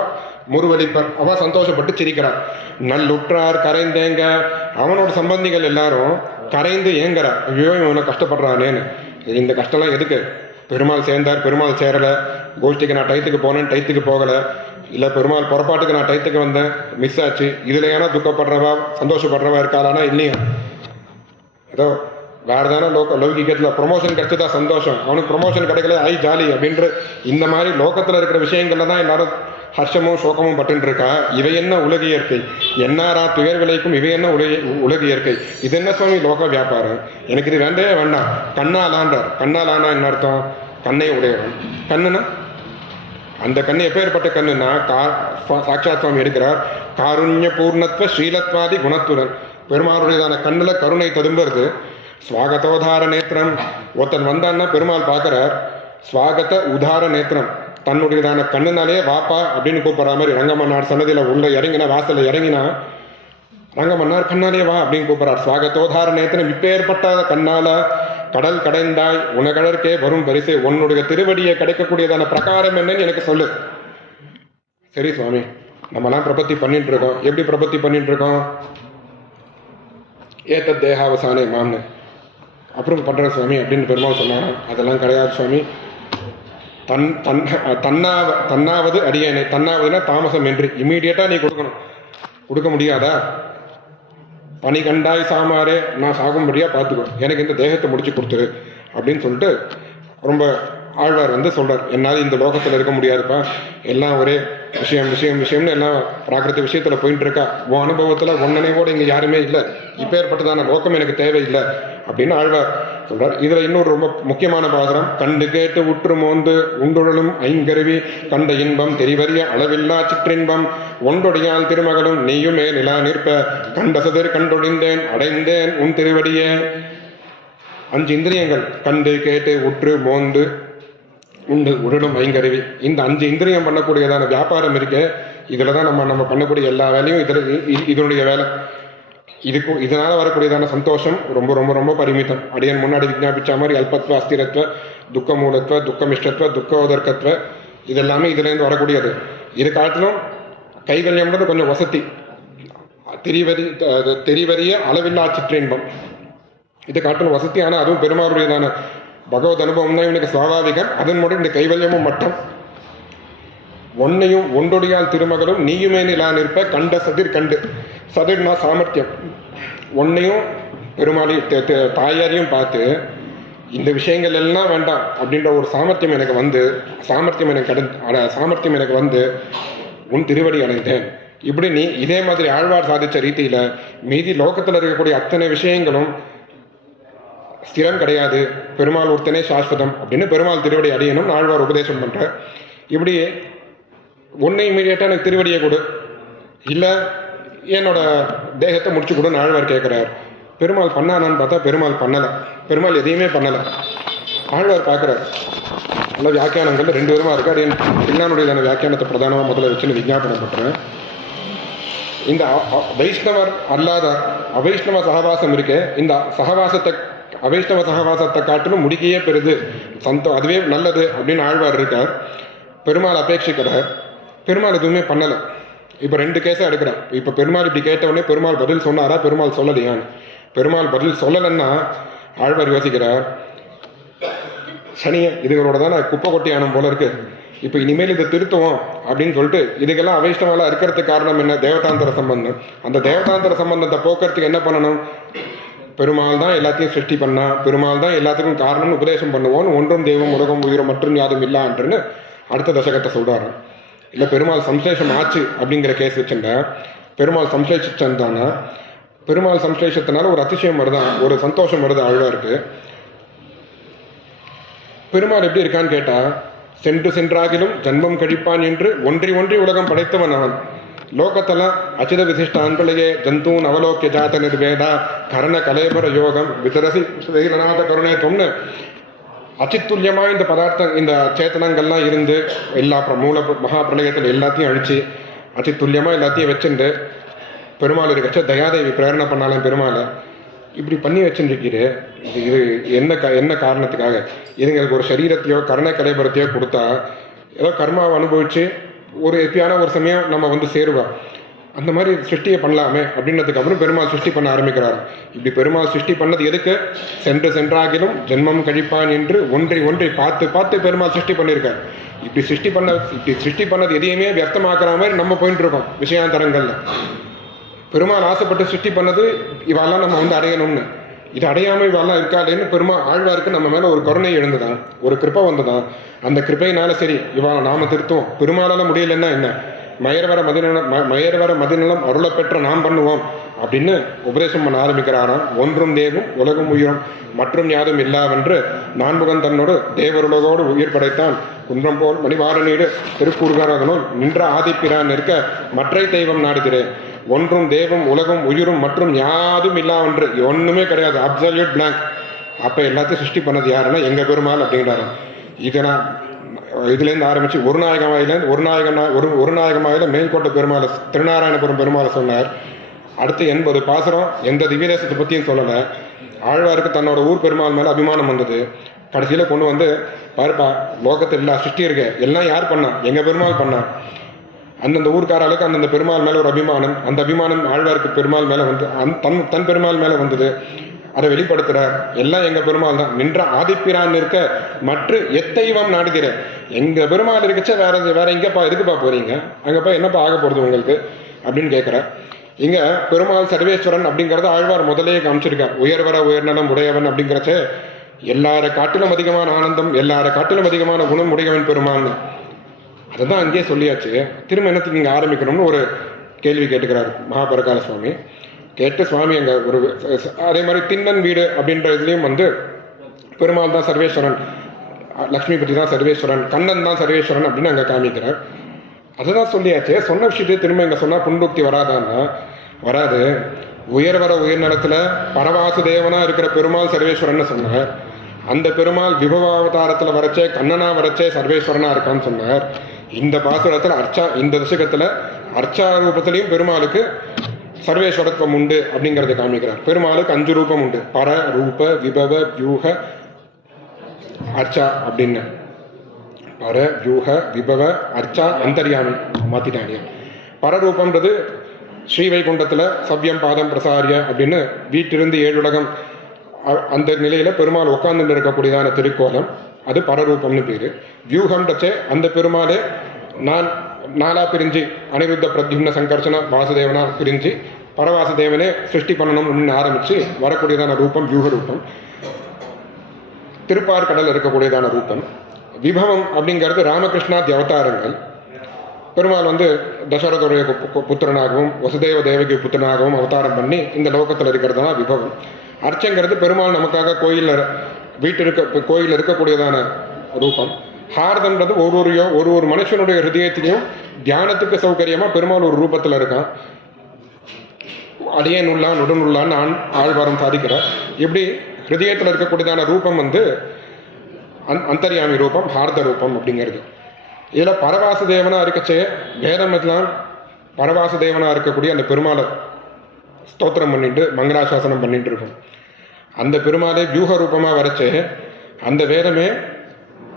முருவலிப்ப அவ சந்தோஷப்பட்டு சிரிக்கிறான். நல்லுற்றார் கரைந்தேங்க அவனோட சம்பந்திகள் எல்லாரும் கரைந்து ஏங்குறா, ஐயோ இவனை கஷ்டப்படுறானேன்னு. இந்த கஷ்டம்லாம் எதுக்கு? பெருமாள் சேர்ந்தார், பெருமாள் சேரலை, கோஷ்டிக்கு நான் டயத்துக்கு போனேன் டயத்துக்கு போகலை, இல்லை பெருமாள் புறப்பாட்டுக்கு நான் டயத்துக்கு வந்தேன் மிஸ் ஆச்சு, இதுல ஏன்னா துக்கப்படுறவா சந்தோஷப்படுறவா இருக்காளானா இல்லையா? ஏதோ வேற தானே லௌகிகத்தில் ப்ரொமோஷன் கிடைச்சதா சந்தோஷம், அவனுக்கு ப்ரொமோஷன் கிடைக்கல ஐ ஜாலி அப்படின்ற இந்த மாதிரி லோகத்தில் இருக்கிற விஷயங்கள்ல தான் எல்லாரும் ஹர்ஷமும் சோகமும் பட்டு இருக்கா. இவை என்ன உலக இயற்கை, என்னாரா துயர் விளைக்கும் இவை என்ன உலக இயற்கை. இது என்ன சுவாமி லோக வியாபாரம், எனக்கு இது வேண்டவே வேண்டாம். கண்ணாலான்றார். கண்ணாலானா என்ன அர்த்தம்? கண்ணை உடையவன். கண்ணுனா அந்த கண்ணு எப்பேற்பட்ட கண்ணுன்னா சாட்சாத் சுவாமி எடுக்கிறார். காருண்ய பூர்ணத்துவ ஸ்ரீலத்வாதி குணத்துடன் பெருமாளுடையதான கண்ணுல கருணை ததும்புறது. ஸ்வாகதோதார நேத்திரம், ஒருத்தன் வந்தான்னா பெருமாள் பார்க்கிறார். ஸ்வாகத உதார நேத்திரம், தன்னுடையதான கண்ணுனாலே வாப்பா அப்படின்னு கூப்பிட்ற மாதிரி ரங்கமன்னார் சன்னதியில உள்ள இறங்கினா, வாசல்ல இறங்கினா ரங்கமன்னார் கண்ணாலே வா அப்படின்னு கூப்பிட்றார். ஸ்வாகத்தோதார நேத்திரம், இப்பேற்பட்ட கண்ணால கடல் கடைந்தாய் உனகடற்கே வரும் பரிசு, உன்னுடைய திருவடியை கிடைக்கக்கூடியதான பிரகாரம் என்னன்னு எனக்கு சொல்லு. சரி சுவாமி, நம்மலாம் பிரபத்தி பண்ணிட்டு இருக்கோம். எப்படி பிரபத்தி பண்ணிட்டு இருக்கோம்? ஏத்த தேகாவசானே மாம்னு அப்புறம் பண்றேன் சுவாமி அப்படின்னு பெருமாள் சொன்னாரா? அதெல்லாம் கிடையாது சுவாமி. தன்னாவது அடியேனை, தன்னாவதுன்னா தாமசம் என்று இம்மீடியட்டா நீ கொடுக்கணும். கொடுக்க முடியாதா? பனி கண்டாய் சாமாரே, நான் சாகும்படியா பார்த்துக்கோ, எனக்கு இந்த தேகத்தை முடிச்சு கொடுத்துரு அப்படின்னு சொல்லிட்டு ரொம்ப ஆழ்வார் சொல்றார். என்னால் இந்த லோகத்தில் இருக்க முடியாதுப்பா, எல்லாம் ஒரே விஷயம் விஷயம் விஷயம்னு எல்லாம் பிராகிருத விஷயத்துல போயிட்டு இருக்கா. உன் அனுபவத்துல ஒன்னனைவோட இங்க யாருமே இல்லை, இப்பேற்பட்டதான லோகம் எனக்கு தேவையில்லை அப்படின்னு ஆழ்வார் சொல்றார். இதுல இன்னொரு ரொம்ப முக்கியமான பாசுரம். கண்டு கேட்டு உற்று மோந்து உண்டுழலும் ஐங்கருவி கண்ட இன்பம் தெரிவறிய அளவில்லா சிற்றின்பம் ஒன்றொடியால் திருமகளும் நீயுமே நிலா நிற்ப கண்டசதிர் கண்டொழிந்தேன் அடைந்தேன் உன் திருவடியே. 5 இந்திரியங்கள் கண்டு கேட்டு உற்று மோந்து உண்டு உடலும் ஐங்கருவி, இந்த 5 இந்திரியம் பண்ணக்கூடியதான வியாபாரம் இருக்கு. இதுல தான் நம்ம பண்ணக்கூடிய எல்லா வேலையும் இதனுடைய வேலை. இதனால வரக்கூடியதான சந்தோஷம் ரொம்ப ரொம்ப ரொம்ப பரிமிதம். அடியன் முன்னாடி விஞ்ஞாபிச்ச மாதிரி அல்பத்வ அஸ்திரத்வ துக்க மூலத்துவ துக்கமிஷ்டத்துவ துக்கோதர்க்கத்வ இதெல்லாமே இதுல இருந்து வரக்கூடியது. இது காட்டிலும் கைவல்யம்ன்றது கொஞ்சம் வசதி, தெரிவறிய அளவில்லா சிற்றின்பம் இது காட்டிலும் வசதி. ஆனா அதுவும் பெருமாளுடையதான பகவத் அனுபவம் தான் இவனுக்கு சுவாபாவிகம். அதன் மூலம் இந்த கைவல்யமும் மட்டும் ஒன்னையும் ஒன்றொடியால் திருமகளும் நீயுமே நிலா நிற்ப கண்ட சதிர் கண்டு, சதிர்னா சாமர்த்தியம். ஒன்னையும் பெருமாளையும் தாயாரையும் பார்த்து இந்த விஷயங்கள் எல்லாம் வேண்டாம் அப்படின்ற ஒரு சாமர்த்தியம் எனக்கு வந்து உன் திருவடி அடைந்தேன். இப்படி நீ இதே மாதிரி ஆழ்வார் சாதிச்ச ரீதியில மீதி லோகத்தில் இருக்கக்கூடிய அத்தனை விஷயங்களும் ஸ்திரம் கிடையாது, பெருமாள் ஒருத்தனே சாஸ்வதம் அப்படின்னு பெருமாள் திருவடி அடையணும் ஆழ்வார் உபதேசம் பண்ற. இப்படி ஒன்னை இமீடியட்டா எனக்கு திருவடியை கொடு, இல்லை என்னோட தேகத்தை முடிச்சு கொடுன்னு ஆழ்வார் கேட்கிறார். பெருமாள் பண்ணானான்னு பார்த்தா பெருமாள் பண்ணலை, பெருமாள் எதையுமே பண்ணலை. ஆழ்வார் பார்க்குறார். நல்ல வியாக்கியானங்கள் 2 விதமா இருக்கு. அது பின்னானுடையதான வியாக்கியானத்தை பிரதானமாக முதல்ல வச்சுன்னு விஞ்ஞாபனம் பண்றேன். இந்த வைஷ்ணவர் அல்லாத அவைஷ்ணவ சகவாசம் இருக்கு, இந்த அவைஷ்ணவ சகவாசத்தை காட்டிலும் முடிக்கையே பெறுது, அதுவே நல்லது அப்படின்னு ஆழ்வார் இருக்கார். பெருமாள் அபேட்சிக்கிறார். பெருமாள் எதுவுமே பண்ணலை. இப்போ 2 கேஸை எடுக்கிறார். இப்போ பெருமாள் இப்படி கேட்டவுடனே பெருமாள் பதில் சொன்னாரா, பெருமாள் சொல்லலையான்னு. பெருமாள் பதில் சொல்லலைன்னா ஆழ்வார் யோசிக்கிறார், சனிய இதுகளோட தான் குப்பை கொட்டியானம் போல இருக்கு, இப்போ இனிமேல் இதை திருத்துவோம் அப்படின்னு சொல்லிட்டு இதுக்கெல்லாம் அவைஷ்ணவெல்லாம் இருக்கிறதுக்கு காரணம் என்ன? தேவதாந்தர சம்பந்தம். அந்த தேவதாந்தர சம்பந்தத்தை போக்குறதுக்கு என்ன பண்ணணும்? பெருமாள் தான் எல்லாத்தையும் சிருஷ்டி பண்ணா, பெருமாள் தான் எல்லாத்துக்கும் காரணம்னு உபதேசம் பண்ணுவோன்னு ஒன்றும் தெய்வம் உலகம் உயிரும் மற்றும் யாதும் இல்லான்றுன்னு அடுத்த தசகத்தை சொல்றாரு. இல்லை பெருமாள் சம்சேஷம் ஆச்சு அப்படிங்கிற கேஸ் வச்சுட்ட பெருமாள் சம்சேஷிச்சானா பெருமாள் சம்சேஷத்தினால ஒரு அதிசயம் வருதான், ஒரு சந்தோஷம் வருது ஆழ்வாருக்கு. பெருமாள் எப்படி இருக்கான்னு கேட்டா, சென்று சென்றாகிலும் ஜன்மம் கழிப்பான் என்று ஒன்றி ஒன்றி உலகம் படைத்தவன் அவன். லோகத்தல அச்சித விசிஷ்ட அன்பளையே ஜந்தூன் அவலோக்கிய ஜாத நிர்வேதா கரண கலேபர யோகம் விதரசி ஸ்ரீநாத கருணேத்துவம்னு அச்சித்துல்யமா இந்த பதார்த்தம் இந்த சேத்தனங்கள்லாம் இருந்து எல்லா மூல மகா பிரளயத்தில் எல்லாத்தையும் அழிச்சு அச்சித்துல்யமா எல்லாத்தையும் வச்சுட்டு பெருமாள் இருக்கச்ச தயாதேவி பிரேரணை பண்ணாலும் பெருமாளை இப்படி பண்ணி வச்சுருக்கீரு, இது என்ன காரணத்துக்காக? இதுங்களுக்கு ஒரு சரீரத்தையோ கரண கலைபரத்தையோ கொடுத்தா ஏதோ கர்மாவை அனுபவிச்சு ஒரு எப்பயான ஒரு சமயம் நம்ம வந்து சேருவா, அந்த மாதிரி சிருஷ்டியை பண்ணலாமே அப்படின்றதுக்கு அப்புறம் பெருமாள் சிருஷ்டி பண்ண ஆரம்பிக்கிறார். இப்படி பெருமாள் சிருஷ்டி பண்ணது எதுக்கு? சென்று சென்றாகிலும் ஜென்மம் கழிப்பான் என்று ஒன்றை ஒன்றை பார்த்து பார்த்து பெருமாள் சிருஷ்டி பண்ணியிருக்கார். இப்படி சிருஷ்டி பண்ணது எதையுமே வியர்த்தமாக்குற மாதிரி நம்ம போயிட்டு இருக்கோம் விஷயாந்தரங்கள்ல. பெருமாள் ஆசைப்பட்டு சிருஷ்டி பண்ணது இவாலாம் நம்ம வந்து அடையணும்னு, இது அடையாமல் இவாலாம் இருக்காதுன்னு பெருமாள் ஆழ்வாருக்கு நம்ம மேல ஒரு கருணை எழுந்துதான், ஒரு கிருப்பை வந்துதான். அந்த கிருப்பையினால சரி இவாளை நாம திருத்துவோம், பெருமாளால முடியலன்னா என்ன, மயர்வர மதிநலம் அருளை பெற்ற நாம் பண்ணுவோம் அப்படின்னு உபதேசம் பண்ண ஆரம்பிக்கிறாராம். ஒன்றும் தேவும் உலகம் உயிரும் மற்றும் யாதும் இல்லாவென்று நான்முகன் தன்னோடு தேவருலகோடு உயிர் படைத்தான் குன்றம் போல் மணிவாரனீடு திருக்கூறுகாரனுள் நின்ற ஆதிப்பிரான் நிற்க மற்றை தெய்வம் நாடுகிறேன். ஒன்றும் தேவம் உலகம் உயிரும் மற்றும் யாதும் இல்லாவென்று ஒண்ணுமே கிடையாது, அப்சல்யூட் பிளாங்க். அப்ப எல்லாத்தையும் சிருஷ்டி பண்ணது யாருன்னா எங்க பெருமாள் அப்படிங்கிறாரு. இதெல்லாம் இதுலேருந்து ஆரம்பிச்சு ஒரு நாயகமாயில மேல்கோட்டை பெருமாளை திருநாராயணபுரம் பெருமாளை சொன்னார். அடுத்து 80 பாசுரம் எந்த திவ்யதேசத்தை பற்றியும் சொல்லலை. ஆழ்வாருக்கு தன்னோட ஊர் பெருமாள் மேலே அபிமானம் வந்தது. கடைசியில் கொண்டு வந்து பாருப்பா, லோகத்தில் எல்லா சிருஷ்டி இருக்கு, எல்லாம் யார் பண்ணா? எங்கள் பெருமாள் பண்ணா. அந்தந்த ஊர்க்காரர்களுக்கு அந்தந்த பெருமாள் மேலே ஒரு அபிமானம், அந்த அபிமானம் ஆழ்வாருக்கு பெருமாள் மேலே வந்து தன் பெருமாள் மேலே வந்தது. அதை வெளிப்படுத்துறார். எல்லாம் எங்க பெருமாள் தான். நின்ற ஆதிப்பிரான் இருக்க மற்ற எத்தைவம் நாடுகிற எங்க பெருமாள் இருக்கச்ச வேற எங்கப்பா எதுக்குப்பா போறீங்க, அங்கப்பா என்னப்பா ஆக போறது உங்களுக்கு அப்படின்னு கேட்கிற. இங்க பெருமாள் சர்வேஸ்வரன் அப்படிங்கறத ஆழ்வார் முதலே காமிச்சிருக்கார். உயர்வர உயர்நலம் உடையவன் அப்படிங்கிறச்ச எல்லார காட்டிலும் அதிகமான ஆனந்தம், எல்லார காட்டிலும் அதிகமான குணம் உடையவன் பெருமாள். அதுதான் அங்கேயே சொல்லியாச்சு. திரும்ப என்னத்துக்கு இங்க ஆரம்பிக்கணும்னு ஒரு கேள்வி கேட்டுக்கிறார் மகாபரகால சுவாமி. கேட்டு சுவாமி அங்க ஒரு அதே மாதிரி திண்ணன் வீடு அப்படின்ற இதுலயும் வந்து பெருமாள் தான் சர்வேஸ்வரன், லக்ஷ்மிபதி தான் சர்வேஸ்வரன், கண்ணன் தான் சர்வேஸ்வரன் அப்படின்னு அங்க காமிக்கிறார். அதுதான் சொல்லியாச்சு. சொன்ன விஷயத்தை திரும்ப இங்க சொன்னா புண்ணுக்தி வராதான்னா வராது. உயர்வர உயர்நலத்துல பரவாசுதேவனா இருக்கிற பெருமாள் சர்வேஸ்வரன் சொன்னார். அந்த பெருமாள் விபவாவதாரத்துல வரைச்சே கண்ணனா வரைச்சே சர்வேஸ்வரனா இருக்கான்னு சொன்னார். இந்த பாசுரத்துல இந்த தசகத்துல அர்ச்சா ரூபத்திலையும் பெருமாளுக்கு சர்வேஸ்வரத்துவம் உண்டு அப்படிங்கறத காமிக்கிறார். பெருமாளுக்கு 5 ரூபம் உண்டு. பர ரூப விபவ வியூக அர்ச்சா அப்படின்னு. பர வியூக விபவ அர்ச்சா அந்தர்யாமி மாத்திட்டாங்க. பரரூபம்ன்றது ஸ்ரீவைகுண்டத்துல சவ்யம் பாதம் பிரசாரிய அப்படின்னு வீட்டிலிருந்து 7 உலகம் அந்த நிலையில பெருமாள் உட்கார்ந்து இருக்கக்கூடியதான திருக்கோலம், அது பரரூபம்னு பேரு. வியூகம்ன்றச்சே அந்த பெருமாளே நான் நாலா பிரிஞ்சு அனிருத்த பிரத்யும்ன சங்கர்ஷன வாசுதேவனா பிரிஞ்சு பரவாசுதேவனே சிருஷ்டி பண்ணணும் அப்படின்னு ஆரம்பிச்சு வரக்கூடியதான ரூபம் வியூக ரூபம். திருப்பார்கடல் இருக்கக்கூடியதான ரூபம். விபவம் அப்படிங்கிறது ராமகிருஷ்ணாதி அவதாரங்கள். பெருமாள் வந்து தசரதுடைய புத்திரனாகவும் வசுதேவ தேவகி புத்திரனாகவும் அவதாரம் பண்ணி இந்த லோகத்தில் இருக்கிறது தான் விபவம். அர்ச்சங்கிறது பெருமாள் நமக்காக கோயில் இருக்கக்கூடியதான ரூபம். ஹார்தன்றது ஒரு மனுஷனுடைய ஹிருதயத்திலையும் தியானத்துக்கு சௌகரியமா பெருமாள் ஒரு ரூபத்தில் இருக்கான். அடியே நுள்ளான் உடனுள்ளான்னு ஆழ்வாரம் சாதிக்கிறார். இப்படி ஹிருதயத்தில் இருக்கக்கூடியதான ரூபம் வந்து அந்தர்யாமி ரூபம், ஹார்த ரூபம் அப்படிங்கிறது. இதுல பரவாசுதேவனா இருக்கச்சே வேதம் எல்லாம் பரவாசுதேவனா இருக்கக்கூடிய அந்த பெருமாளை ஸ்தோத்திரம் பண்ணிட்டு மங்களாசாசனம் பண்ணிட்டு இருக்கும். அந்த பெருமாளே வியூக ரூபமா வரைச்சே அந்த வேதமே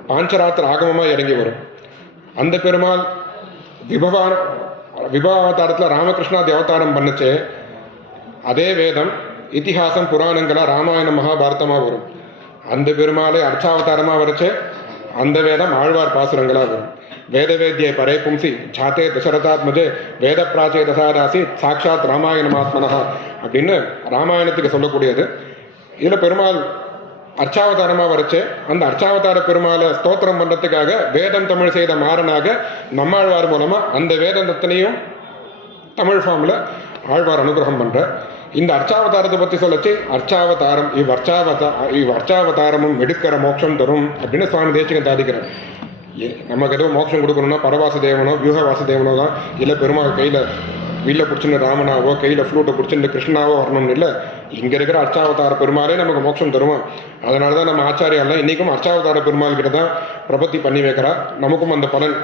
பாஞ்சராத்திர ஆகமமா இறங்கி வரும். அந்த பெருமாள் விபவாவதாரத்தில் ராமகிருஷ்ணாதி அவதாரம் பண்ணுச்சே அதே வேதம் இத்திஹாசம் புராணங்களா ராமாயண மகாபாரதமா வரும். அந்த பெருமாளை அர்ச்சாவதாரமா வரைச்சே அந்த வேதம் ஆழ்வார் பாசுரங்களா வரும். வேத வேத்தியை பரே பும்சி ஜாத்தே தசரதாத்மஜே வேத பிராச்சே தசாராசி சாட்சாத் ராமாயணமாத்மனா அப்படின்னு ராமாயணத்துக்கு சொல்லக்கூடியது. இதில் பெருமாள் அர்ச்சாவதாரமாக வரைச்சு அந்த அர்ச்சாவதார பெருமாளை ஸ்தோத்திரம் பண்ணுறதுக்காக வேதம் தமிழ் செய்த மாறனாக நம்மாழ்வார் மூலமாக அந்த வேதந்தத்தினையும் தமிழ் ஃபார்மில் ஆழ்வார் அனுகிரகம் பண்ணுற இந்த அர்ச்சாவதாரத்தை பற்றி சொல்லச்சு அர்ச்சாவதாரம் இவ்வர்ச்சாவதாரமும் எடுக்கிற மோட்சம் தரும் அப்படின்னு சுவாமி தேசிகன் சாதிக்கிறார். நமக்கு ஏதோ மோட்சம் கொடுக்கணும்னா பரவாச தேவனோ வியூகவாச தேவனோ தான், இல்லை பெருமாள் கையில் வீட்டில் பிடிச்சின்னு ராமனாவோ கையில் ஃப்ளூட்டை பிடிச்சிட்டு கிருஷ்ணாவோ வரணும்னு இல்லை, இங்கே இருக்கிற அர்ச்சாவதார பெருமாளே நமக்கு மோட்சம் தருவோம். அதனால தான் நம்ம ஆச்சாரியாலாம் இன்றைக்கும் அர்ச்சாவதார பெருமாள் கிட்ட தான் பிரபத்தி பண்ணி வைக்கிறா, நமக்கும் அந்த பலன்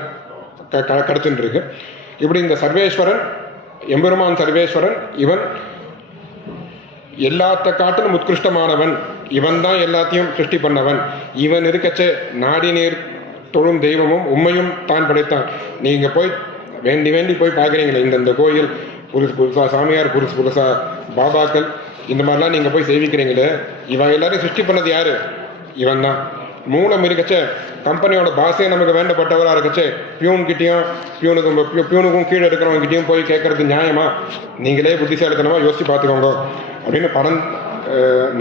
கிடச்சின்னு இருக்கு. இப்படி இந்த சர்வேஸ்வரன் எம்பெருமான் சர்வேஸ்வரன் இவன் எல்லாத்த காட்டிலும் உத்கிருஷ்டமானவன், இவன் தான் எல்லாத்தையும் சிருஷ்டி பண்ணவன். இவன் இருக்கச்சே நாடி நீர் தொழும் தெய்வமும் உண்மையும் தான் படைத்தான். நீங்க போய் வேண்டி வேண்டி போய் பார்க்குறீங்களே இந்த கோயில் புதுசு புதுசா சாமியார் புதுசு புதுசா பாபாக்கள் இந்த மாதிரிலாம் நீங்க போய் சேவிக்கிறீங்களே, இவன் எல்லாரும் சிருஷ்டி பண்ணது யாரு? இவன் தான். மூலம் இருக்கச்சே கம்பெனியோட பாஸே நமக்கு வேண்டப்பட்டவராக இருக்கச்சே பியூனுக்கும் கீழே இருக்கிறவங்ககிட்டையும் போய் கேட்கறது நியாயமா? நீங்களே புத்திசாலித்தனமா யோசிச்சு பார்த்துக்கோங்க அப்படின்னு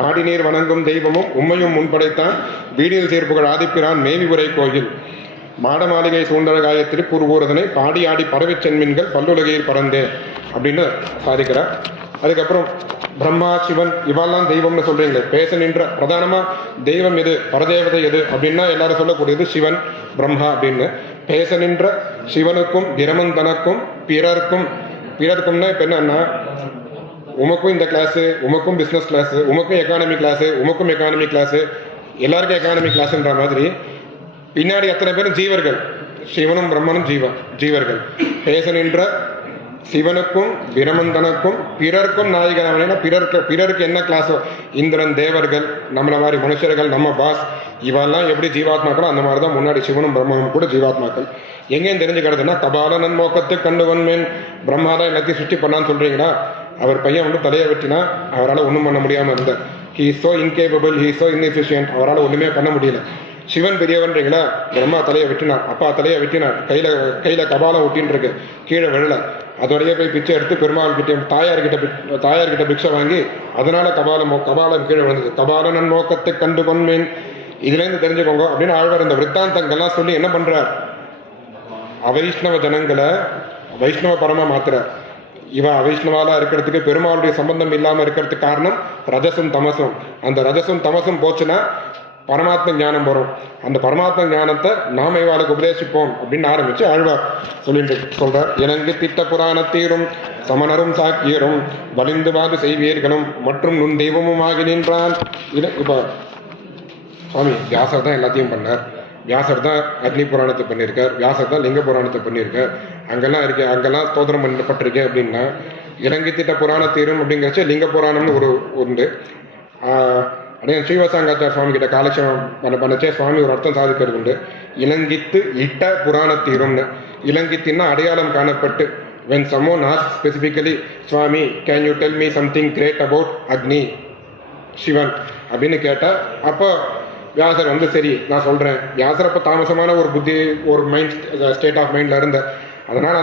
நாடி நீர் வணங்கும் தெய்வமும் உண்மையும் முன்படைத்தான் வீடியில் சேர்ப்புகள் ஆதிப்பிரான் மேவி உரை கோயில் மாட மாளிகை சூழ்ந்தழகாய திருப்புருவூரதனை பாடி ஆடி பறவை சென்மீன்கள் பல்லுலகையில் பறந்தே அப்படின்னு சாதிக்கிறார். அதுக்கப்புறம் பிரம்மா சிவன் இவெல்லாம் தெய்வம்னு சொல்றீங்களே, பேச நின்ற பிரதானமா தெய்வம் எது பரதேவதை எது அப்படின்னா எல்லாரும் சொல்லக்கூடியது சிவன் பிரம்மா அப்படின்னு. பேச நின்ற சிவனுக்கும் பிரமன் தனக்கும் பிறர்க்கும்னா இப்ப என்னன்னா உமக்கும் இந்த கிளாஸு, உமக்கும் பிஸ்னஸ் கிளாஸு, உமக்கும் எக்கானமி கிளாஸு, உமக்கும் எக்கானமி கிளாஸு, எல்லாருக்கும் எக்கானமி கிளாஸுன்ற மாதிரி பின்னாடி அத்தனை பேரும் ஜீவர்கள், சிவனும் பிரம்மனும் ஜீவர்கள். பேச நின்ற சிவனுக்கும் பிரமந்தனுக்கும் பிறர்க்கும் நாயகன். பிறருக்கு என்ன கிளாஸோ, இந்திரன் தேவர்கள் நம்மள மாதிரி மனுஷர்கள் நம்ம பாஸ் இவெல்லாம் எப்படி ஜீவாத்மாக்களோ அந்த மாதிரி தான் முன்னாடி சிவனும் பிரம்மனும் கூட ஜீவாத்மாக்கள். எங்கேயும் தெரிஞ்சுக்கிறதுனா கபாலனன் நோக்கத்து கண்டுவன்மேன் பிரம்மா தான் எல்லாத்தையும் சுற்றி பண்ணான்னு சொல்றீங்களா? அவர் பையன் தலையை வெட்டினா அவரால் ஒன்றும் பண்ண முடியாமல் இருந்தார். He so incapable, he so inefficient, அவரால் ஒன்றுமே பண்ண முடியல. சிவன் பெரியவன்றீங்களா? பிரம்மா தலையை வெட்டினார், அப்பா தலையை வெட்டினார், கையில கபாலம் ஒட்டின்னு இருக்கு, கீழே விழல. அதோடைய போய் பிச்சை எடுத்து பெருமாள் கிட்ட தாயார்கிட்ட பிக்ஷை வாங்கி அதனால கபாலம் கீழே விழுந்தது. கபாலனன் நோக்கத்தை கண்டு கொன்மேன், இதுல இருந்து தெரிஞ்சுக்கோங்க அப்படின்னு ஆழ்வார் இந்த விற்த்தாந்தங்கள்லாம் சொல்லி என்ன பண்றார்? அவைஷ்ணவ ஜனங்களை வைஷ்ணவ பரமா மாத்துறார். இவன் அவைஷ்ணவாலா இருக்கிறதுக்கு பெருமாளுடைய சம்பந்தம் இல்லாம இருக்கிறதுக்கு காரணம் ரஜசும் தமசும். அந்த ரஜசும் தமசும் போச்சுன்னா பரமாத்ம ஞானம் வரும். அந்த பரமாத்ம ஞானத்தை நாம இவாளுக்கு உபதேசிப்போம் அப்படின்னு ஆரம்பிச்சு ஆழ்வார் சொல்றார். எனக்கு திட்ட புராணத்தீரும் சமணரும் சாக்கியரும் வலிந்துவாது செய்வீர்களும் மற்றும் நுண் தெய்வமும் ஆகி நின்றான். இப்ப சுவாமி வியாசர் தான் எல்லாத்தையும் பண்ணார், வியாசர் தான் அக்னி புராணத்தை பண்ணியிருக்கார், வியாசர் தான் லிங்க புராணத்தை பண்ணியிருக்கார், அங்கெல்லாம் ஸ்தோத்திரம் பண்ணப்பட்டிருக்கேன் அப்படின்னா இலங்கை திட்ட புராணத்தீரும் அப்படிங்கிறச்சு லிங்க புராணம்னு ஒரு உண்டு. அப்படியே ஸ்ரீவசாங்காச்சார சுவாமி கிட்ட காலட்சேபம் பண்ணச்சே சுவாமி ஒரு அர்த்தம் சாதிக்கிறது உண்டு. இலங்கித்து இட்ட புராணத்தீரும்னு. இலங்கித்தின்னா அடையாளம் காணப்பட்டு. when someone asks specifically, Swami, can you tell me something great about Agni, Sivan அப்படின்னு கேட்டா அப்போ வியாசர் சரி நான் சொல்றேன். வியாசர் அப்போ தாமசமான ஒரு புத்தி, ஒரு மைண்ட் ஸ்டேட் ஆஃப் மைண்ட்ல இருந்த, அதனால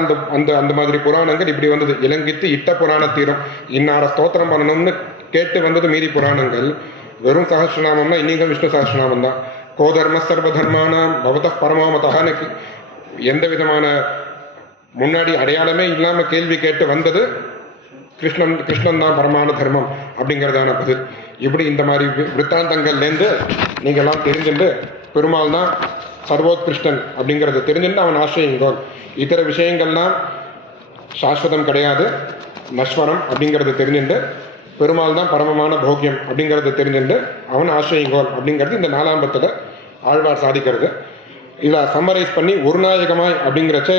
அந்த மாதிரி புராணங்கள் இப்படி வந்தது. இலங்கித்து இட்ட புராணத்தீரும், இன்னார ஸ்தோத்திரம் பண்ணணும்னு கேட்டு வந்தது மீதி புராணங்கள். வெறும் சஹஸ்ரநாமம்னா இன்னைக்கும் விஷ்ணு சஹஸ்ரநாமம் தான். கோதர்ம சர்வதர்மான பவத பரமாமதான்னு எந்த விதமான முன்னாடி அடையாளமே இல்லாம கேள்வி கேட்டு வந்தது கிருஷ்ணன் தான் பரமான தர்மம் அப்படிங்கிறதான பதில். இப்படி இந்த மாதிரி விற்த்தாந்தங்கள்லேருந்து நீங்கள்லாம் தெரிஞ்சுட்டு பெருமாள் தான் சர்வோத்கிருஷ்டன் அப்படிங்கிறத தெரிஞ்சுட்டு அவன் ஆசிரியங்கோல். இதர விஷயங்கள்லாம் சாஸ்வதம் கிடையாது, நஸ்வரம் அப்படிங்கிறத தெரிஞ்சுட்டு பெருமாள் தான் பரமமான போக்கியம் அப்படிங்கிறத தெரிஞ்சுட்டு அவன் ஆசிரியங்கோல் அப்படிங்கிறது இந்த 4ஆம் பத்துல ஆழ்வார் சாதிக்கிறது. இதை சம்மரைஸ் பண்ணி ஒரு நாயகமாய் அப்படிங்கிறச்ச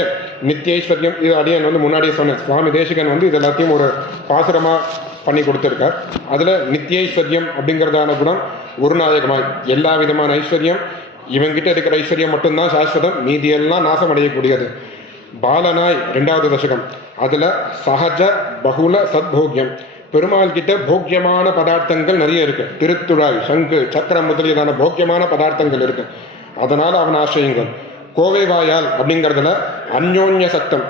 நித்தியைஸ்வர்யம், இது அடியன் முன்னாடியே சொன்னேன். சுவாமி தேசிகன் இது எல்லாத்தையும் ஒரு பாசுரமா பண்ணி கொடுத்திருக்கார். அதுல நித்தியைஸ்வர்யம் அப்படிங்கிறதான குணம் ஒரு நாயகமாய். எல்லா விதமான ஐஸ்வர்யம் இவங்கிட்ட இருக்கிற ஐஸ்வர்யம் மட்டும்தான் சாஸ்வதம், மீதியெல்லாம் நாசம் அடையக்கூடியது. பாலனாய் 2வது தசகம், அதுல சகஜ பகுல சத்போக்யம். பெருமாள் கிட்ட போக்கியமான பதார்த்தங்கள் நிறைய இருக்கு. திருத்துழாய், சங்கு, சக்கரம் முதலியதான போக்கியமான பதார்த்தங்கள் இருக்கு. அதனால அவன் ஆசிரியங்கள். கோவை வாயால் அப்படிங்கிறதுல அந்யோன்ய சத்தம்,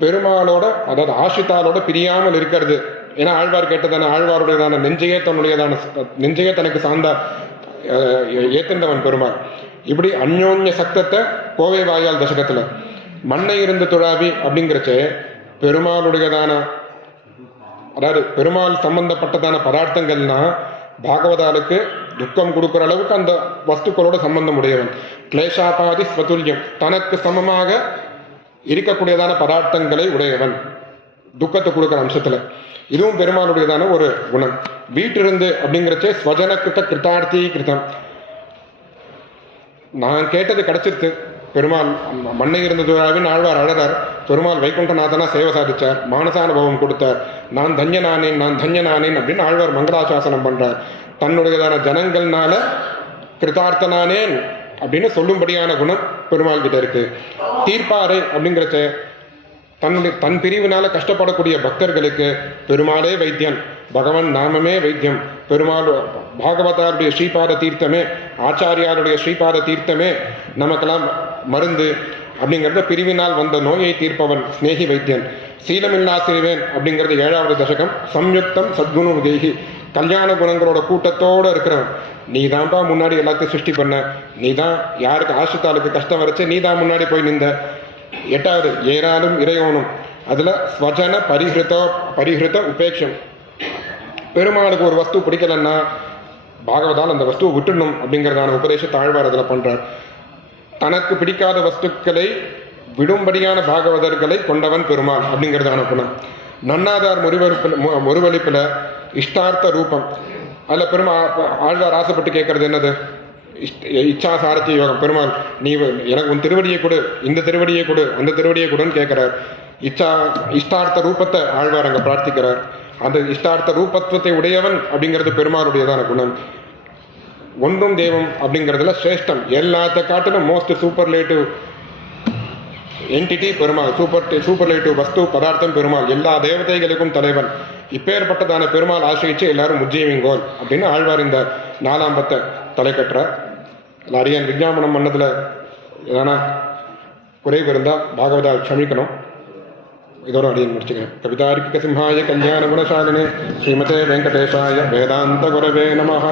பெருமாளோட அதாவது ஆசிரித்தாலோட பிரியாமல் இருக்கிறது ஏன்னா ஆழ்வார் கேட்டதான ஆழ்வாருடையதான நெஞ்சையே தனக்கு சார்ந்த ஏத்தின்றவன் பெருமாள். இப்படி அந்யோன்ய சக்தத்தை கோவை வாயால் தசகத்துல மண்ணை இருந்து துழாவி அப்படிங்கிறச்சே பெருமாளுடையதான, அதாவது பெருமாள் சம்பந்தப்பட்டதான பதார்த்தங்கள்னா பாகவதாலுக்கு துக்கம் கொடுக்குற அளவுக்கு அந்த வஸ்துக்களோட சம்பந்தம் உடையவன். கிளேஷாபாதி ஸ்வதுல்யம், தனக்கு சமமாக இருக்கக்கூடியதான பதார்த்தங்களை உடையவன் துக்கத்தை கொடுக்குற அம்சத்துல. இதுவும் பெருமாளுடையதான ஒரு குணம். வீட்டிலிருந்து அப்படிங்கிறச்சே ஸ்வஜன கிருத்த கிருத்தார்த்தி கிருத்தம். நான் கேட்டது கிடைச்சிருத்து. பெருமாள் மண்ணை இருந்ததுவின் ஆழ்வார் அழறார். பெருமாள் வைகுண்டநாதனா சேவை சாதிச்சார், மானசானுபவம் கொடுத்தார், நான் தன்யனானேன் அப்படின்னு ஆழ்வார் மங்களாசாசனம் பண்றார். தன்னுடையதான ஜனங்கள்னால கிருத்தார்த்தனானேன் அப்படின்னு சொல்லும்படியான குணம் பெருமாள் கிட்ட இருக்கு. தீர்ப்பாறை அப்படிங்கிறச்ச தன் பிரிவினால கஷ்டப்படக்கூடிய பக்தர்களுக்கு பெருமாளே வைத்தியன், பகவன் நாமமே வைத்தியம். பெருமாள் பாகவதாருடைய ஸ்ரீபாத தீர்த்தமே, ஆச்சாரியாருடைய ஸ்ரீபாத தீர்த்தமே நமக்கெல்லாம் மருந்து அப்படிங்கிறத பிரிவினால் வந்த நோயை தீர்ப்பவன் ஸ்நேகி வைத்தியன். சீலமில்லா சிறுவேன் அப்படிங்கிறது 7வது தசகம். சம்யுக்தம் சத்குணு தேகி, கல்யாண குணங்களோட கூட்டத்தோடு இருக்கிறவன். நீ தான்ப்பா முன்னாடி எல்லாத்தையும் சிருஷ்டி பண்ண, நீ தான் யாருக்கு ஆசிரித்தாளுக்கு கஷ்டம் வரைச்ச, நீ தான் முன்னாடி போய் நின்ற. 8வது ஏராலும் இறையோனும். அதுல ஸ்வஜன பரிஹிருத உபேட்சம். பெருமாளுக்கு ஒரு வஸ்து பிடிக்கலன்னா பாகவதால் அந்த வஸ்துவை விட்டுடணும் அப்படிங்கிறதான உபதேசத்தை ஆழ்வார் அதில் பண்றார். தனக்கு பிடிக்காத வஸ்துக்களை விடும்படியான பாகவதர்களை கொண்டவன் பெருமாள் அப்படிங்கிறதான குணம். நன்னாதார் முருவலிப்புல இஷ்டார்த்த ரூபம். அதில் ஆழ்வார் ஆசைப்பட்டு கேட்கறது என்னது? இச்சா சாரத்திய யோகம். பெருமாள் நீ எனக்கு உன் திருவடியை கொடு, இந்த திருவடியை கொடு, அந்த திருவடியை கொடுன்னு கேட்கிறார். இஷ்டார்த்த ரூபத்தை ஆழ்வார் அங்க பிரார்த்திக்கிறார். அந்த இஷ்டார்த்த ரூபத்துவத்தை உடையவன் அப்படிங்கிறது பெருமாளுடையதான குணம். ஒன்றும் தெய்வம் அப்படிங்கிறதுல சிரேஷ்டம், எல்லாத்த காட்டிலும் most superlative entity Perumal. Superlative வஸ்து பதார்த்தம் பெருமாள், எல்லா தேவதைகளுக்கும் தலைவன். இப்பேற்பட்டதான பெருமாள் ஆசிரிச்சு எல்லாரும் உஜ்ஜீவிங்கோல் அப்படின்னு ஆழ்வார் இந்த 4ஆம் பத்தை தலை கட்டுறார். அரியன் விஞ்ஞாபனம் பண்ணதுல ஏன்னா குறைவு இருந்தால் பாகவதா க்ஷமிக்கணும். இதோட அடியன் முடிச்சுக்கிறேன். கவிதார்க்கிக சிம்ஹாய கல்யாண குணசாலினே ஸ்ரீமதே வெங்கடேஷாய வேதாந்த குரவே நமஹ.